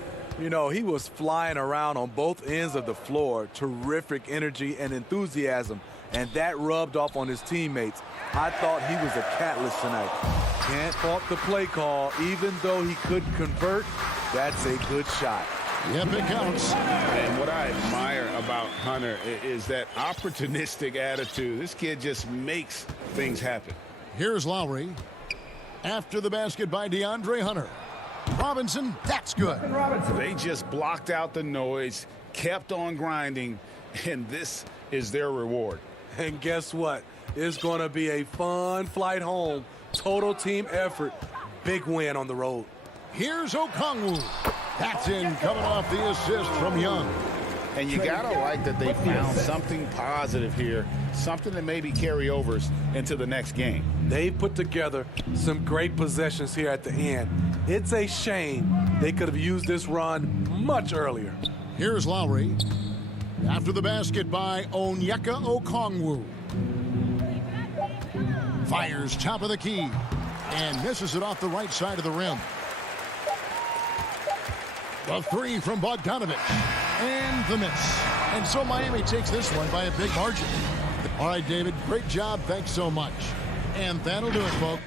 You know, he was flying around on both ends of the floor. Terrific energy and enthusiasm, and that rubbed off on his teammates. I thought he was a catalyst tonight. Can't fault the play call. Even though he couldn't convert, that's a good shot. Yep, it counts. And what I admire about Hunter is that opportunistic attitude. This kid just makes things happen. Here's Lowry. After the basket by DeAndre Hunter. Robinson, that's good. They just blocked out the noise, kept on grinding, and this is their reward. And guess what? It's going to be a fun flight home. Total team effort. Big win on the road. Here's Okongwu. That's in, coming off the assist from Young. And you got to like that they found something positive here, something that maybe carry overs into the next game. They put together some great possessions here at the end. It's a shame they could have used this run much earlier. Here's Lowry. After the basket by Onyeka Okongwu. Fires top of the key and misses it off the right side of the rim. The three from Bogdanovich and the miss. And so Miami takes this one by a big margin. All right, David, great job. Thanks so much. And that'll do it, folks.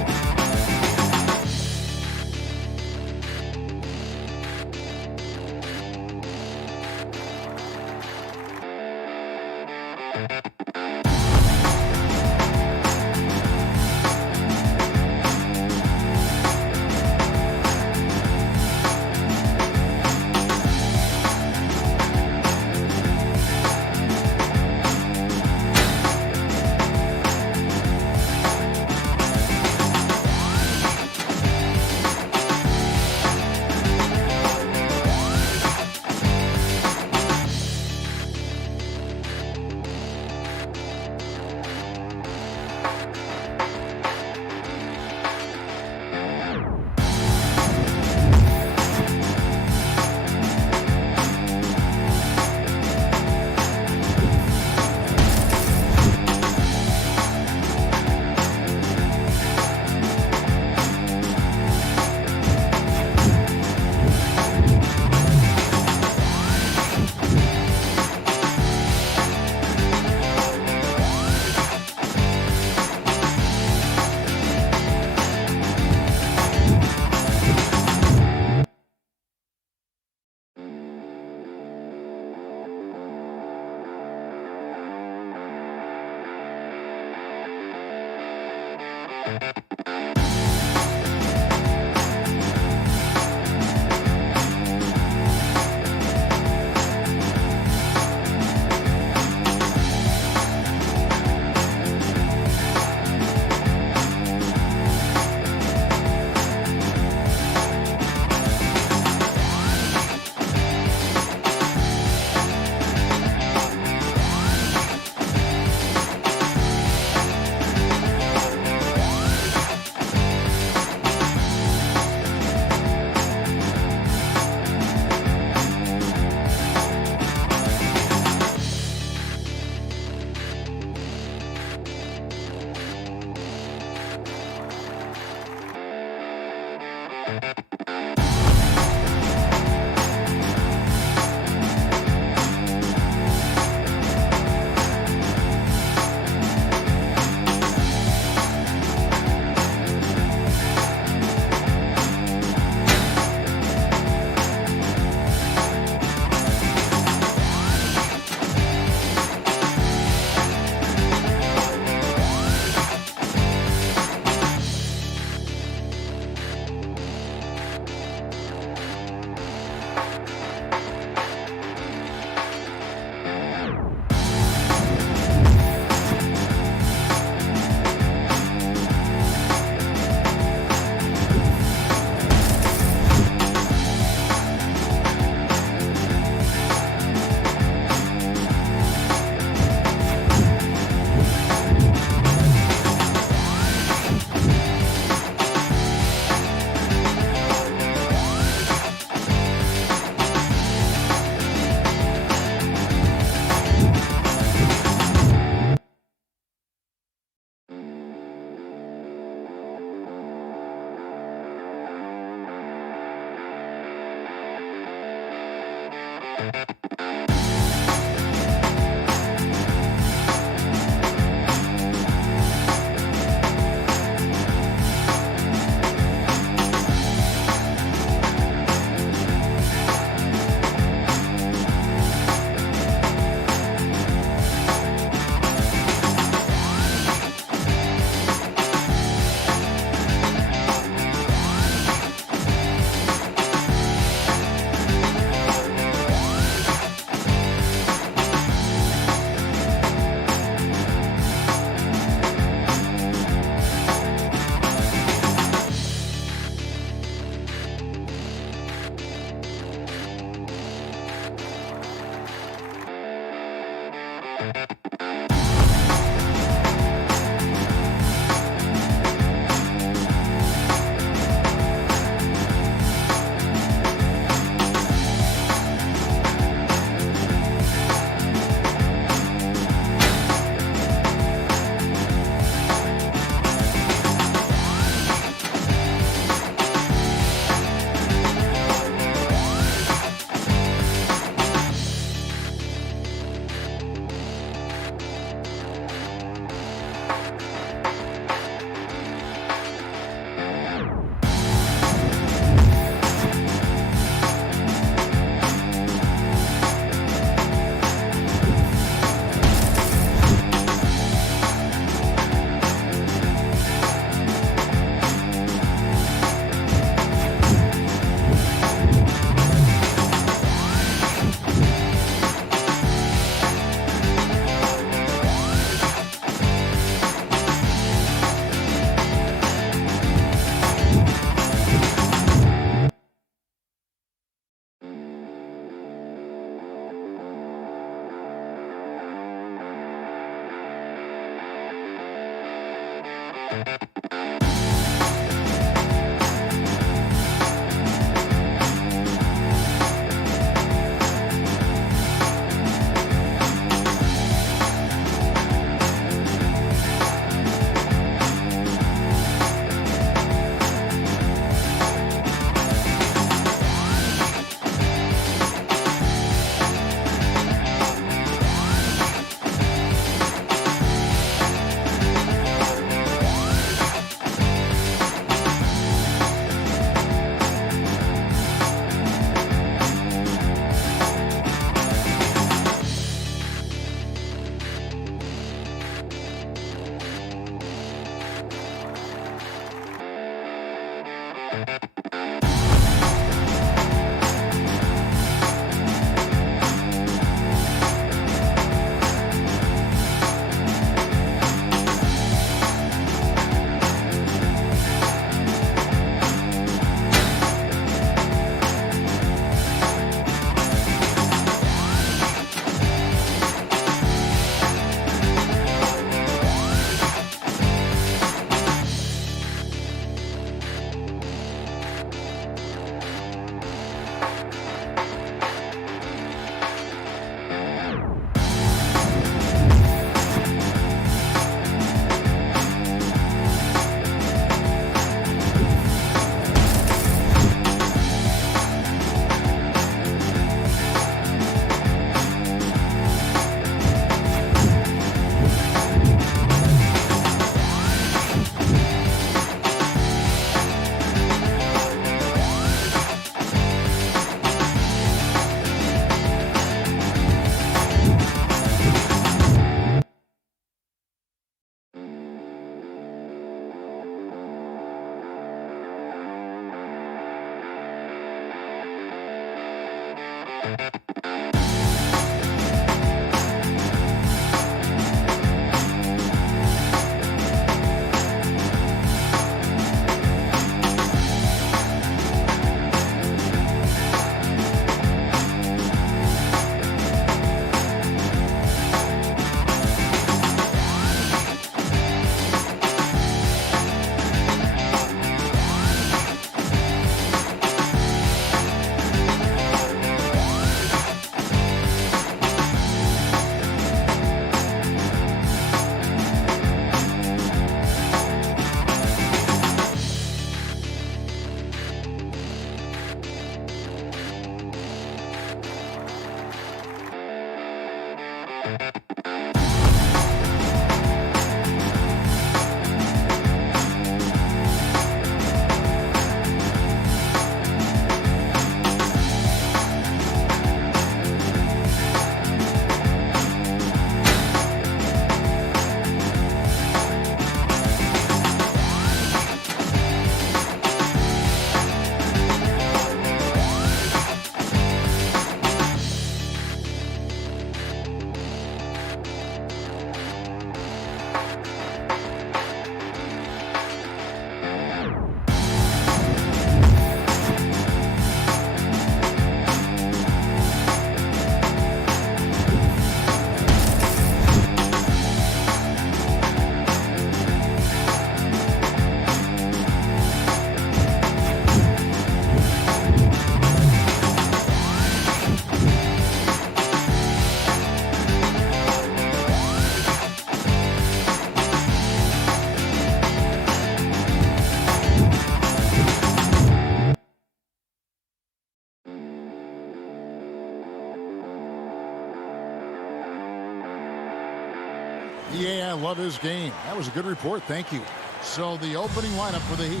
Yeah, I love his game. That was a good report. Thank you. So the opening lineup for the Heat,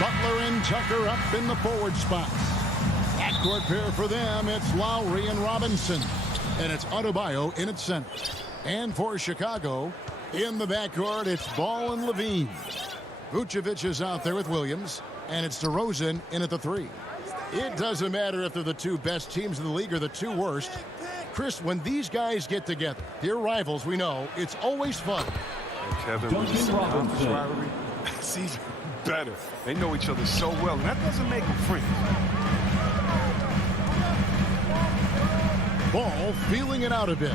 Butler and Tucker up in the forward spots. Backcourt pair for them, it's Lowry and Robinson. And it's Adebayo in its center. And for Chicago, in the backcourt, it's Ball and Levine. Vucevic is out there with Williams. And it's DeRozan in at the 3. It doesn't matter if they're the two best teams in the league or the two worst. Chris, when these guys get together, they're rivals, we know, it's always fun. And Kevin, with this conference rivalry, it's even better. They know each other so well, and that doesn't make them friends. Ball feeling it out a bit.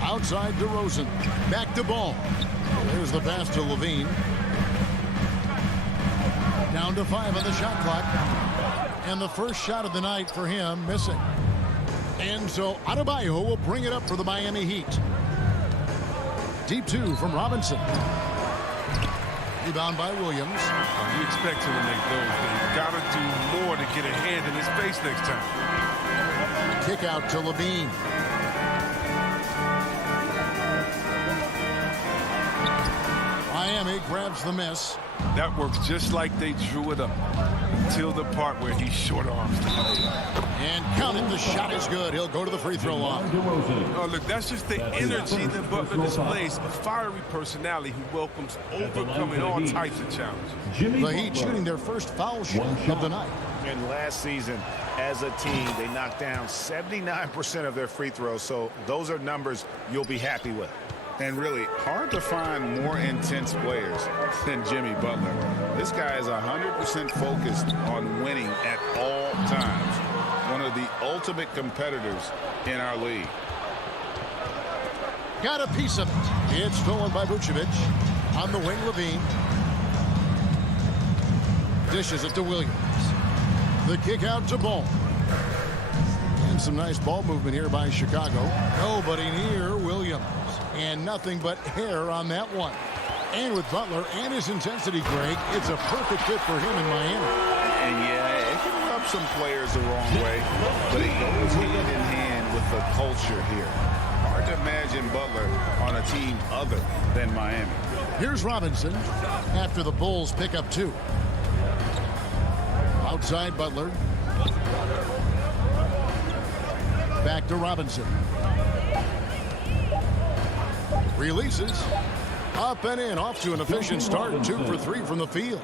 Outside DeRozan. Back to Ball. There's the pass to Levine. Down to 5 on the shot clock. And the first shot of the night for him missing. And so Adebayo will bring it up for the Miami Heat. Deep 2 from Robinson. Rebound by Williams. You expect him to make those, but you got to do more to get a hand in his face next time. Kick out to Levine. Miami grabs the miss. That works just like they drew it up until the part where he short arms the play. And counted. The shot is good. He'll go to the free throw line. Oh, look, that's just the energy that Butler displays. A fiery personality who welcomes overcoming all types of challenges. The Heat shooting their first foul shot of the night. And last season, as a team, they knocked down 79% of their free throws. So those are numbers you'll be happy with. And really, hard to find more intense players than Jimmy Butler. This guy is 100% focused on winning at all times. One of the ultimate competitors in our league. Got a piece of it. It's stolen by Vucevic. On the wing, Levine. Dishes it to Williams. The kick out to Ball. And some nice ball movement here by Chicago. Nobody near Williams. And nothing but hair on that one. And with Butler and his intensity, Greg, it's a perfect fit for him in Miami. And yeah, it can rub some players the wrong way, but it goes hand in hand with the culture here. Hard to imagine Butler on a team other than Miami. Here's Robinson after the Bulls pick up 2. Outside Butler. Back to Robinson. Releases. Up and in. Off to an efficient start. 2 for 3 from the field.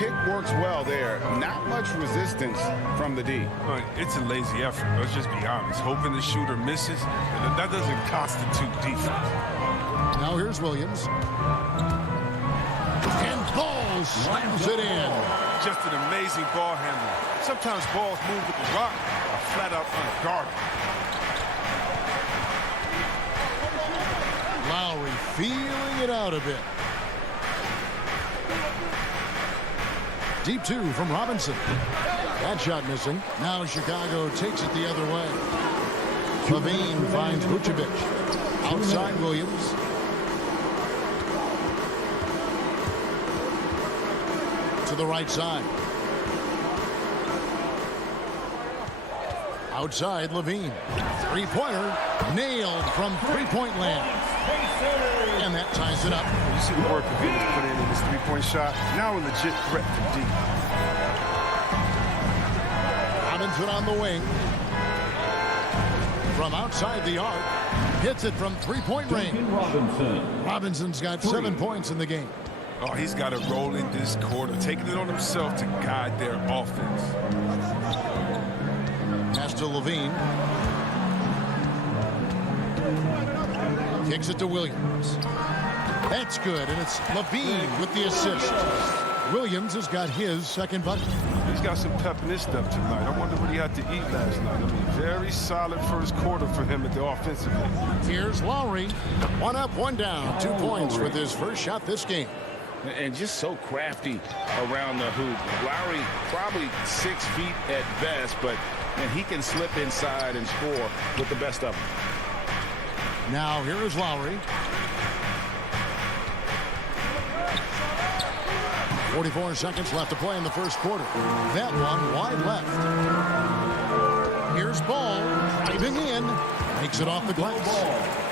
Pick works well there. Not much resistance from the D. Look, it's a lazy effort. Let's just be honest. Hoping the shooter misses, that doesn't constitute defense. Now here's Williams. And Ball slams it in. Just an amazing ball handler. Sometimes balls move with the rock are flat out unguarded. Lowry feeling it out a bit. Deep 2 from Robinson. That shot missing. Now Chicago takes it the other way. Levine finds Vucevic. Outside Williams. To the right side. Outside, Levine. Three-pointer. Nailed from three-point land. And that ties it up. You see the work Levine has put in this three-point shot. Now a legit threat from deep. Robinson on the wing. From outside the arc. Hits it from three-point range. Robinson's got 7 points in the game. Oh, he's got a role in this quarter, taking it on himself to guide their offense. Pass to Levine. Kicks it to Williams. That's good, and it's Levine with the assist. Williams has got his second bucket. He's got some pep in his step tonight. I wonder what he had to eat last night. I mean, very solid first quarter for him at the offensive end. Here's Lowry. 1 up, 1 down. 2 points with his first shot this game. And just so crafty around the hoop. Lowry probably 6 feet at best, but he can slip inside and score with the best of them. Now here is Lowry. 44 seconds left to play in the first quarter. That one wide left. Here's Ball driving in. Makes it off the glass.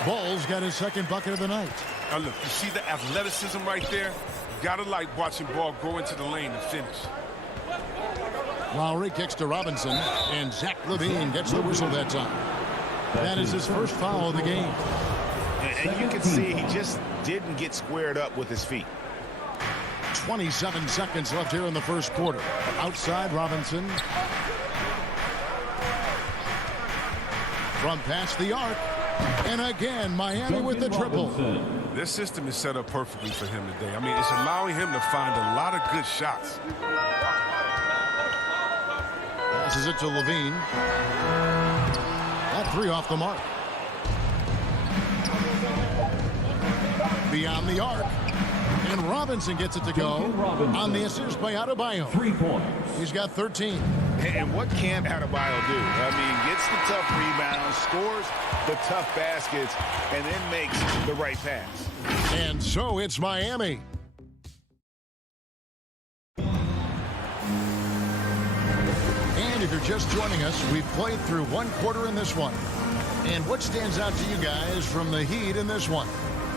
Ball's got his second bucket of the night. Now look, you see the athleticism right there? You gotta like watching Ball go into the lane and finish. Lowry kicks to Robinson, and Zach LaVine gets the whistle that time. That is his first foul of the game. And you can see he just didn't get squared up with his feet. 27 seconds left here in the first quarter. Outside, Robinson. From past the arc. And again, Miami with the triple. This system is set up perfectly for him today. I mean, it's allowing him to find a lot of good shots. Passes it to Levine. That 3 off the mark. Beyond the arc. And Robinson gets it to go on the assist by Adebayo. 3 points. He's got 13. And what can't Adebayo do? I mean, gets the tough rebounds, scores the tough baskets, and then makes the right pass. And so it's Miami. And if you're just joining us, we've played through 1 quarter in this one. And what stands out to you guys from the Heat in this one?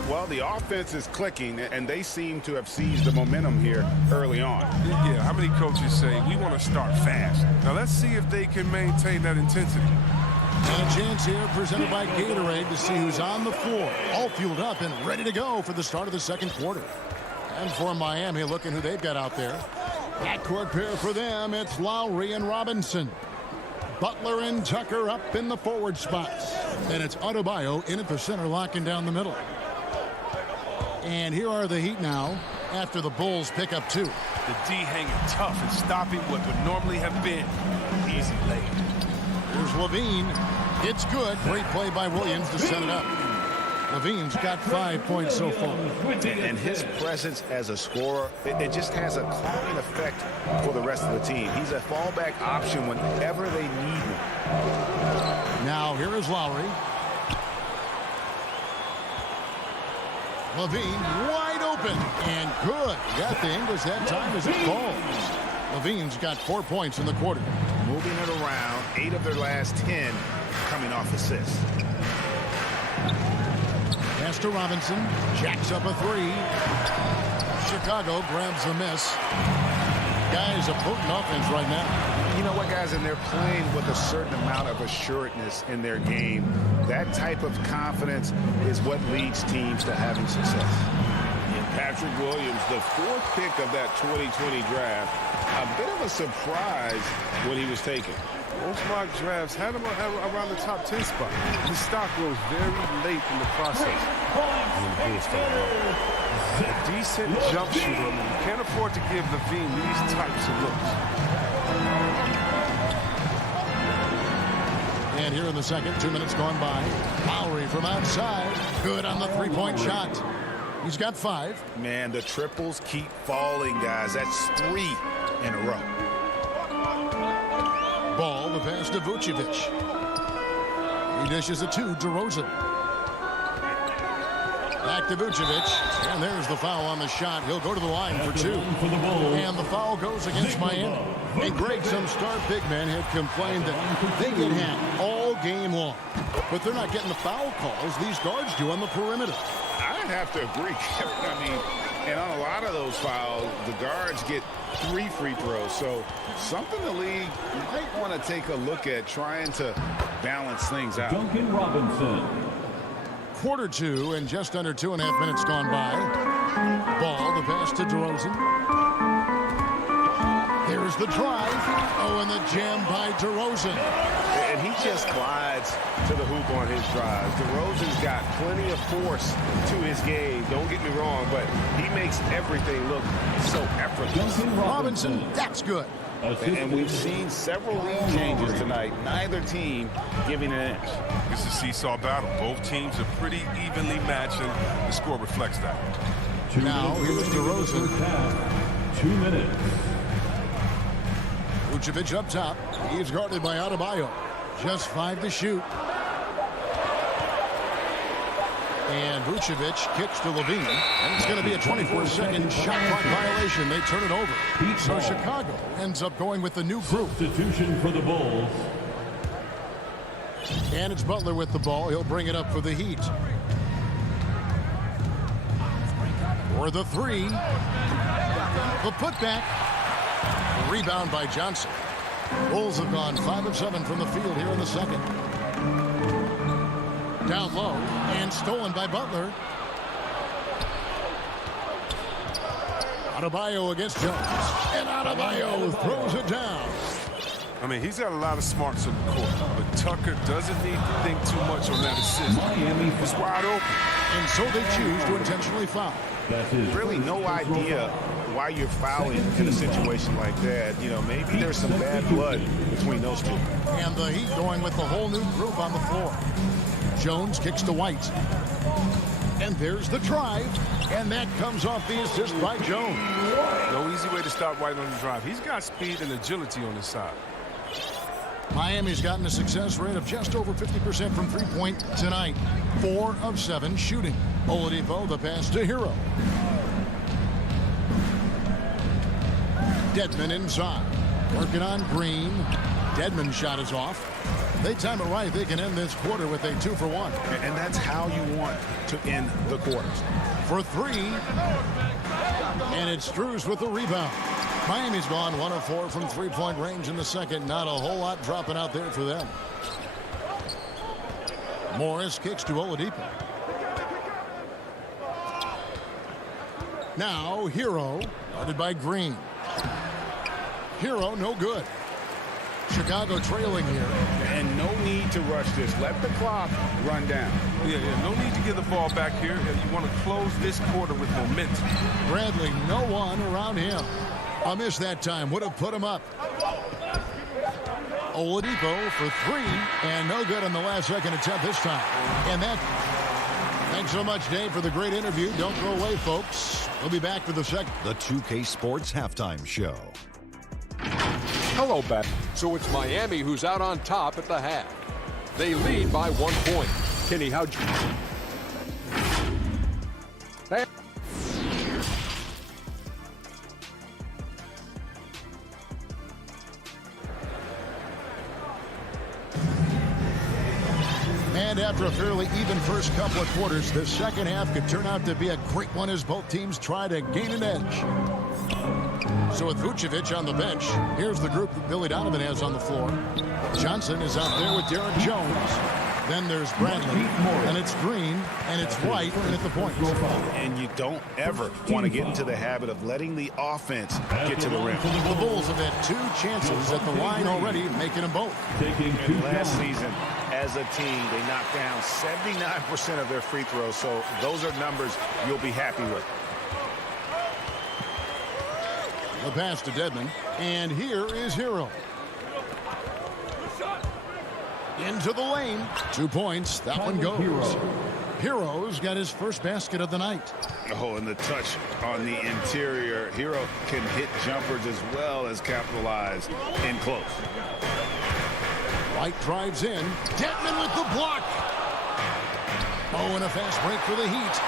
Well, the offense is clicking, and they seem to have seized the momentum here early on. Yeah, how many coaches say, we want to start fast? Now, let's see if they can maintain that intensity. And a chance here presented by Gatorade to see who's on the floor, all fueled up and ready to go for the start of the second quarter. And for Miami, looking who they've got out there. Backcourt pair for them, it's Lowry and Robinson. Butler and Tucker up in the forward spots. And it's Adebayo in at the center, locking down the middle. And here are the Heat now after the Bulls pick up 2. The D hanging tough and stopping what would normally have been easy late. Here's Levine. It's good. Great play by Williams to set it up. Levine's got 5 points so far. And his presence as a scorer, it just has a calming effect for the rest of the team. He's a fallback option whenever they need him. Now here is Lowry. Levine wide open and good. Got the English that time as it falls. Levine's got 4 points in the quarter. Moving it around, 8 of their last 10 coming off assists. Pass to Robinson. Jacks up a 3. Chicago grabs the miss. Guys, a potent offense right now. You know what, guys, and they're playing with a certain amount of assuredness in their game. That type of confidence is what leads teams to having success. And Patrick Williams, the 4th pick of that 2020 draft, a bit of a surprise when he was taken. Most mock drafts had him around the top 10 spot. His stock rose very late in the process. A decent jump shooter. I mean, you can't afford to give Levine these types of looks. And here in the second, 2 minutes gone by. Lowry from outside. Good on the 3-point shot. He's got 5. Man, the triples keep falling, guys. That's 3 in a row. Ball, the pass to Vucevic. He dishes it to DeRozan. Back to Vucevic. And there's the foul on the shot. He'll go to the line for 2. And the foul goes against Miami. And Greg, some star big men had complained that they get hacked all game long. But they're not getting the foul calls these guards do on the perimeter. I'd have to agree. I mean, and on a lot of those fouls, the guards get 3 free throws. So something the league might want to take a look at, trying to balance things out. Duncan Robinson. Quarter 2 and just under 2.5 minutes gone by. Ball, the pass to DeRozan. Here's the drive. Oh, and the jam by DeRozan. And he just glides to the hoop on his drives. DeRozan's got plenty of force to his game. Don't get me wrong, but he makes everything look so effortless. Robinson, that's good. And we've seen several lead changes tonight. Neither team giving an inch. It's a seesaw battle. Both teams are pretty evenly matched, and the score reflects that. Now, here's DeRozan. 2 minutes. Vucevic up top. He's guarded by Adebayo. Just 5 to shoot. And Vucevic kicks to Levine. And it's going to be a 24-second shot clock violation. They turn it over. So Chicago ends up going with the new group. Substitution for the Bulls. And it's Butler with the ball. He'll bring it up for the Heat. For the 3. The putback. Rebound by Johnson. Bulls have gone 5 of 7 from the field here in the second. Down low and stolen by Butler. Adebayo against Jones. And Adebayo throws it down. I mean, he's got a lot of smarts on the court, but Tucker doesn't need to think too much on that assist. It's wide open. And so they choose to intentionally foul. Really no idea why you're fouling in a situation like that. You know, maybe there's some bad blood between those two. And the Heat going with the whole new group on the floor. Jones kicks to White. And there's the drive. And that comes off the assist by Jones. No easy way to stop White on the drive. He's got speed and agility on his side. Miami's gotten a success rate of just over 50% from three-point tonight. 4 of 7 shooting. Oladipo, the pass to Hero. Dedmon inside. Working on Green. Dedmon's shot is off. They time it right. They can end this quarter with a 2-for-1. And that's how you want to end the quarters. For 3. And it's Strus with the rebound. Miami's gone 1 of 4 from three-point range in the second. Not a whole lot dropping out there for them. Morris kicks to Oladipo. Now Hero, guarded by Green. Hero, no good. Chicago trailing here. And no need to rush this. Let the clock run down. Yeah, no need to get the ball back here. You want to close this quarter with momentum. Bradley, no one around him. A miss that time would have put him up. Oladipo for 3, and no good on the last second attempt this time. And that. Thanks so much, Dave, for the great interview. Don't go away, folks. We'll be back for the second. The 2K Sports Halftime Show. Hello, back. So it's Miami who's out on top at the half. They lead by 1 point. Kenny, how'd you... And after a fairly even first couple of quarters, the second half could turn out to be a great one as both teams try to gain an edge. So with Vucevic on the bench, here's the group that Billy Donovan has on the floor. Johnson is out there with Derek Jones. Then there's Bradley, and it's Green, and it's White, and at the point. And you don't ever want to get into the habit of letting the offense get to the rim. The Bulls have had 2 chances at the line already, making them both. And last season, as a team, they knocked down 79% of their free throws, so those are numbers you'll be happy with. The pass to Dedmon, and here is Hero. Into the lane. 2 points. That one goes. Hero's got his first basket of the night. Oh, and the touch on the interior. Hero can hit jumpers as well as capitalize in close. White drives in. Dedmon with the block. Oh, and a fast break for the Heat.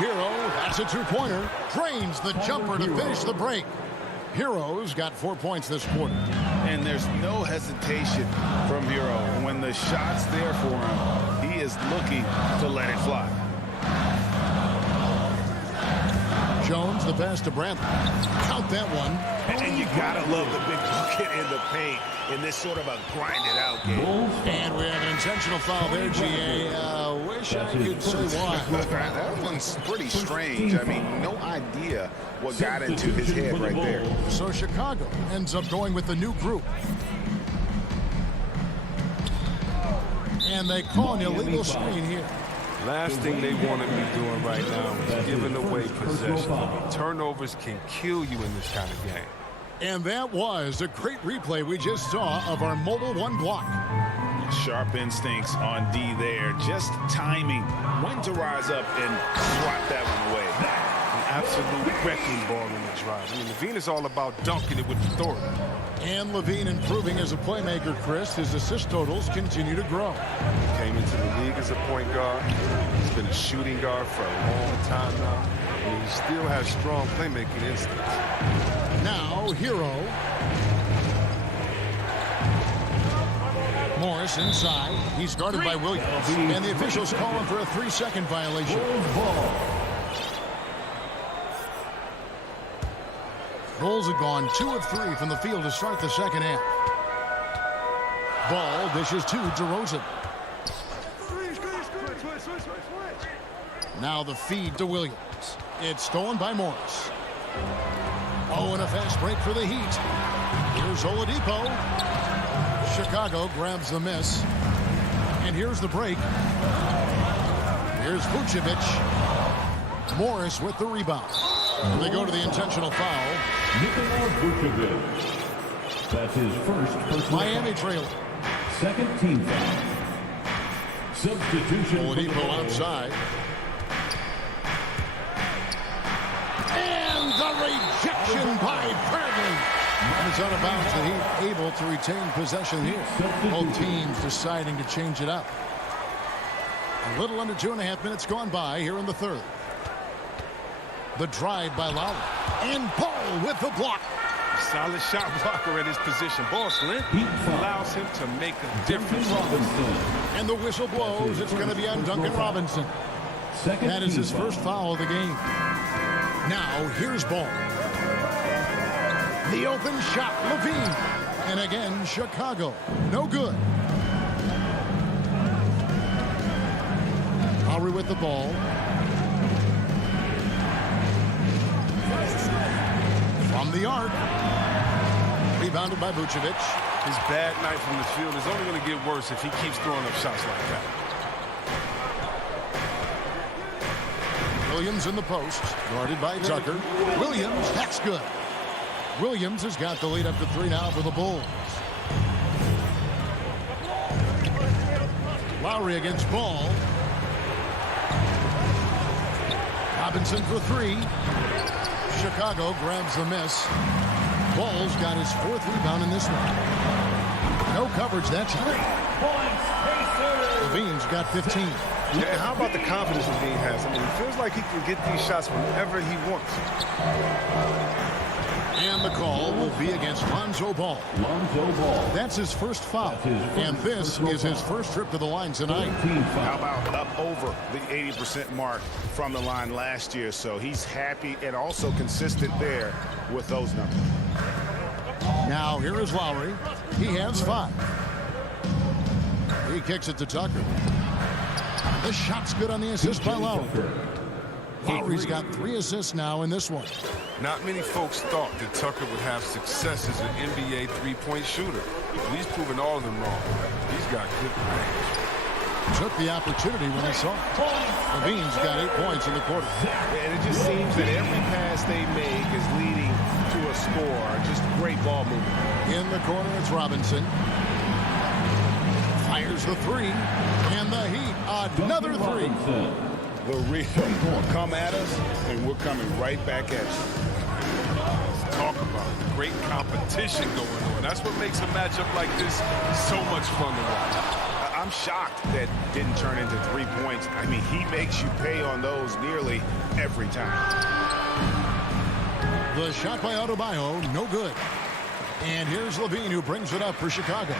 Hero, that's a two-pointer. Drains the jumper to finish the break. Hero's got 4 points this quarter. And there's no hesitation from Hero. When the shot's there for him, he is looking to let it fly. Jones, the pass to Brantley. Count that one. And you gotta love the big bucket in the paint in this sort of a grinded-out game. And we have an intentional foul there, GA. Wish I could say why. That one's pretty strange. I mean, no idea what got into his head right there. So Chicago ends up going with the new group. And they call an illegal screen here. Last thing they want to be doing right now is giving away possession. Turnovers can kill you in this kind of game. And that was a great replay we just saw of our mobile one block. Sharp instincts on D there. Just timing when to rise up and swat that one away. An absolute wrecking ball in the drive. I mean, Levine is all about dunking it with authority. And Levine improving as a playmaker, Chris. His assist totals continue to grow. Came into the league as a point guard. He's been a shooting guard for a long time now. And he still has strong playmaking instincts. Now, Hero. Morris inside. He's guarded by Williams. And the officials call him for a 3-second violation. Bulls have gone 2 of 3 from the field to start the second half. Ball dishes to DeRozan. Now the feed to Williams. It's stolen by Morris. Oh, and a fast break for the Heat. Here's Oladipo. Chicago grabs the miss. And here's the break. Here's Vucevic. Morris with the rebound. They go to the intentional foul. Vucevic. That's his first personal Miami trailing. Second team foul. Substitution. Oladipo outside. And the rejection by Bradley. And it's out of bounds. The Heat able to retain possession here. Both teams deciding to change it up. A little under 2.5 minutes gone by here in the third. The drive by Lowry. And Ball with the block. Solid shot blocker at his position. Ball's length allows him to make a difference. And the whistle blows. It's going to be on Duncan Robinson. That is his first foul of the game. Now, here's Ball. The open shot, Levine. And again, Chicago. No good. Lowry with the ball. From the arc. Rebounded by Vucevic. His bad night from the field is only going to get worse if he keeps throwing up shots like that. Williams in the post. Guarded by Tucker. Williams, that's good. Williams has got the lead up to 3 now for the Bulls. Lowry against Ball. Robinson for 3. Chicago grabs the miss. Ball's got his 4th rebound in this one. No coverage that time. Levine's got 15. Yeah, how about the confidence Levine has? I mean, he feels like he can get these shots whenever he wants. And the call will be against Lonzo Ball. That's his first foul. And this is his first trip to the line tonight. How about up over the 80% mark from the line last year? So he's happy and also consistent there with those numbers. Now here is Lowry. He has 5. He kicks it to Tucker. The shot's good on the assist by Lowry. Lowry's got 3 assists now in this one. Not many folks thought that Tucker would have success as an NBA three-point shooter. He's proven all of them wrong. He's got good range. Took the opportunity when he saw it. Levine's got 8 points in the quarter. And it just seems that every pass they make is leading to a score. Just great ball movement. In the corner, it's Robinson. Fires the 3. And the Heat, another 3. The real come at us, and we're coming right back at you. Talk about great competition going on. That's what makes a matchup like this so much fun to watch. I'm shocked that didn't turn into 3 points. I mean, he makes you pay on those nearly every time. The shot by Adebayo, no good. And here's Levine, who brings it up for Chicago.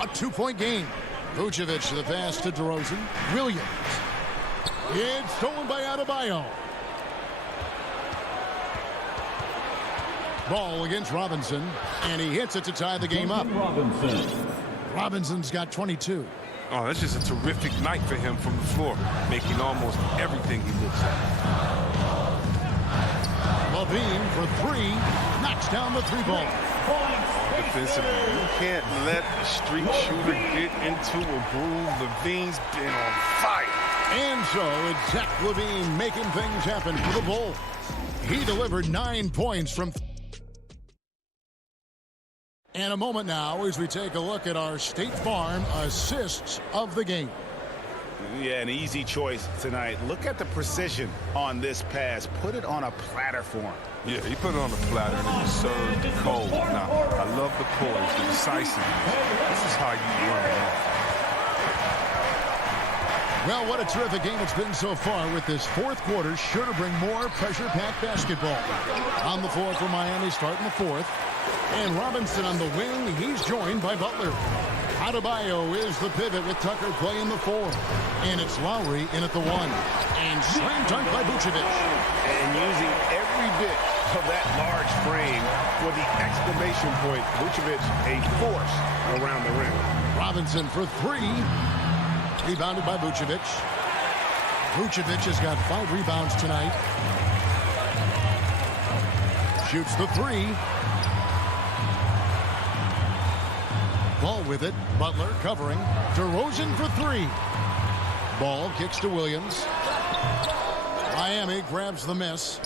A 2-point game. Vucevic, the pass to DeRozan. Williams. It's stolen by Adebayo. Ball against Robinson, and he hits it to tie the game up. Robinson's got 22. Oh, that's just a terrific night for him from the floor, making almost everything he looks at. Levine for three, knocks down the three ball. Defensively, you can't let a street shooter get into a groove. Levine's been on fire. And so it's Zach Levine making things happen for the Bulls. He delivered 9 points from... And a moment now as we take a look at our State Farm assists of the game. Yeah, an easy choice tonight. Look at the precision on this pass. Put it on a platter for him. Yeah, he put it on a platter and it was served cold. Now, I love the poise, the decisiveness. This is how you run it off. Well, what a terrific game it's been so far with this fourth quarter. Sure to bring more pressure-packed basketball. On the floor for Miami starting the fourth. And Robinson on the wing. He's joined by Butler. Adebayo is the pivot with Tucker playing the four. And it's Lowry in at the one. And slam dunk by Vucevic. And using every bit of that large frame for the exclamation point. Vucevic, a force around the rim. Robinson for three. Rebounded by Vucevic. Vucevic has got 5 rebounds tonight. Shoots the three. Ball with it. Butler covering. DeRozan for three. Ball kicks to Williams. Miami grabs the miss.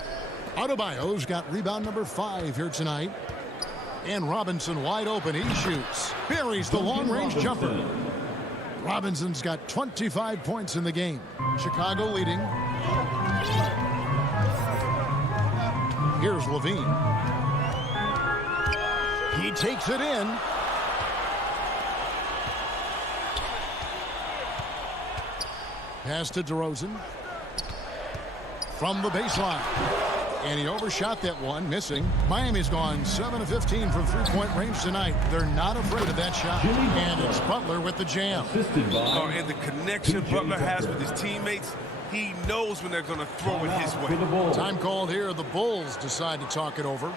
Adebayo's got rebound number 5 here tonight. And Robinson wide open. He shoots. Buries the long-range jumper. Robinson's got 25 points in the game. Chicago leading. Here's Levine. He takes it in. Pass to DeRozan. From the baseline. And he overshot that one, missing. Miami's gone 7 of 15 from three-point range tonight. They're not afraid of that shot. And it's Butler with the jam. Oh, and the connection Butler has with his teammates, he knows when they're going to throw it his way. Time called here. The Bulls decide to talk it over.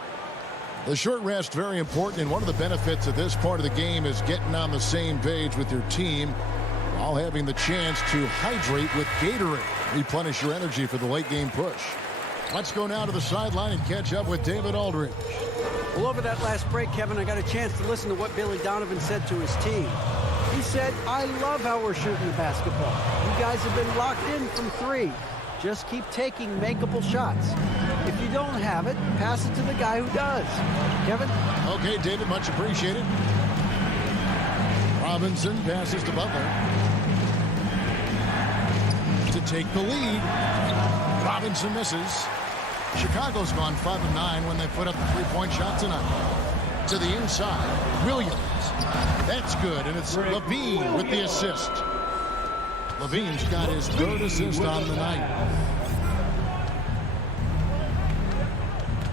The short rest, very important, and one of the benefits of this part of the game is getting on the same page with your team while having the chance to hydrate with Gatorade. Replenish your energy for the late game push. Let's go now to the sideline and catch up with David Aldridge. Well, over that last break, Kevin, I got a chance to listen to what Billy Donovan said to his team. He said, I love how we're shooting the basketball. You guys have been locked in from three. Just keep taking makeable shots. If you don't have it, pass it to the guy who does. Kevin? Okay, David, much appreciated. Robinson passes to Butler to take the lead. Robinson misses. Chicago's gone 5 of 9 when they put up the three-point shot tonight. To the inside, Williams. That's good, and it's Levine with the assist. Levine's got his 3rd assist on the night.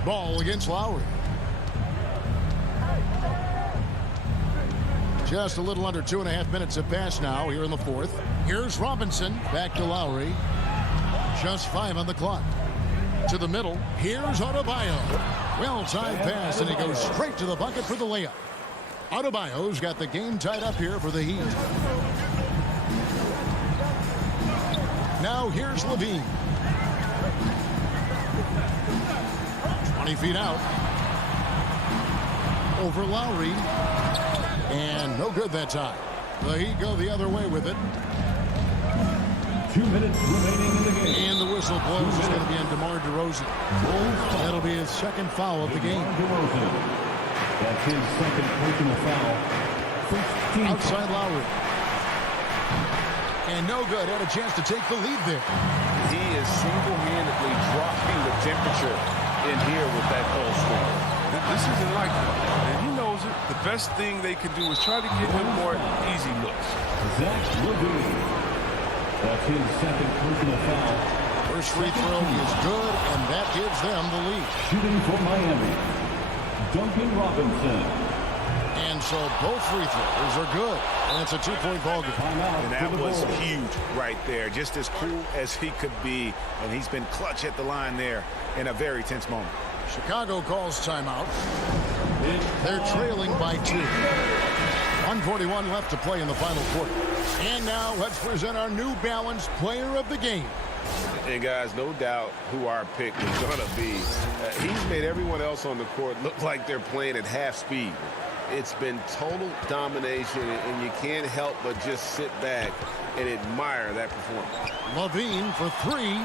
Ball against Lowry. Just a little under 2.5 minutes have passed now here in the fourth. Here's Robinson, back to Lowry. Just 5 on the clock. To the middle. Here's Adebayo. Well-timed pass, and he goes straight to the bucket for the layup. Adebayo's got the game tied up here for the Heat. Now here's Levine. 20 feet out. Over Lowry. And no good that time. The Heat go the other way with it. 2 minutes remaining in the game. And the whistle blows. It's going to be on DeMar DeRozan. That'll be his 2nd foul of the game. That's his 2nd personal foul. Outside Lowry. And no good. Had a chance to take the lead there. He is single-handedly dropping the temperature in here with that cold streak. This isn't like him. And he knows knows it, the best thing they can do is try to get him more easy looks. Zach Levine. That's his second personal foul. First free throw is good, and that gives them the lead. Shooting for Miami, Duncan Robinson. And so both free throws are good. And it's a 2-point ball game. And that was huge right there. Just as cool as he could be. And he's been clutch at the line there in a very tense moment. Chicago calls timeout. They're trailing by 2. 1:41 left to play in the final quarter. And now let's present our New Balance player of the game. And guys, no doubt who our pick is going to be. He's made everyone else on the court look like they're playing at half speed. It's been total domination, and you can't help but just sit back and admire that performance. Levine for 3.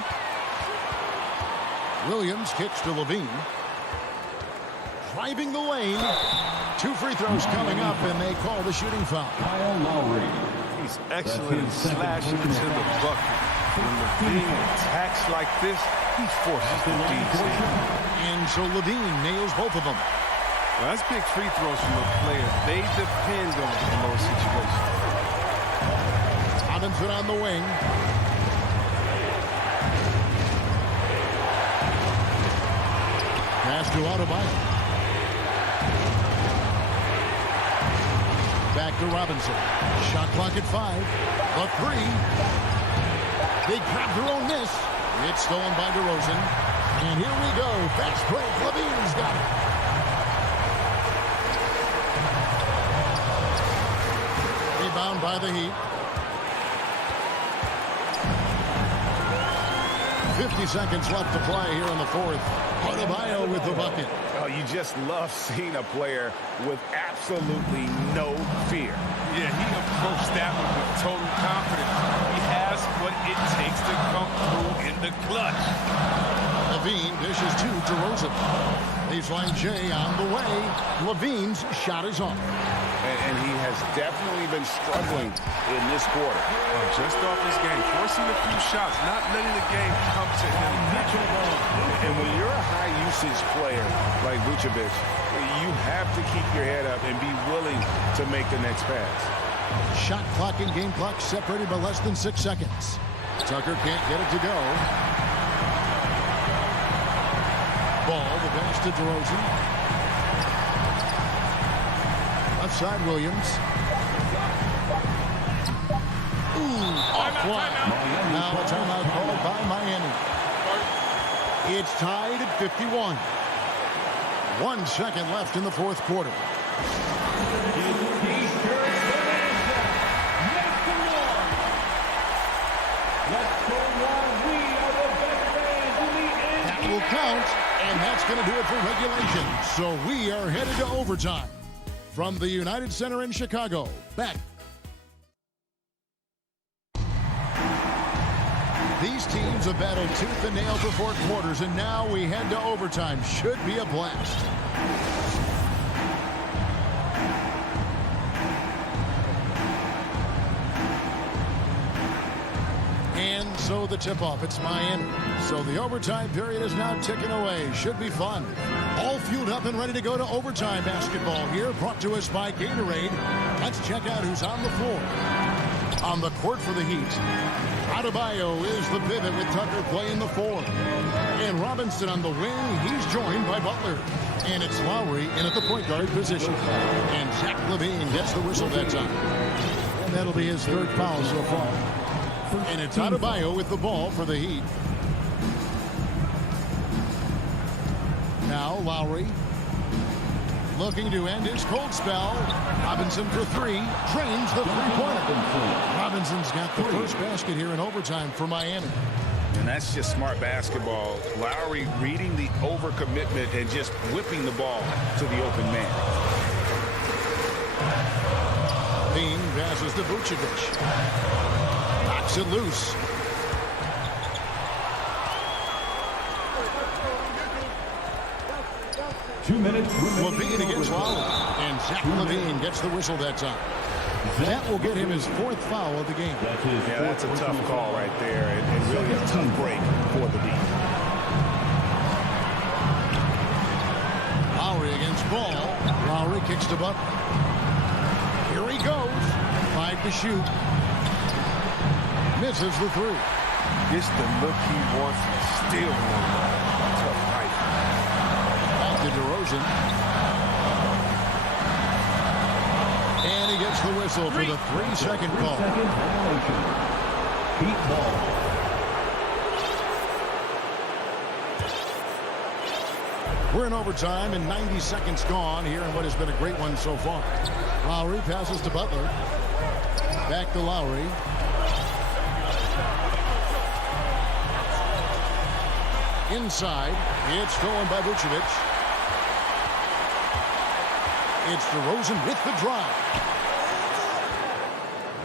Williams kicks to Levine. Driving the lane. 2 free throws coming up, and they call the shooting foul. Kyle Lowry. He's excellent in slashing to the bucket. When Levine attacks like this, he forces the DC. And so Levine nails both of them. Well, that's big free throws from a player. They depend on it in those situations. Robinson on the wing. Pass to Adebayo. Back to Robinson. Shot clock at 5. The 3. They grab their own miss. It's stolen by DeRozan. And here we go. Fast break. Levine's got it. Rebound by the Heat. 50 seconds left to play here in the fourth. Adebayo with the bucket. Oh, you just love seeing a player with absolutely no fear. Yeah, he approached that one with total confidence. He has what it takes to come through in the clutch. Levine dishes to DeRozan. Baseline J on the way. Levine's shot is off. And he has definitely been struggling in this quarter. Just off his game, forcing a few shots, not letting the game come to him. And when you're a high-usage player like Vucevic, you have to keep your head up and be willing to make the next pass. Shot clock and game clock separated by less than 6 seconds. Tucker can't get it to go. Ball, the pass to DeRozan. Left side, Williams. Ooh, offline. Now a timeout called by Miami. It's tied at 51. 1 second left in the fourth quarter. That will count, and that's going to do it for regulation. So we are headed to overtime. From the United Center in Chicago, back. These teams have battled tooth and nail for 4 quarters, and now we head to overtime. Should be a blast. And so the tip-off, it's Miami. So the overtime period is now ticking away. Should be fun. All fueled up and ready to go to overtime basketball here, brought to us by Gatorade. Let's check out who's on the floor. On the court for the Heat, Adebayo is the pivot with Tucker playing the 4. And Robinson on the wing, he's joined by Butler. And it's Lowry in at the point guard position. And Zach Levine gets the whistle that time. And that'll be his 3rd foul so far. And it's Adebayo with the ball for the Heat. Now Lowry looking to end his cold spell. Robinson for 3. Drains the 3-pointer. Robinson's got the first basket here in overtime for Miami. And that's just smart basketball. Lowry reading the overcommitment and just whipping the ball to the open man. Bean passes to Vucevic. Knocks it loose. Levine against Lowry. And Zach Levine gets the whistle that time. That will get him his 4th foul of the game. Yeah, that's a tough call right there. And really a tough break for the D. Lowry Lowry against Ball. Lowry kicks to Butler. Here he goes. 5 to shoot. Misses the 3. Gets the look he wants and still won't let it. Tough fight. Back to DeRozan. And he gets the whistle for the 3-second call. Heat ball. We're in overtime and 90 seconds gone here in what has been a great one so far. Lowry passes to Butler. Back to Lowry. Inside. It's stolen by Vucevic. It's DeRozan with the drive.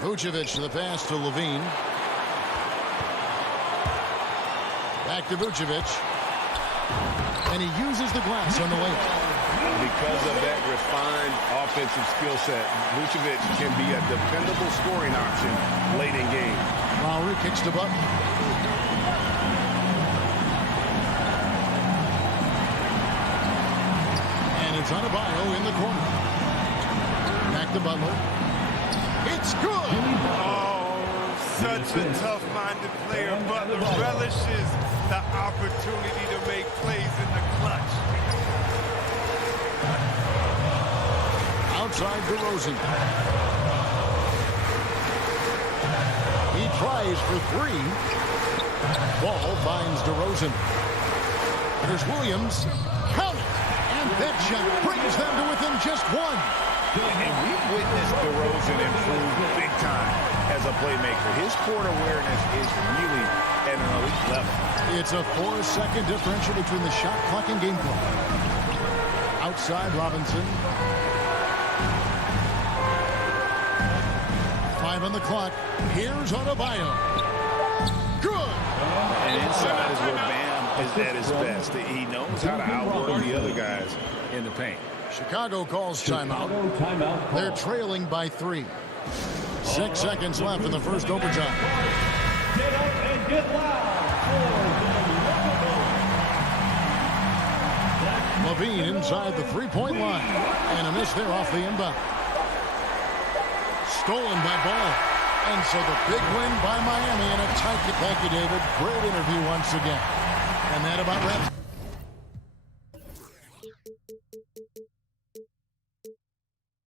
Vucevic to the pass to Levine. Back to Vucevic. And he uses the glass on the way. Because of that refined offensive skill set, Vucevic can be a dependable scoring option late in game. Lowry kicks to Butler. And it's Adebayo in the corner. Back to Butler. It's good! Oh, such a tough-minded player. Butler relishes the opportunity to make plays in the clutch. Outside DeRozan. He tries for 3. Ball finds DeRozan. There's Williams. Count it! And that shot brings them to within just 1. And we've witnessed DeRozan improve big time as a playmaker. His court awareness is really at an elite level. It's a 4-second differential between the shot clock and game clock. Outside Robinson. 5 on the clock. Here's Adebayo. Good! And inside is where Bam is at his best. He knows how to outwork the other guys in the paint. Chicago calls timeout. They're trailing by 3. 6 seconds left in the first overtime. Get up and get loud. Levine inside the 3-point line. And a miss there off the inbound. Stolen by Ball. And so the big win by Miami in a tight. Thank you, David. Great interview once again. And that about wraps.